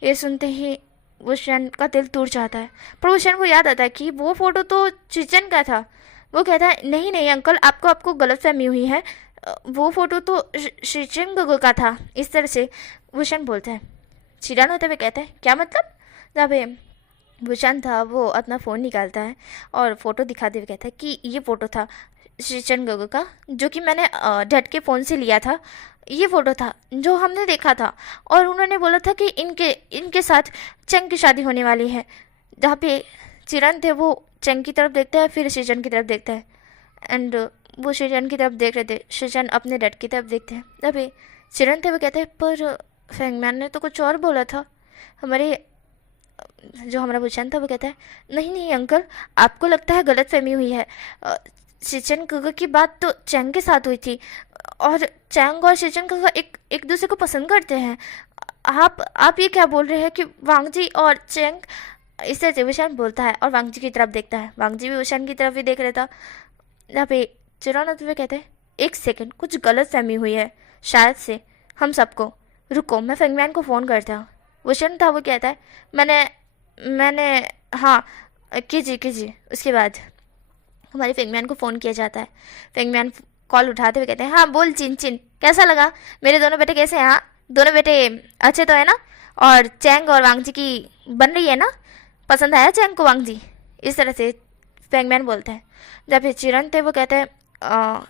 ये सुनते ही वुशन का दिल टूट जाता है, पर वुशन को याद आता है कि वो फोटो तो चिचन का था। वो कहता है, नहीं नहीं अंकल, आपको गलतफहमी हुई है, वो फोटो तो शिचन गोगो का था। इस तरह से वुशन बोलता है। चिरान होते हुए कहता है, क्या मतलब? जब वुशन था वो अपना फ़ोन निकालता है और फ़ोटो दिखाते हुए कहता है कि ये फ़ोटो था शिचन गोगो का, जो कि मैंने डैड के फ़ोन से लिया था। ये फ़ोटो था जो हमने देखा था, और उन्होंने बोला था कि इनके साथ चंग की शादी होने वाली है। जहाँ पे चिरन थे वो चंग की तरफ देखता है, फिर शिचन की तरफ देखता है, एंड वो शिचन की तरफ देख रहे थे। शिचन अपने डैड की तरफ देखते हैं। तभी चिरन थे वो कहते हैं, पर फेंगमैन ने तो कुछ और बोला था। हमारा वुशन था वो कहता है, नहीं नहीं अंकल, आपको लगता है गलतफहमी हुई है। शिचन कुगा की बात तो चैंग के साथ हुई थी, और चैंग और शिचन कुगा एक दूसरे को पसंद करते हैं। आप ये क्या बोल रहे हैं कि वांगजी और चैंग? इस तरह से वुशन बोलता है और वांगजी की तरफ देखता है। वांगजी भी वुशन की तरफ ही देख रहा था। यहाँ पे चिरानत हुए कहते हैं, एक सेकंड, कुछ गलत फहमी हुई है शायद से हम सबको। रुको, मैं फेंगमैन को फ़ोन करता हूँ। वुशन था वो कहता है, मैंने हाँ, कीजिए। उसके बाद हमारे फेंगमैन को फ़ोन किया जाता है। फेंगमैन कॉल उठाते हुए कहते हैं, हाँ बोल चिन चिन, कैसा लगा? मेरे दोनों बेटे कैसे हैं? हाँ दोनों बेटे अच्छे तो है ना? और चैंग और वांगजी की बन रही है ना? पसंद आया चैंग को वांगजी? इस तरह से फेंगमैन बोलता है। जब ये चिरन थे वो कहते हैं,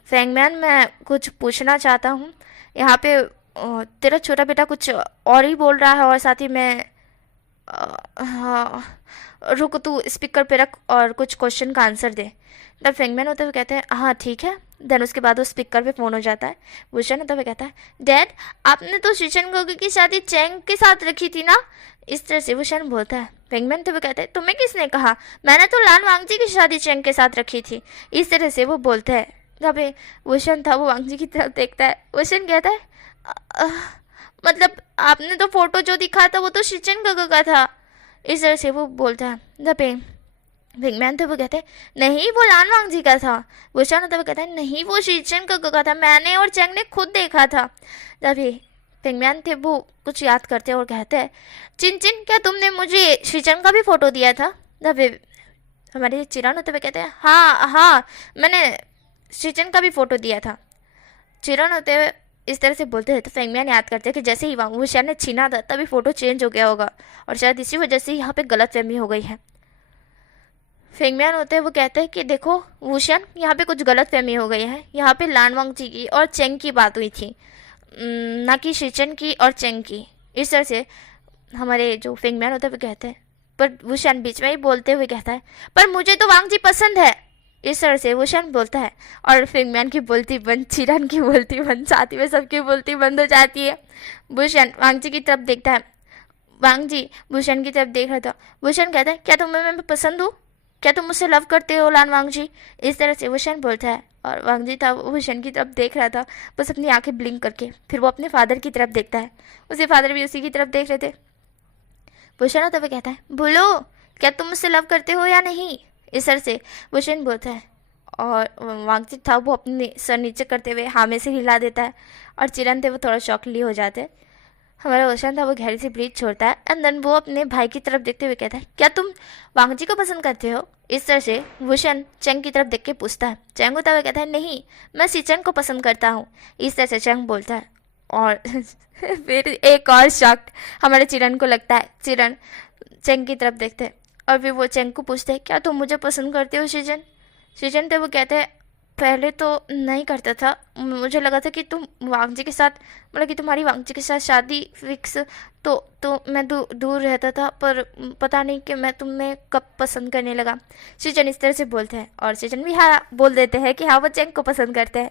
फेंगमैन मैं कुछ पूछना चाहता हूँ। यहाँ पे तेरा छोटा बेटा कुछ और ही बोल रहा है, और साथ ही मैं हाँ, रुक, तू स्पीकर पे रख और कुछ क्वेश्चन का आंसर दे। तब फेंगमैन होते हुए कहते हैं, हाँ ठीक है। देन उसके बाद वो स्पीकर पे फ़ोन हो जाता है। वुशन होते हुए कहता है, डैड आपने तो शिचन गोगी की शादी चैंग के साथ रखी थी ना? इस तरह से वुशन बोलता है। फेंगमैन होते हुए कहते हैं, तुम्हें किसने कहा? मैंने तो लान वांगजी की शादी चैंग के साथ रखी थी। इस तरह से वो बोलता है। जब वुशन था वो वांगजी की तरफ देखता है। वुशन कहता है, मतलब आपने तो फोटो जो दिखा था वो तो शिचन गोगो का था। इस तरह से वो बोलता है। जब फेंगमैन थे वो कहते हैं, नहीं वो लान वांगजी का था। वुशन होता वो कहता है, नहीं वो शिचन गोगो का था, मैंने और चैंग ने खुद देखा था। जब फेंगमैन थे वो कुछ याद करते और कहते हैं, चिन चिन क्या तुमने मुझे शिचन का भी फ़ोटो दिया था? जब हमारे चिरान होते हुए कहते हैं, हाँ मैंने शिचन का भी फ़ोटो दिया था। चिरान होते हुए इस तरह से बोलते हैं तो फेंगमैन याद करते हैं कि जैसे ही वुशन ने छीना था तभी फ़ोटो चेंज हो गया होगा, और शायद इसी वजह से यहाँ पे गलतफहमी हो गई है। फेंगमैन होते हैं वो कहते हैं कि देखो वुशन, यहाँ पे कुछ गलतफहमी हो गई है। यहाँ पे लान वांगजी की और चेंग की बात हुई थी, ना कि शिचन की और चेंग की। इस तरह से हमारे जो फेंगमैन होते हैं वो कहते हैं, पर वुशन बीच में ही बोलते हुए कहता है, पर मुझे तो वांगजी पसंद है। इस तरह से वुशन बोलता है, और फेंगमैन की बोलती बंद, चिरान की बोलती बंद, साथ ही में सबकी बोलती बंद हो जाती है। वुशन वांगजी की तरफ देखता है। वांगजी वुशन की तरफ देख रहा था। वुशन कहता है, क्या तुम्हें मैं पसंद हूँ? क्या तुम मुझसे लव करते हो लान वांगजी? इस तरह से वुशन बोलता है, और वांगजी था वो वुशन की तरफ देख रहा था, बस अपनी आंखें ब्लिंक करके। फिर वो अपने फादर की तरफ देखता है। उसके फादर भी उसी की तरफ देख रहे थे। वुशन होता हुआ कहता है, बोलो क्या तुम मुझसे लव करते हो या नहीं? इस तरह से वुशन बोलता है, और वांगजी था वो अपने सर नीचे करते हुए हाँ में से हिला देता है, और चिरन थे वो थोड़ा शॉकली हो जाते हैं। हमारा वुशन था वो गहरी सी ब्रीथ छोड़ता है, एंड देन वो अपने भाई की तरफ देखते हुए कहता है, क्या तुम वांगजी को पसंद करते हो? इस तरह से वुशन चेंग की तरफ देख के पूछता है। चेंग होता हुआ कहता है, नहीं मैं शिचन को पसंद करता हूँ। इस तरह से चेंग बोलता है, और फिर एक और शॉक हमारे चिरन को लगता है। चिरन चेंग की तरफ देखते हैं, और फिर वो चेंग को पूछते हैं, क्या तुम मुझे पसंद करते हो शिचन? शिचन थे वो कहते हैं, पहले तो नहीं करता था, मुझे लगा था कि तुम वांगजी के साथ, मतलब कि तुम्हारी वांगजी के साथ शादी फिक्स, तो मैं दूर रहता था, पर पता नहीं कि मैं तुम्हें कब पसंद करने लगा। शिचन इस तरह से बोलते हैं, और शिचन भी हाँ बोल देते हैं कि हाँ वो चेंग को पसंद करते हैं।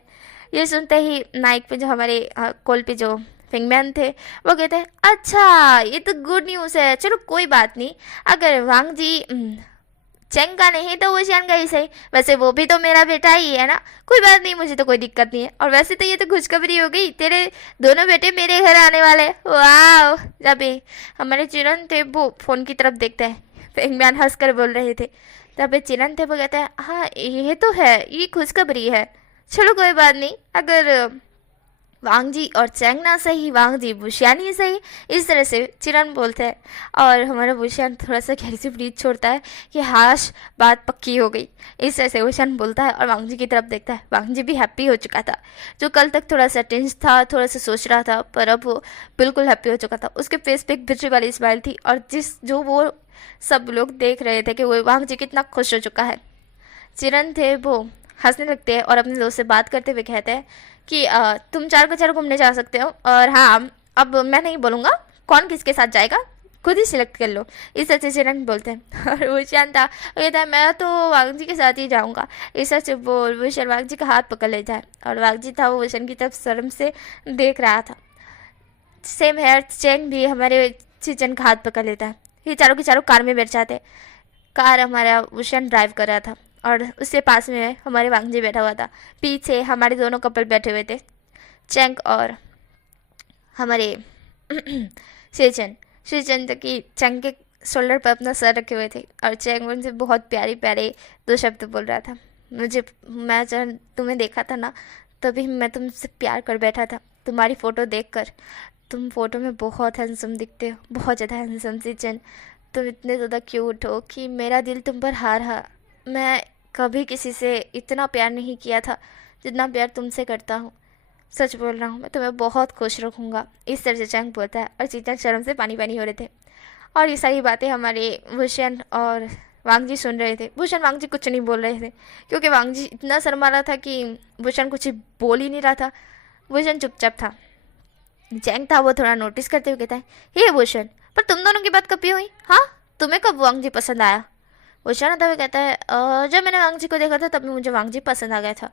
ये सुनते ही नाइक पे जो हमारे कोल पे जो फेंगमैन थे वो कहते हैं, अच्छा ये तो गुड न्यूज़ है, चलो कोई बात नहीं, अगर वांगजी चेंग का नहीं तो वुशियान का ही सही, वैसे वो भी तो मेरा बेटा ही है ना, कोई बात नहीं, मुझे तो कोई दिक्कत नहीं है। और वैसे तो ये तो खुशखबरी हो गई, तेरे दोनों बेटे मेरे घर आने वाले। वाह। जब हमारे चिरन थे वो फ़ोन की तरफ देखते हैं, फेंगम्यान हंस कर बोल रहे थे। तब चिरन थे वो कहते हैं हाँ ये तो है, ये खुशखबरी है, चलो कोई बात नहीं, अगर वांग जी और चैंग ना सही, वांग जी बुशियान ही सही। इस तरह से चिरन बोलते हैं और हमारा बुशियान थोड़ा सा गहरी सी ब्रीथ छोड़ता है कि हाश बात पक्की हो गई। इस तरह से बुशियान बोलता है और वांग जी की तरफ देखता है। वांग जी भी हैप्पी हो चुका था, जो कल तक थोड़ा सा टेंस था, थोड़ा सा सोच रहा था, पर अब वो बिल्कुल हैप्पी हो चुका था। उसके फेस पे एक बिजली वाली स्माइल थी और जो वो सब लोग देख रहे थे कि वो वांग जी कितना खुश हो चुका है। चिरन थे वो हंसने लगते हैं और अपने दोस्त से बात करते हुए कहते हैं कि तुम 4 को 4 घूमने जा सकते हो, और हाँ अब मैं नहीं बोलूँगा कौन किसके साथ जाएगा, खुद ही सिलेक्ट कर लो। इस अच्छे चिरन बोलते हैं और वो शांत था, कहता है मैं तो वांग जी के साथ ही जाऊँगा। इस अच्छे बोल भूषण वांग जी का हाथ पकड़ लेता है और वांग जी था वो भूषण की तरफ शर्म से देख रहा था। सेम हेयर चेंग भी हमारे चिचन का हाथ पकड़ लेता है। ये चारों के चारों कार में बैठ जाते हैं। कार हमारा भूषण ड्राइव कर रहा था और उसके पास में हमारे वांगजी बैठा हुआ था। पीछे हमारे दोनों कपल बैठे हुए थे, चैंग और हमारे शेचन। शेचन जो कि चैंग के शोल्डर पर अपना सर रखे हुए थे और चैंग उनसे बहुत प्यारे प्यारे 2 शब्द बोल रहा था। मैं जब तुम्हें देखा था ना, तभी मैं तुमसे प्यार कर बैठा था। तुम्हारी फ़ोटो देखकर, तुम फोटो में बहुत हैंडसम दिखते हो, बहुत ज़्यादा हैंडसम शेचन। तुम इतने ज़्यादा क्यूट हो कि मेरा दिल तुम पर हार रहा। मैं कभी किसी से इतना प्यार नहीं किया था जितना प्यार तुमसे करता हूँ। सच बोल रहा हूँ, मैं तुम्हें बहुत खुश रखूँगा। इस तरह से चैंग बोलता है और चीतन शर्म से पानी पानी हो रहे थे। और ये सारी बातें हमारे भूषण और वांगजी सुन रहे थे। भूषण वांगजी कुछ नहीं बोल रहे थे क्योंकि वांगजी इतना शर्मा रहा था कि भूषण कुछ बोल ही नहीं रहा था। भूषण चुपचाप था। चैंग था वो थोड़ा नोटिस करते हुए कहता है, हे भूषण, पर तुम दोनों की बात कब हुई? हाँ, तुम्हें कब वांगजी पसंद आया? भूषण था वो कहता है जब मैंने वांगजी को देखा था तब मुझे वांगजी पसंद आ गया था।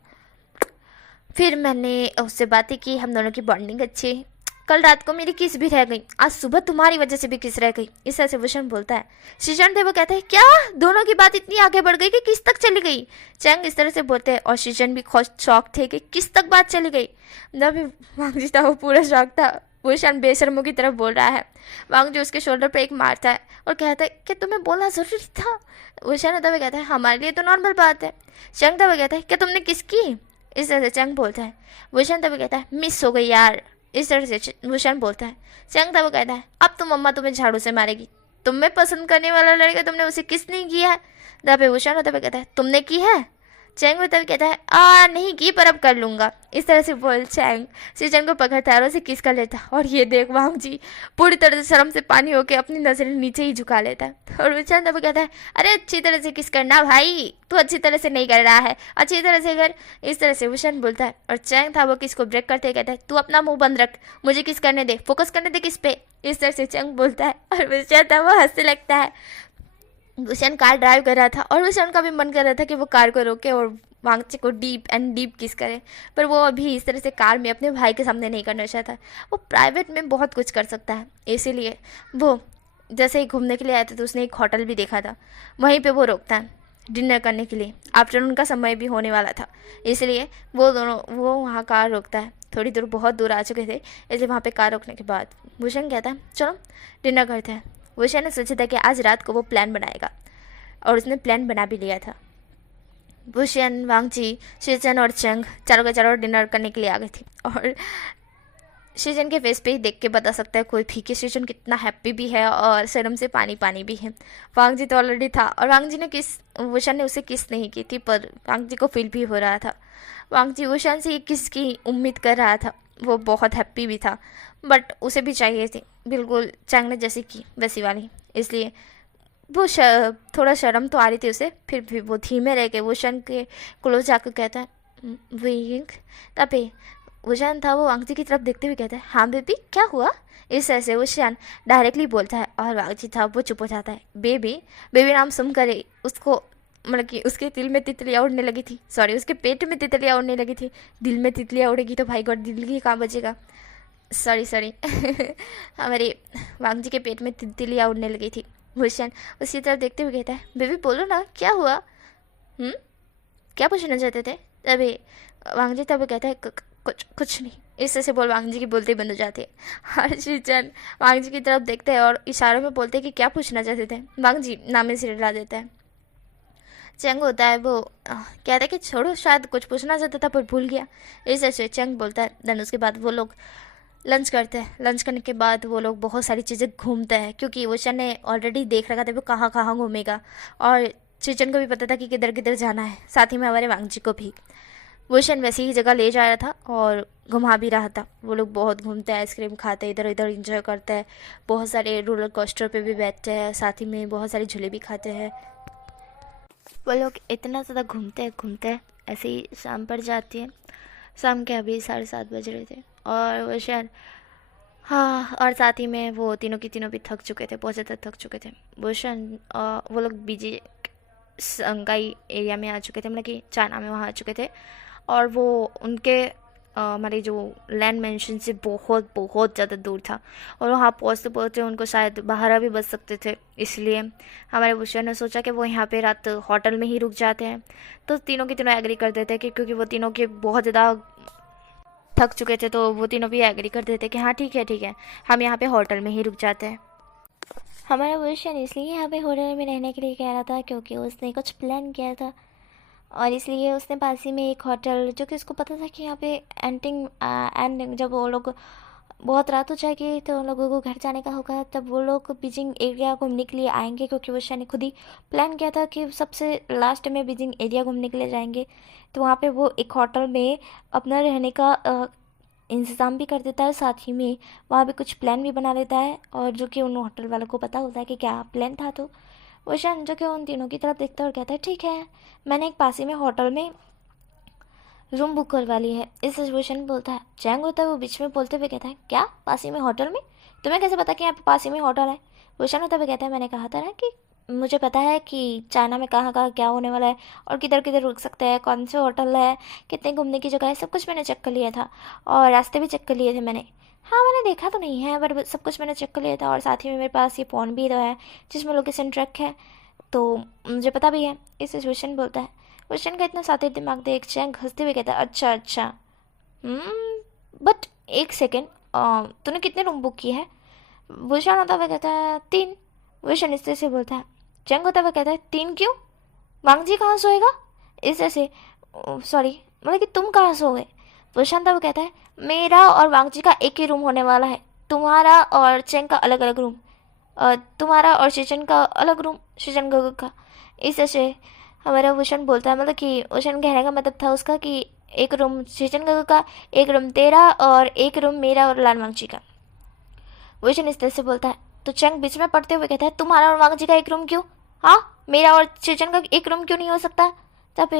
फिर मैंने उससे बातें की, हम दोनों की बॉन्डिंग अच्छी। कल रात को मेरी किस भी रह गई, आज सुबह तुम्हारी वजह से भी किस रह गई। इस तरह से भूषण बोलता है। शीशन थे वो कहते हैं, क्या दोनों की बात इतनी आगे बढ़ गई कि किस तक चली गई? चैंग इस तरह से बोलते हैं और शीशन भी खुद शौक थे कि किस तक बात चली गई। जब वांगजी था वो पूरा शौक था। भूषण बेशर्मों की तरफ बोल रहा है। वांगजी उसके शोल्डर पर एक मारता है और कहता है कि तुम्हें बोलना जरूरी था। भूषण था वो कहता है, हमारे लिए तो नॉर्मल बात है। चैंग था वो कहता है, क्या तुमने किस की? इस तरह से चैंग बोलता है। भूषण था वो कहता है, मिस हो गई यार। इस तरह से भूषण बोलता है। चैंग था वो कहता है, अब तो मम्मा तुम्हें झाड़ू से मारेगी। तुम्हें पसंद करने वाला लड़का तुमने उसे किस नहीं किया है? तब भूषण होता हुआ कहता है, तुमने की है? चैंग होता हुआ कहता है, नहीं की पर अब कर लूँगा। इस तरह से बोल चैंग शीचन को पकड़ता है और उसे किस कर लेता है। और ये देख वांग जी पूरी तरह से शर्म से पानी होके अपनी नजरें नीचे ही झुका लेता है और भूषण तब कहता है, अरे अच्छी तरह से किस करना भाई, तू अच्छी तरह से नहीं कर रहा है, अच्छी तरह से कर। इस तरह से भूषण बोलता है और चैंग था वो किस को ब्रेक करते कहता है, तू अपना मुंह बंद रख, मुझे किस करने दे, फोकस करने दे किस पे। इस तरह से चैंग बोलता है और भूषण था वो हंसने लगता है। भूषण कार ड्राइव कर रहा था और भूषण का भी मन कर रहा था कि वो कार को रोके और वांगची को डीप एंड डीप किस करे, पर वो अभी इस तरह से कार में अपने भाई के सामने नहीं करना चाहता। वो प्राइवेट में बहुत कुछ कर सकता है, इसीलिए वो जैसे ही घूमने के लिए आया था तो उसने एक होटल भी देखा था, वहीं पे वो रोकता है डिनर करने के लिए। आफ्टरनून का समय भी होने वाला था, इसलिए वो वहाँ कार रोकता है। थोड़ी दूर, बहुत दूर आ चुके थे, इसलिए वहाँ पे कार रोकने के बाद भूषण कहता है, चलो डिनर करते हैं। भूषण ने सोचा था कि आज रात को वो प्लान बनाएगा और उसने प्लान बना भी लिया था। भूषण, वांगची, शीचन और चंग चारों के चारों डिनर करने के लिए आ गई थी और शीचन के फेस पे ही देख के बता सकता है कोई भी कि शीचन कितना हैप्पी भी है और शर्म से पानी पानी भी है। वांगजी तो ऑलरेडी था और वांगजी ने भूषण ने उसे किस नहीं की थी, पर वांगजी को फील भी हो रहा था। वांगजी भूषण से किस की उम्मीद कर रहा था, वो बहुत हैप्पी भी था, बट उसे भी चाहिए थी बिल्कुल चंग ने जैसी की वैसी वाली। इसलिए वो थोड़ा शर्म तो आ रही थी उसे, फिर भी वो धीमे रह के भूषण के क्लोज जाकर कहता है, विंग। तभी भूषण था वो वांगजी की तरफ देखते हुए कहता है, हाँ बेबी क्या हुआ? इस तरह से भूषण डायरेक्टली बोलता है और वांगजी था वो चुप हो जाता है। बेबी, बेबी नाम सुन कर उसको मतलब कि उसके दिल में तितलियाँ उड़ने लगी थी, सॉरी उसके पेट में तितलियाँ उड़ने लगी थी। दिल में तितलियाँ उड़ेगी तो भाई गॉड दिल ही कहाँ बचेगा, सॉरी हमारे वांगजी के पेट में तितलियाँ उड़ने लगी थी। भूषण उसकी तरफ देखते हुए कहता है, बेबी बोलो ना, क्या हुआ? क्या पूछना चाहते थे? अभी वांगजी तब कहता है, कुछ कुछ नहीं, इस तरह से बोल वांगजी की बोलते ही बंद हो जाती है। और शीचन वांगजी की तरफ देखते हैं और इशारों में बोलते हैं कि क्या पूछना चाहते थे। वांगजी नामे से हिला देता है। चंग होता है वो कहता है कि छोड़ो, शायद कुछ पूछना चाहता था पर भूल गया, इस तरह से चंग बोलता है। देन उसके बाद वो लोग लंच करते हैं। लंच करने के बाद वो लोग बहुत सारी चीज़ें घूमते हैं, क्योंकि वोशन ने ऑलरेडी देख रखा था वो कहाँ कहाँ घूमेगा, और चिचन को भी पता था कि किधर किधर जाना है, साथ ही में हमारे वांगजी को भी। वोशन वैसी ही जगह ले जा रहा था और घुमा भी रहा था। वो लोग बहुत घूमते हैं, आइसक्रीम खाते हैं, इधर इधर इंजॉय करते हैं, बहुत सारे रोलर कोस्टर पे भी बैठते हैं, साथ ही में बहुत सारी झूले भी खाते हैं। वो लोग इतना ज़्यादा घूमते हैं, ऐसे ही शाम पड़ जाती है। शाम के अभी 7:30 बज रहे थे और वो शायद, हाँ, और साथ ही में वो तीनों की तीनों भी थक चुके थे, बहुत ज़्यादा थक चुके थे। भूषण वो लोग बीजी संगाई एरिया में आ चुके थे, मतलब कि चाइना में वहाँ आ चुके थे, और वो उनके हमारे जो लैंड मेंशन से बहुत बहुत ज़्यादा दूर था, और वहाँ पहुँचते पहुँचते उनको शायद 12 भी बज सकते थे। इसलिए हमारे भूषण ने सोचा कि वो यहाँ पे रात होटल में ही रुक जाते हैं। तो तीनों की तीनों एग्री कर देते हैं कि क्योंकि वो तीनों के बहुत ज़्यादा थक चुके थे, तो वो तीनों भी एग्री कर देते कि हाँ ठीक है, हम यहाँ पे होटल में ही रुक जाते हैं। हमारा भूषण इसलिए यहाँ पे होटल में रहने के लिए कह रहा था क्योंकि उसने कुछ प्लान किया था, और इसलिए उसने पास ही में एक होटल, जो कि उसको पता था कि यहाँ पे एंडिंग जब वो लोग बहुत रात हो जाएगी तो उन लोगों को घर जाने का होगा, तब वो लोग बीजिंग एरिया घूमने के लिए आएंगे, क्योंकि वो शायद ने खुद ही प्लान किया था कि सबसे लास्ट में बीजिंग एरिया घूमने के लिए जाएंगे। तो वहाँ पे वो एक होटल में अपना रहने का इंतज़ाम भी कर देता है, साथ ही में वहाँ पे कुछ प्लान भी बना लेता है, और जो कि उन होटल वालों को पता होता है कि क्या प्लान था। तो वोशन जो कि उन तीनों की तरफ देखता है और कहता है, ठीक है, मैंने एक पास ही में होटल में रूम बुक करवा ली है। इस वोशन बोलता है। चैंग होता है वो बीच में बोलते हुए कहता है, क्या पास ही में होटल में? तुम्हें कैसे पता कि यहाँ पे पास ही में होटल है? वोशन होता हुआ कहता है, मैंने कहा था ना कि मुझे पता है कि चाइना में कहाँ कहाँ क्या होने वाला है, और किधर किधर रुक सकते हैं, कौन से होटल है, कितने घूमने की जगह है, सब कुछ मैंने चेक कर लिया था, और रास्ते भी चेक कर लिए थे मैंने। हाँ, मैंने देखा तो नहीं है, पर सब कुछ मैंने चेक कर लिया था, और साथ ही में मेरे पास ये फ़ोन भी तो है जिसमें लोकेशन ट्रैक है, तो मुझे पता भी है। इस वोशन बोलता है। वोशन का इतना सातिर दिमाग देख चैंग हंसते हुए कहता है, अच्छा, बट एक सेकेंड, तूने कितने रूम बुक किए हैं? वोशन होता हुआ कहता है, 3। वोशन इस तरह से बोलता है। चैंग होता हुआ कहता है, 3 क्यों? वांगजी कहाँ सोएगा? इस तरह से, सॉरी, मतलब कि तुम कहाँ सोओगे? वोशन होता हुआ कहता है, मेरा और वांगजी का एक ही रूम होने वाला है, तुम्हारा और चैंग का अलग अलग रूम, तुम्हारा और शिचन का अलग रूम, शिचन गगु का। इस तरह से हमारा वोशन बोलता है, मतलब कि वोशन कहने का मतलब था उसका कि एक रूम शिचन गगु का, एक रूम तेरा, और एक रूम मेरा और लान वांगजी का। वोशन इस तरह से बोलता है। तो चंग बीच में पढ़ते हुए कहता है, तुम्हारा और वांगजी का एक रूम क्यों? हाँ, मेरा और शिचन का एक रूम क्यों नहीं हो सकता? तब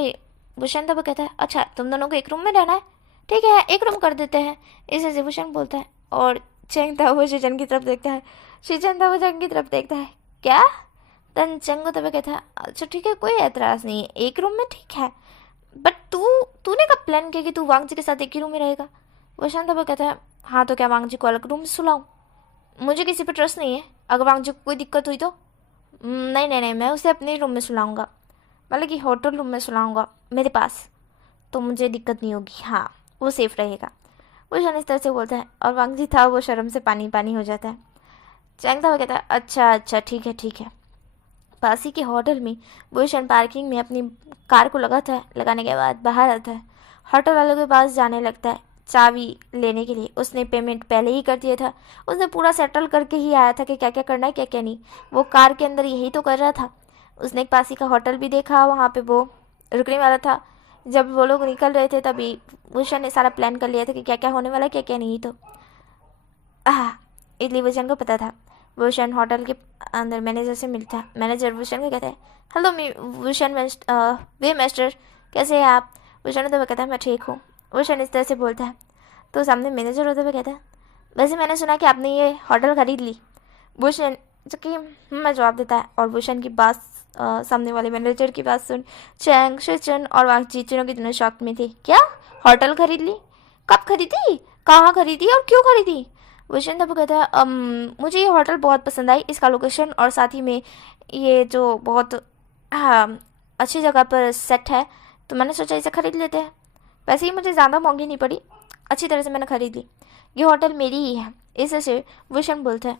वोशन तब कहता है, अच्छा, तुम दोनों को एक रूम में रहना है, ठीक है, एक रूम कर देते हैं। इस तरह से वोशन बोलता है, और चंग था वो शिचन की तरफ देखता है, शिचन था वो चंग की तरफ देखता है, क्या? तन चंगो तब कहता है, अच्छा ठीक है, कोई एतराज़ नहीं है, एक रूम में ठीक है, बट तूने कब प्लान किया कि तू वांगजी के साथ एक ही रूम में रहेगा? वोशन तब कहता है, हाँ तो क्या वांगजी को अलग रूम में सुलाऊं? मुझे किसी पर ट्रस्ट नहीं है, अगर वांगजी को कोई दिक्कत हुई तो? नहीं, मैं उसे अपने रूम में सुलाऊंगा, मतलब कि होटल रूम में सुलाऊंगा मेरे पास, तो मुझे दिक्कत नहीं होगी, हाँ, वो सेफ़ रहेगा। वो शन इस तरह से बोलता है, और वांगजी था वो शर्म से पानी पानी हो जाता है। चैंग था वो कहता है, अच्छा, ठीक है। पास ही के होटल में भूषण पार्किंग में अपनी कार को लगाने के बाद बाहर आता है, होटल वालों के पास जाने लगता है चाबी लेने के लिए। उसने पेमेंट पहले ही कर दिया था, उसने पूरा सेटल करके ही आया था कि क्या क्या करना है क्या क्या नहीं, वो कार के अंदर यही तो कर रहा था। उसने एक पास ही का होटल भी देखा, वहाँ पे वो रुकने वाला था। जब वो लोग निकल रहे थे तभी भूषण ने सारा प्लान कर लिया था कि क्या क्या होने वाला है क्या क्या नहीं, तो इसलिए भूषण को पता था। भूषण होटल के अंदर मैनेजर से मिलता है। मैनेजर भूषण को कहता है, हेलो भूषण वे मास्टर, कैसे हैं आप? भूषण तो कहता है, मैं ठीक हूँ। भूषण इस तरह से बोलता है। तो सामने मैनेजर होते हुए कहता है, वैसे मैंने सुना कि आपने ये होटल खरीद ली। भूषण जो कि मैं जवाब देता है, और भूषण की बात सामने वाले मैनेजर की बात सुन चैंग, शिचन और वांगजी तीनों की दोनों शॉक में थे। क्या होटल खरीद ली? कब खरीदी? कहाँ खरीदी और क्यों खरीदी? वैशन तब कहता है मुझे ये होटल बहुत पसंद आई, इसका लोकेशन और साथ ही में ये जो बहुत हाँ अच्छी जगह पर सेट है, तो मैंने सोचा इसे ख़रीद लेते हैं। वैसे ही मुझे ज़्यादा महंगी नहीं पड़ी, अच्छी तरह से मैंने ख़रीद ली। ये होटल मेरी ही है, इससे वैशन बोलता है।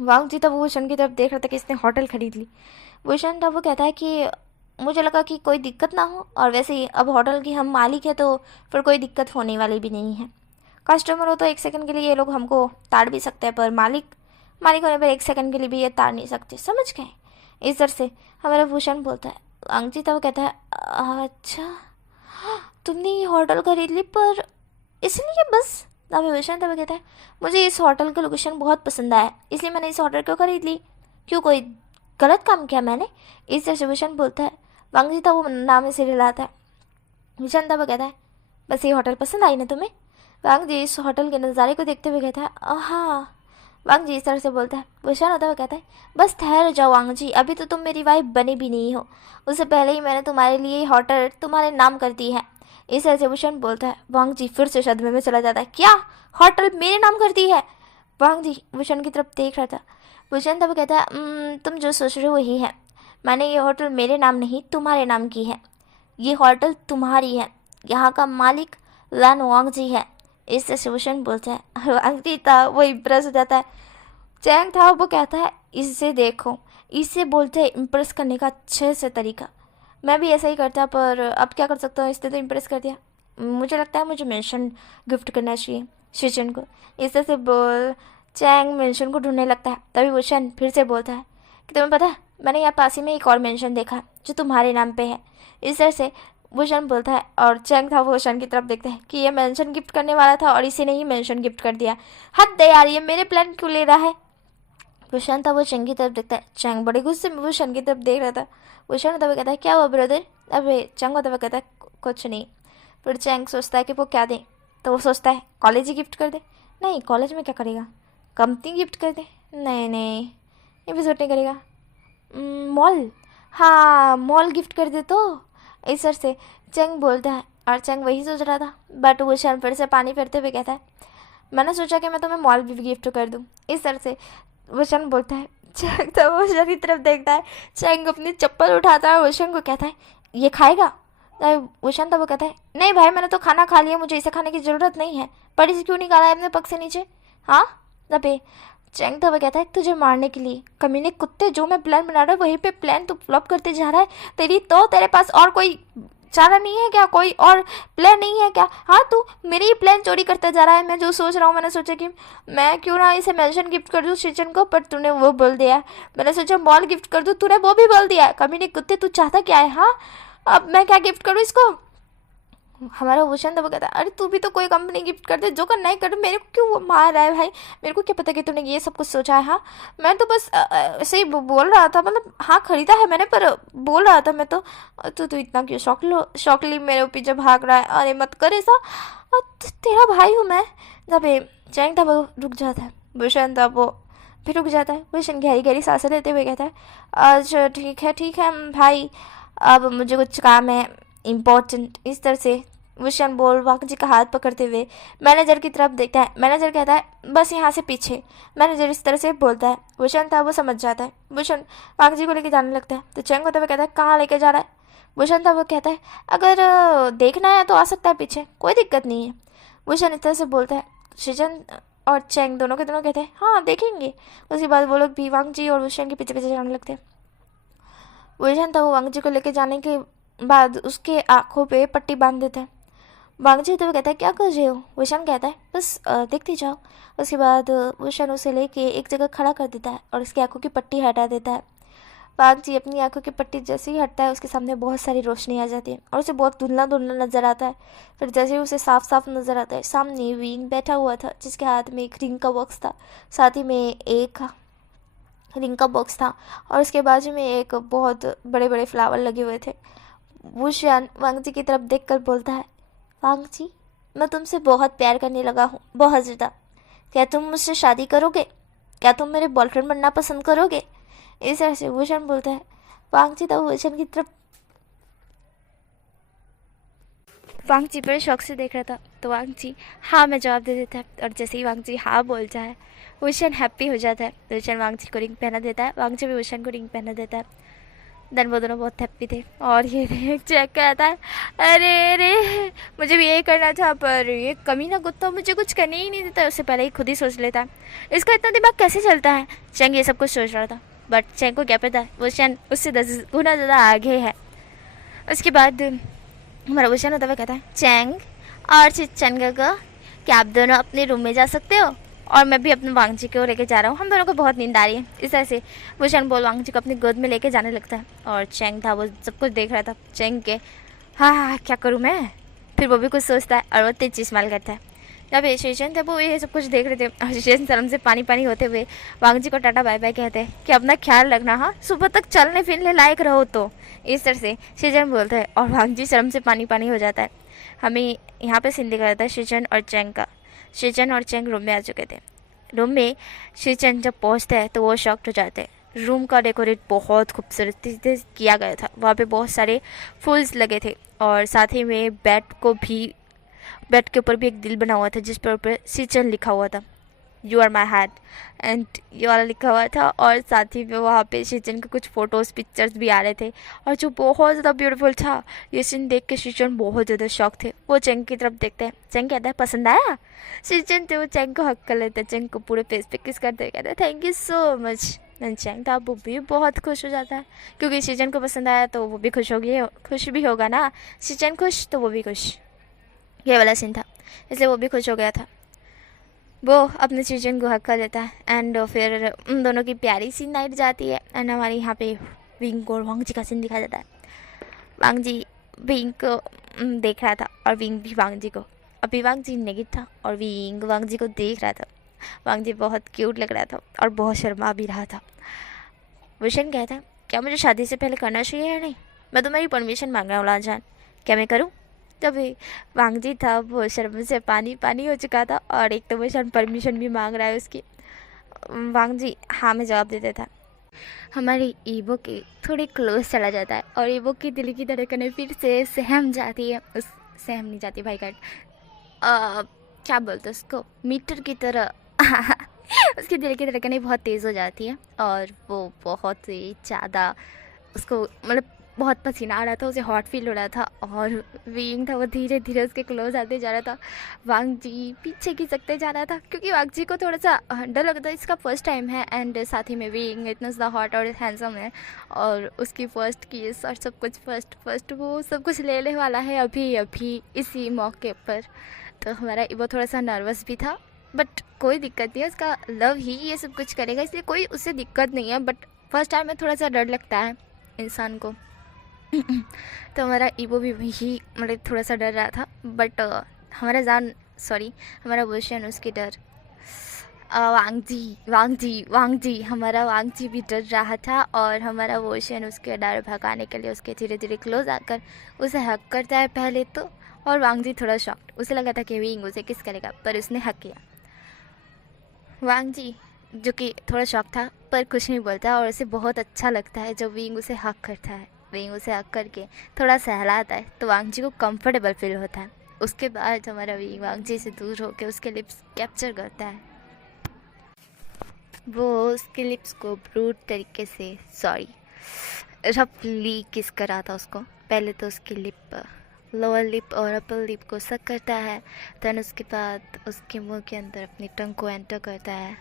वांग जी तब वैशन की तरफ देख रहा था कि इसने होटल ख़रीद ली। वैशन तब वो कहता है कि मुझे लगा कि कोई दिक्कत ना हो, और वैसे ही अब होटल की हम मालिक है तो फिर कोई दिक्कत होने वाली भी नहीं है। कस्टमर हो तो एक सेकंड के लिए ये लोग हमको ताड़ भी सकते हैं, पर मालिक मालिक होने पर एक सेकंड के लिए भी ये ताड़ नहीं सकते, समझ गए। इस तरह से हमारा भूषण बोलता है। अंकित तब कहता है अच्छा तुमने ये होटल खरीद ली, पर इसलिए बस। तब भूषण तब कहता है मुझे इस होटल का लोकेशन बहुत पसंद आया, इसलिए मैंने इस होटल को खरीद ली। क्यों, कोई गलत काम किया मैंने? इस तरह से भूषण बोलता है। वांगजी तब वो नाम से हिलाता है। भूषण तब कहता है बस ये होटल पसंद आई ना तुम्हें? वांग जी इस होटल के नज़ारे को देखते हुए कहता है हाँ। वांग जी इस तरह से बोलता है। भूषण होता हुआ कहता है बस ठहर जाओ वांग जी, अभी तो तुम मेरी वाइफ बनी भी नहीं हो, उससे पहले ही मैंने तुम्हारे लिए होटल तुम्हारे नाम कर दी है। इस तरह से भूषण बोलता है। वांग जी फिर से सदमे में चला जाता है। क्या होटल मेरे नाम कर दी है? वांग जी भूषण की तरफ देख रहा था। भूषण तब कहता है तुम जो सोच रहे हो वही है, मैंने ये होटल मेरे नाम नहीं तुम्हारे नाम की है, ये होटल तुम्हारी है, यहाँ का मालिक लान वांग जी है। इससे शिवशन बोलता है। वांग जी था वो इम्प्रेस हो जाता है। चैंग था वो कहता है इससे देखो, इससे बोलते हैं इम्प्रेस करने का अच्छे से तरीका। मैं भी ऐसा ही करता, पर अब क्या कर सकता हूँ, इसने तो इम्प्रेस कर दिया। मुझे लगता है मुझे मेंशन गिफ्ट करना चाहिए शिचन को। इस तरह से बोल चैंग मेंशन को ढूंढने लगता है। तभी वुशन फिर से बोलता है कि तुम्हें पता है मैंने यहाँ पास ही में एक और मेंशन देखा है जो तुम्हारे नाम पे है। इस तरह से वुशन बोलता है, और चैंग था वो वुशन की तरफ देखता है कि ये मेंशन गिफ्ट करने वाला था और इसी ने ही मेंशन गिफ्ट कर दिया। हद है यार, ये मेरे प्लान क्यों ले रहा है? वुशन था वो चैंग की तरफ देखता है। चैंग बड़े गुस्से में वुशन की तरफ देख रहा था। वुशन तब कहता है क्या हुआ ब्रदर? अबे चैंग तब कहता है कुछ नहीं। फिर चैंग सोचता है कि वो क्या दे, तो वो सोचता है कॉलेज ही गिफ्ट कर दे। नहीं, कॉलेज में क्या करेगा? कंपनी गिफ्ट कर दे। नहीं नहीं, ये भी सूट नहीं करेगा। मॉल, हाँ मॉल गिफ्ट कर दे। तो इस तरह से चैंग बोलता है, और चैंग वही सोच रहा था। बट वुशन फिर से पानी फेरते हुए कहता है मैंने सोचा कि मैं तुम्हें मॉल भी गिफ्ट कर दूँ। इस तरह से वुशन बोलता है। चैंग तो वुशन की तरफ देखता है। चैंग अपनी चप्पल उठाता है और वुशन को कहता है ये खाएगा? वुशन तो वो कहता है नहीं भाई, मैंने तो खाना खा लिया, मुझे इसे खाने की ज़रूरत नहीं है। पर इसे क्यों निकाला है अपने पग से नीचे? हाँ अबे। चैंग तो वो कहता है तुझे मारने के लिए। कमीने कुत्ते, जो मैं प्लान बना रहा हूँ वहीं पे प्लान तू फ्लॉप करते जा रहा है। तेरे पास और कोई चारा नहीं है क्या? कोई और प्लान नहीं है क्या? हाँ तू मेरी ही प्लान चोरी करते जा रहा है। मैं जो सोच रहा हूँ, मैंने सोचा कि मैं क्यों ना इसे मेंशन गिफ्ट कर दूँ शिचन को, पर तूने वो बोल दिया। मैंने सोचा मॉल गिफ्ट कर दूँ, तूने वो भी बोल दिया। कमीने कुत्ते, तू चाहता क्या है? हाँ अब मैं क्या गिफ्ट करूँ इसको? हमारा भूषण तो वो कहता है अरे तू भी तो कोई कंपनी गिफ्ट कर दे, जो करना ही कर। मेरे को क्यों मार रहा है भाई? मेरे को क्या पता कि तूने ये सब कुछ सोचा है? हाँ मैं तो बस ऐसे ही बोल रहा था, मतलब हाँ खरीदा है मैंने, पर बोल रहा था मैं तो। तू इतना क्यों शौकली मेरे पीछे भाग रहा है? अरे मत कर ऐसा, तेरा भाई हूँ मैं। जब चैंग था वो रुक जाता है। भूषण था वो फिर रुक जाता है। भूषण गहरी गहरी सांसें लेते हुए कहता है अच्छा ठीक है भाई, अब मुझे कुछ काम है इम्पोर्टेंट। इस तरह से भूषण बोल वांग जी का हाथ पकड़ते हुए मैनेजर की तरफ देखता है। मैनेजर कहता है बस यहाँ से पीछे। मैनेजर इस तरह से बोलता है। भूषण था वो समझ जाता है। भूषण वांग जी को लेके जाने लगता है। तो चैंग होता हुआ कहता है कहाँ लेके जा रहा है? भूषण था वो कहता है अगर देखना है तो आ सकता है पीछे, कोई दिक्कत नहीं है। भूषण इस तरह से बोलता है। शिजन और चैंग दोनों के दोनों कहते हैं हाँ देखेंगे। उसके बाद वो लोग भी वांग जी और भूषण के पीछे पीछे जाने लगते हैं। भूषण था वो वांग जी को लेके जाने के बाद उसके आँखों पे पट्टी बांध देता है। वांग जी तो कहता है क्या कर रहे हो? भूषण कहता है बस देखते जाओ। उसके बाद भूषण उसे लेके एक जगह खड़ा कर देता है और उसकी आंखों की पट्टी हटा देता है। वांग जी अपनी आंखों की पट्टी जैसे ही हटता है उसके सामने बहुत सारी रोशनी आ जाती है और उसे बहुत धुंधला धुंधला नजर आता है। फिर जैसे ही उसे साफ साफ नजर आता है, सामने विंग बैठा हुआ था जिसके हाथ में एक रिंग का बॉक्स था, साथ ही में एक रिंग का बॉक्स था और उसके बाजू में एक बहुत बड़े बड़े फ्लावर लगे हुए थे। भूषण वांग जी की तरफ देखकर बोलता है वांग जी मैं तुमसे बहुत प्यार करने लगा हूँ, बहुत ज़्यादा। क्या तुम मुझसे शादी करोगे? क्या तुम मेरे बॉयफ्रेंड बनना पसंद करोगे? इस तरह से भूषण बोलता है। वांग जी तो भूषण की तरफ वांग जी बड़े शौक से देख रहा था, तो वांग जी हाँ में जवाब दे देता है, और जैसे ही वांग जी हाँ बोलता है वुशन हैप्पी हो जाता है। वुशन वांग जी को रिंग पहना देता है, वांग जी भी वुशन को रिंग पहना देता है। देन वो दोनों बहुत हैप्पी थे। और ये देख चेक कहता है अरे अरे मुझे भी यही करना था, पर ये कमीना कुत्ता मुझे कुछ करने ही नहीं देता, उससे पहले ही खुद ही सोच लेता है। इसका इतना दिमाग कैसे चलता है। चेंग ये सब कुछ सोच रहा था, बट चेंग को क्या पता वुशन उससे 10 गुना ज़्यादा आगे है। उसके बाद हमारा वुशन होता हुआ कहता है चेंग और चेंग का क्या आप दोनों अपने रूम में जा सकते हो, और मैं भी अपने वांग जी को लेके जा रहा हूँ, हम दोनों को बहुत नींद आ रही है। इस तरह से वुशन बोल वांग जी को अपनी गोद में लेके जाने लगता है। और चेंग था वो सब कुछ देख रहा था। चेंग के हाँ क्या करूँ मैं, फिर वो भी कुछ सोचता है और वो तेज स्माइल करता है। जब शेषन थे वो ये सब कुछ देख रहे थे, और शेषन शर्म से पानी पानी होते हुए वांग जी को टाटा बाय बाय कहते हैं कि अपना ख्याल रखना, हाँ सुबह तक चलने फिरने लायक रहो। तो इस तरह से शेषन बोलता है और वांग जी शर्म से पानी पानी हो जाता है। हमें यहाँ पे सीन दिखा जाता है शेषन और चेंग का। शेषन और चेंग रूम में आ चुके थे। रूम में शेषन जब पहुँचते हैं तो वो शॉक्ड हो जाते हैं। रूम का डेकोरेट बहुत खूबसूरती से किया गया था, वहाँ पे बहुत सारे फूल्स लगे थे, और साथ ही में बेड के ऊपर भी एक दिल बना हुआ था जिस पर ऊपर सिचन लिखा हुआ था, you are my heart and ये वाला लिखा हुआ था। और साथ ही में वहाँ पे सिचन के कुछ फ़ोटोज़ पिक्चर्स भी आ रहे थे, और जो बहुत ज़्यादा ब्यूटीफुल था। ये सीन देख के सिचन बहुत ज़्यादा शौक थे। वो चेंग की तरफ देखते हैं, चेंग कहता है पसंद आया। सिचन थे वो चेंग को हक कर लेते हैं, चेंग को पूरे फेस पे किस करते हैं, कहते हैं thank you so much. And चेंग था वो भी बहुत खुश हो जाता है, क्योंकि सिचन को पसंद आया तो वो भी खुश होगी, खुश भी होगा ना। सिचन खुश तो वो भी खुश, ये वाला सीन था, इसलिए वो भी खुश हो गया था। वो अपने सिचन को हक कर लेता है, एंड फिर उन दोनों की प्यारी सी नाइट जाती है। एंड हमारे यहाँ पे विंग और वांग जी का सीन दिखाया जाता है। वांग जी विंग को देख रहा था, और विंग भी वांग जी को। अभी वांग जी नेगिट था और विंग वांग जी को देख रहा था। वांग जी बहुत क्यूट लग रहा था और बहुत शर्मा भी रहा था। वुशन कहता है क्या मुझे शादी से पहले करना चाहिए या नहीं, मैं तुम्हारी परमिशन मांग रहा हूँ लाजान, क्या मैं करूँ। तभी वांग जी था वो शर्म से पानी पानी हो चुका था, और एक तो वो शर्म परमिशन भी मांग रहा है उसकी। वांग जी हाँ में जवाब दे देता है। हमारी ईबो के थोड़े क्लोज चला जाता है, और ईबो की दिल की धड़कनें फिर से सहम जाती है। उस सहम नहीं जाती भाई काट, क्या बोलते हैं उसको, मीटर की तरह उसकी दिल की धड़कनें बहुत तेज़ हो जाती है, और वो बहुत ही ज़्यादा उसको मतलब बहुत पसीना आ रहा था, उसे हॉट फील हो रहा था। और विंग था वो धीरे धीरे उसके क्लोज आते जा रहा था। वांग जी पीछे खिसकते जा रहा था, क्योंकि वांग जी को थोड़ा सा डर लगता है, इसका फर्स्ट टाइम है। एंड साथ ही में विंग इतना ज़्यादा हॉट और हैंडसम है, और उसकी फ़र्स्ट किस और सब कुछ फर्स्ट वो सब कुछ लेने वाला है अभी अभी इसी मौके पर। तो हमारा वो थोड़ा सा नर्वस भी था, बट कोई दिक्कत नहीं है, उसका लव ही ये सब कुछ करेगा, इसलिए कोई उससे दिक्कत नहीं है। बट फर्स्ट टाइम में थोड़ा सा डर लगता है इंसान को। तो हमारा ईबो भी मतलब थोड़ा सा डर रहा था, बट हमारा वुशन उसकी डर वांग जी हमारा वांग जी भी डर रहा था, और हमारा वुशन उसके डर भगाने के लिए उसके धीरे धीरे क्लोज आकर उसे हक करता है पहले तो। और वांग जी थोड़ा शॉक्ड, उसे लगा था कि विंग उसे किस करेगा, पर उसने हक किया। वांग जी जो कि थोड़ा शॉक था पर कुछ नहीं बोलता, और उसे बहुत अच्छा लगता है जब विंग उसे हक करता है। विंग उसे हक करके थोड़ा सहलाता है तो वांग जी को कंफर्टेबल फील होता है। उसके बाद हमारा विंग वांग जी से दूर होकर उसके लिप्स कैप्चर करता है। वो उसके लिप्स को ब्रूट तरीके से रफली किस करा था उसको। पहले तो उसकी लिप, लोअर लिप और अपर लिप को सक करता है, देन उसके बाद उसके मुंह के अंदर अपनी टंग को एंटर करता है,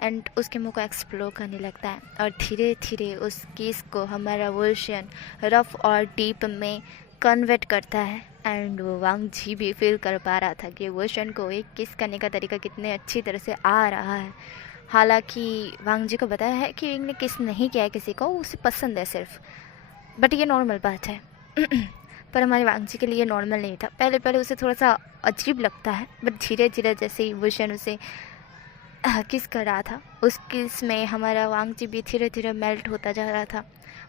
एंड उसके मुंह को एक्सप्लोर करने लगता है, और धीरे धीरे उस किस को हमारा वुशन रफ और डीप में कन्वर्ट करता है। एंड वो वांग जी भी फील कर पा रहा था कि वुशन को एक किस करने का तरीका कितने अच्छी तरह से आ रहा है। हालांकि वांग जी को बताया है कि विंग ने किस नहीं किया है किसी को, उसे पसंद है सिर्फ, बट ये नॉर्मल बात है। पर हमारे वांग जी के लिए नॉर्मल नहीं था। पहले पहले उसे थोड़ा सा अजीब लगता है, बट धीरे धीरे जैसे ही वुशन उसे किस कर रहा था, उस किस में हमारा वांग जी भी धीरे धीरे मेल्ट होता जा रहा था।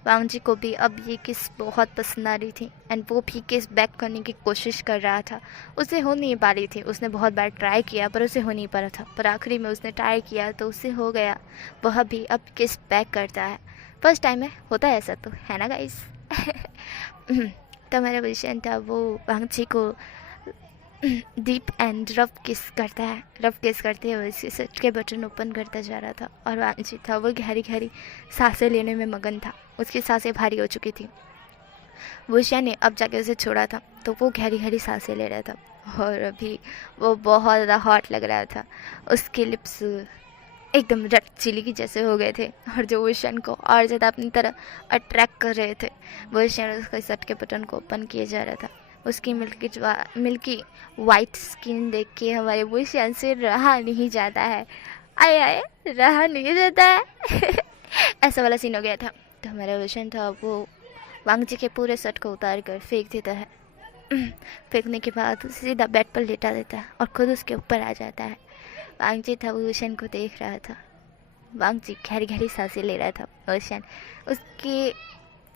वांग जी को भी अब ये किस बहुत पसंद आ रही थी, एंड वो भी किस बैक करने की कोशिश कर रहा था। उसे हो नहीं पा रही थी, उसने बहुत बार ट्राई किया पर उसे हो नहीं पा रहा था, पर आखिरी में उसने ट्राई किया तो उसे हो गया। वह भी अब किस बैक करता है। फर्स्ट टाइम है, होता है ऐसा तो, है ना गाइस। तो हमारा विषय था वो वांगची को डीप एंड रफ किस करता है। रफ किस करते हुए उसके शर्ट के बटन ओपन करता जा रहा था और वांगची था वो गहरी गहरी सांसें लेने में मगन था। उसकी सांसें भारी हो चुकी थी। वुशियन ने अब जाके उसे छोड़ा था तो वो गहरी गहरी सांसें ले रहा था और अभी वो बहुत ज़्यादा हॉट लग रहा था। उसके लिप्स एकदम रेड चिली की जैसे हो गए थे और जो वुशियन को और ज़्यादा अपनी तरह अट्रैक्ट कर रहे थे। वुशियन उसके शर्ट के बटन को ओपन किए जा रहा था। उसकी मिल्की वाइट स्किन देख के हमारे वुशियन से रहा नहीं जाता है। आए आए रहा नहीं जाता है ऐसा वाला सीन हो गया था। तो हमारा वुशियन था वो वांगजी के पूरे शर्ट को उतार कर फेंक देता है। फेंकने के बाद सीधा बेड पर लेटा देता है और खुद उसके ऊपर आ जाता है। वांगजी था वो वुशियन को देख रहा था। वांगजी गहरी गहरी सांसें ले रहा था। वुशियन उसके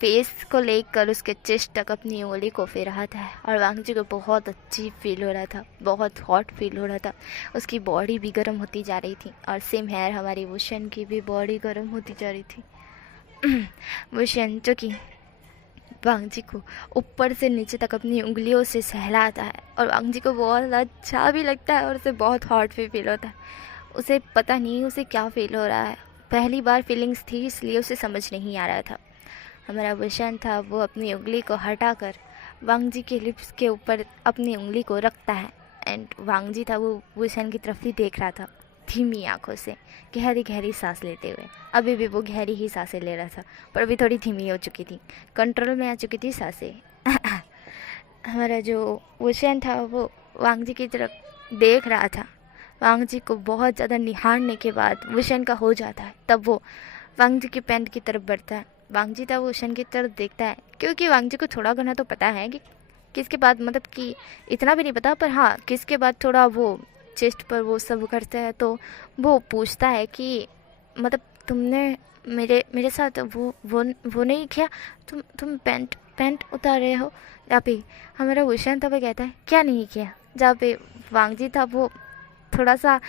फेस को लेकर उसके चेस्ट तक अपनी उंगली को फेर रहा था और वांगजी को बहुत अच्छी फील हो रहा था, बहुत हॉट फील हो रहा था। उसकी बॉडी भी गर्म होती जा रही थी और सेम हेयर हमारी वुशियन की भी बॉडी गर्म होती जा रही थी। वुशियन जो कि वांगजी को ऊपर से नीचे तक अपनी उंगलियों से सहलाता है और वांगजी को बहुत अच्छा भी लगता है और उसे बहुत हॉट भी फील होता है। उसे पता नहीं उसे क्या फील हो रहा है। पहली बार फीलिंग्स थी इसलिए उसे समझ नहीं आ रहा था। हमारा वुशियन था वो अपनी उंगली को हटाकर वांगजी के लिप्स के ऊपर अपनी उंगली को रखता है एंड वांगजी था वो वुशियन की तरफ ही देख रहा था धीमी आंखों से, गहरी गहरी सांस लेते हुए। अभी भी वो गहरी ही सांसें ले रहा था पर अभी थोड़ी धीमी हो चुकी थी, कंट्रोल में आ चुकी थी सांसें। हमारा जो वुशियन था वो वांगजी की तरफ देख रहा था। वांगजी को बहुत ज़्यादा निहारने के बाद वुशियन का हो जाता है। तब वो वांगजी की पैंट की तरफ बढ़ता है। वांगजी था वो वुशियन की तरफ देखता है क्योंकि वांगजी को थोड़ा घना तो पता है कि किसके बाद, मतलब कि इतना भी नहीं पता पर हाँ किसके बाद थोड़ा वो चेस्ट पर वो सब करता है। तो वो पूछता है कि मतलब तुमने मेरे साथ वो नहीं किया, तुम पैंट उतार रहे हो। जहाँ पे हमारा वुशियन था वो कहता है क्या नहीं किया। जहाँ पे वांगजी था वो थोड़ा सा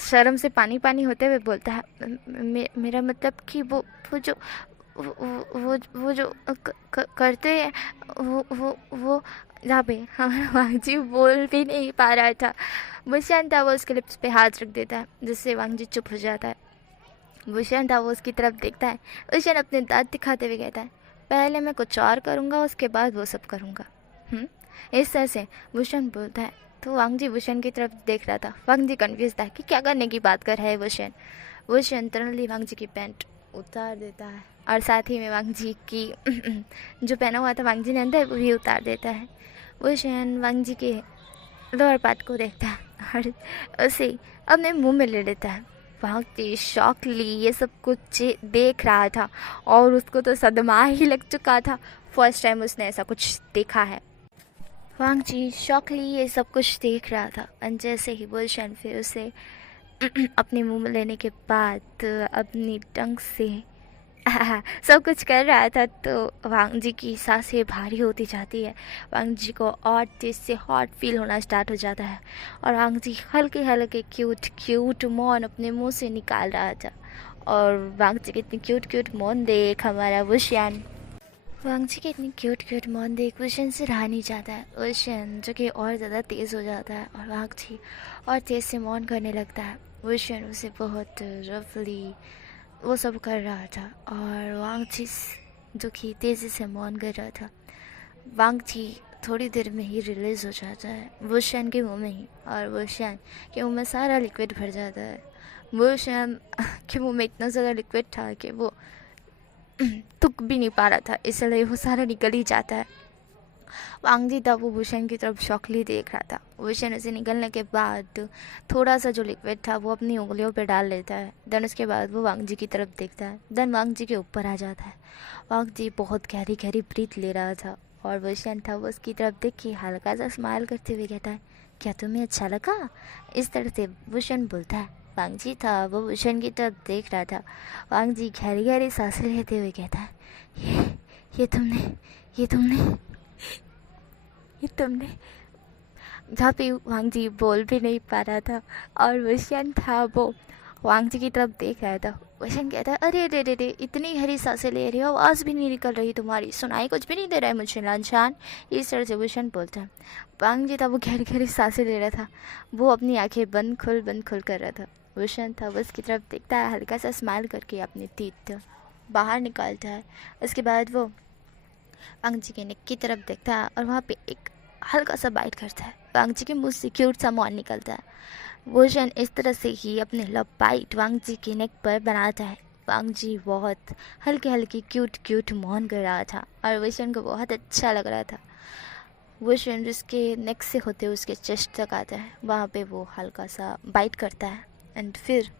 शर्म से पानी पानी होते हुए बोलता है मेरा मतलब कि वो जो वो जो करते हैं वो जहाँ पे हमारा वांगजी बोल भी नहीं पा रहा था। वुशियन था वो उसके लिप्स पे हाथ रख देता है जिससे वांगजी चुप हो जाता है। वुशियन था वो उसकी तरफ देखता है। वुशियन अपने दांत दिखाते हुए कहता है पहले मैं कुछ और करूँगा उसके बाद वो सब करूँगा। इस तरह से वुशियन बोलता है। तो वांगजी वुशियन की तरफ देख रहा था। वांगजी कन्फ्यूज था कि क्या करने की बात कर रहा है वुशियन। वुशियन तुरंत वांगजी की पैंट उतार देता है और साथ ही में वांगजी की जो पहना हुआ था वांगजी ने अंदर वो भी उतार देता है। वुशियन वांगजी के लोअर पार्ट को देखता है और उसे अपने मुंह में ले लेता है। वांगजी शॉकली ये सब कुछ देख रहा था और उसको तो सदमा ही लग चुका था। फर्स्ट टाइम उसने ऐसा कुछ देखा है। वांगजी शॉकली ये सब कुछ देख रहा था और जैसे ही वुशियन फिर उसे अपने मुंह में लेने के बाद अपनी टंग से सब कुछ कर रहा था तो वांगजी की सांसें भारी होती जाती है। वांगजी को और तेज से हॉट फील होना स्टार्ट हो जाता है और वांगजी हल्के हल्के क्यूट मौन अपने मुंह से निकाल रहा था। और वांगजी की इतनी क्यूट मौन देख हमारा वुशियन वांगजी की इतनी क्यूट मौन देख वुशियन से रहा नहीं जाता है। वुशियन जो कि और ज़्यादा तेज़ हो जाता है और वांगजी और तेज़ से मौन करने लगता है। वुशियन उसे बहुत रफली वो सब कर रहा था और वांगजी जो कि तेज़ी से मौन कर रहा था। वांगजी थोड़ी देर में ही रिलीज़ हो जाता है वुशियन के मुंह में ही और वुशियन के मुंह में सारा लिक्विड भर जाता है। वुशियन के मुंह में इतना ज़्यादा लिक्विड था कि वो थूक भी नहीं पा रहा था, इसलिए वो सारा निकल ही जाता है। वांगजी था वो वुशियन की तरफ शॉकली देख रहा था। वुशियन उसे निकलने के बाद थोड़ा सा जो लिक्विड था वो अपनी उंगलियों पे डाल लेता है। देन उसके बाद वो वांगजी की तरफ देखता है। देन वांगजी के ऊपर आ जाता है। वांगजी बहुत गहरी ब्रीथ ले रहा था और वुशियन था वो उसकी तरफ देख के हल्का सा स्माइल करते हुए कहता है क्या तुम्हें अच्छा लगा। इस तरह से वुशियन बोलता है। वांगजी था वो वुशियन की तरफ देख रहा था। वांगजी गहरी सांसें लेते हुए कहता है ये तुमने जहाँ पे वांगजी बोल भी नहीं पा रहा था और वुशियन था वो वांगजी की तरफ देख रहा था। वैशन कहता है अरे रे रे रे, इतनी गहरी सांसें ले रही हो, आवाज़ भी नहीं निकल रही तुम्हारी, सुनाई कुछ भी नहीं दे रहा है मुझे लांछान, इस तरह से वैशन बोलता है। वांग जी था वो गहरी गहरी सांसें ले रहा था, वो अपनी आंखें बंद खुल कर रहा था। वैशन था वो उसकी तरफ देखता है, हल्का सा स्माइल करके अपने teeth बाहर निकालता है। उसके बाद वो वांग जी के नेक की तरफ देखता है और वहाँ पे एक हल्का सा बाइट करता है। वांग जी के मुंह से क्यूट सा मौन निकलता है। वोशन इस तरह से ही अपने लब बाइट वांग जी के नेक पर बनाता है। वांग जी बहुत हल्के हल्के क्यूट क्यूट मौन कर रहा था और वोशन को बहुत अच्छा लग रहा था। वोशन उसके नेक से होते हुए उसके चेस्ट तक आता है, वहाँ पे वो हल्का सा बाइट करता है एंड फिर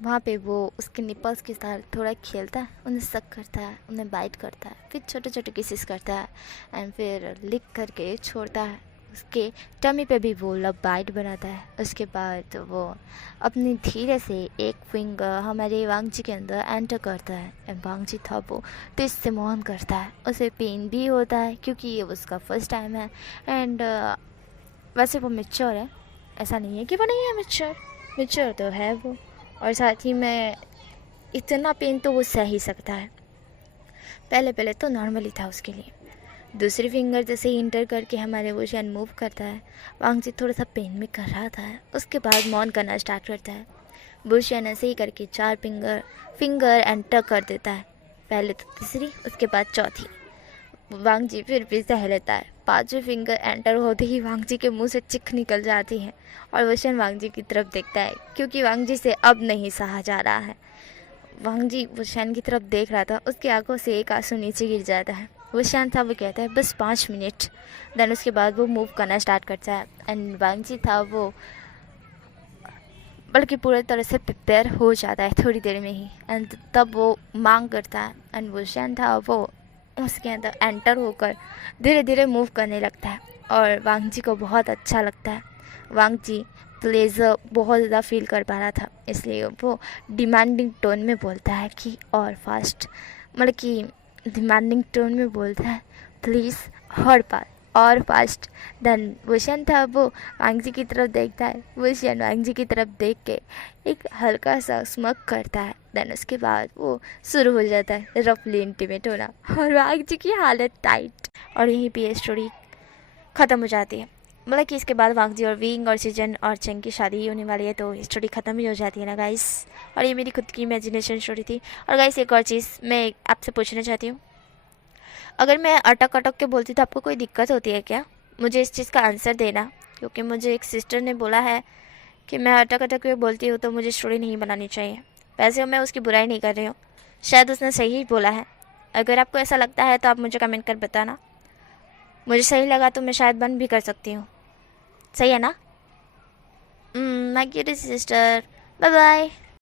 वहाँ पे वो उसके निपल्स के साथ थोड़ा खेलता है, उन्हें सक करता है, उन्हें बाइट करता है, फिर छोटे छोटे किसेस करता है एंड फिर लिक करके छोड़ता है। उसके टमी पे भी वो लब बाइट बनाता है। उसके बाद वो अपनी धीरे से एक फिंगर हमारे वांग जी के अंदर एंटर करता है एंड वांग जी था वो तेज से मौन करता है। उसे पेन भी होता है क्योंकि ये उसका फर्स्ट टाइम है एंड वैसे वो मैच्योर है, ऐसा नहीं है कि वो नहीं है मैच्योर तो है वो, और साथ ही में इतना पेन तो वो सह ही सकता है। पहले पहले तो नॉर्मली था उसके लिए। दूसरी फिंगर जैसे ही इंटर करके हमारे वोशन मूव करता है, वांग जी थोड़ा सा पेन में कर रहा था। उसके बाद मौन करना स्टार्ट करता है। वोशन ऐसे ही करके 4 फिंगर एंटर कर देता है, पहले तो तीसरी, उसके बाद चौथी। वांग जी फिर भी सह लेता है। 5वीं फिंगर एंटर होते ही वांग जी के मुंह से चिक निकल जाती है और वोशन वांग जी की तरफ देखता है क्योंकि वांग जी से अब नहीं सहा जा रहा है। वांग जी वोशन की तरफ देख रहा था, उसकी आंखों से एक आंसू नीचे गिर जाता है। वोशन था वो कहता है बस 5 मिनट। देन उसके बाद वो मूव करना स्टार्ट करता है एंड वांग जी था वो बल्कि पूरी तरह से प्रिपेयर हो जाता है थोड़ी देर में ही एंड तब वो मांग करता है एंड वोशन था वो उसके अंदर एंटर होकर धीरे धीरे मूव करने लगता है और वांग जी को बहुत अच्छा लगता है। वांग जी प्लेजर बहुत ज़्यादा फील कर पा रहा था, इसलिए वो डिमांडिंग टोन में बोलता है कि और फास्ट, मतलब कि डिमांडिंग टोन में बोलता है प्लीज़ और फास्ट। देन वोशन था वो वांग जी की तरफ देखता है। वोशन वांग जी की तरफ देख के एक हल्का सा स्मक करता है। देन उसके बाद वो शुरू हो जाता है रफली इंटीमेट होना और वांग जी की हालत टाइट, और यहीं पे ये स्टोरी ख़त्म हो जाती है। मतलब कि इसके बाद वांग जी और विंग और सीजन और चेंग की शादी होने वाली है, तो स्टोरी ख़त्म ही हो जाती है ना गाइस। और ये मेरी खुद की इमेजिनेशन स्टोरी थी। और गाइस एक और चीज़ मैं आपसे पूछना चाहती हूँ, अगर मैं अटक अटक के बोलती तो आपको कोई दिक्कत होती है क्या? मुझे इस चीज़ का आंसर देना, क्योंकि मुझे एक सिस्टर ने बोला है कि मैं अटक अटक के बोलती हूँ तो मुझे स्टोरी नहीं बनानी चाहिए। वैसे मैं उसकी बुराई नहीं कर रही हूँ, शायद उसने सही ही बोला है। अगर आपको ऐसा लगता है तो आप मुझे कमेंट कर बताना। मुझे सही लगा तो मैं शायद बंद भी कर सकती हूँ, सही है ना? My cutie sister, bye bye.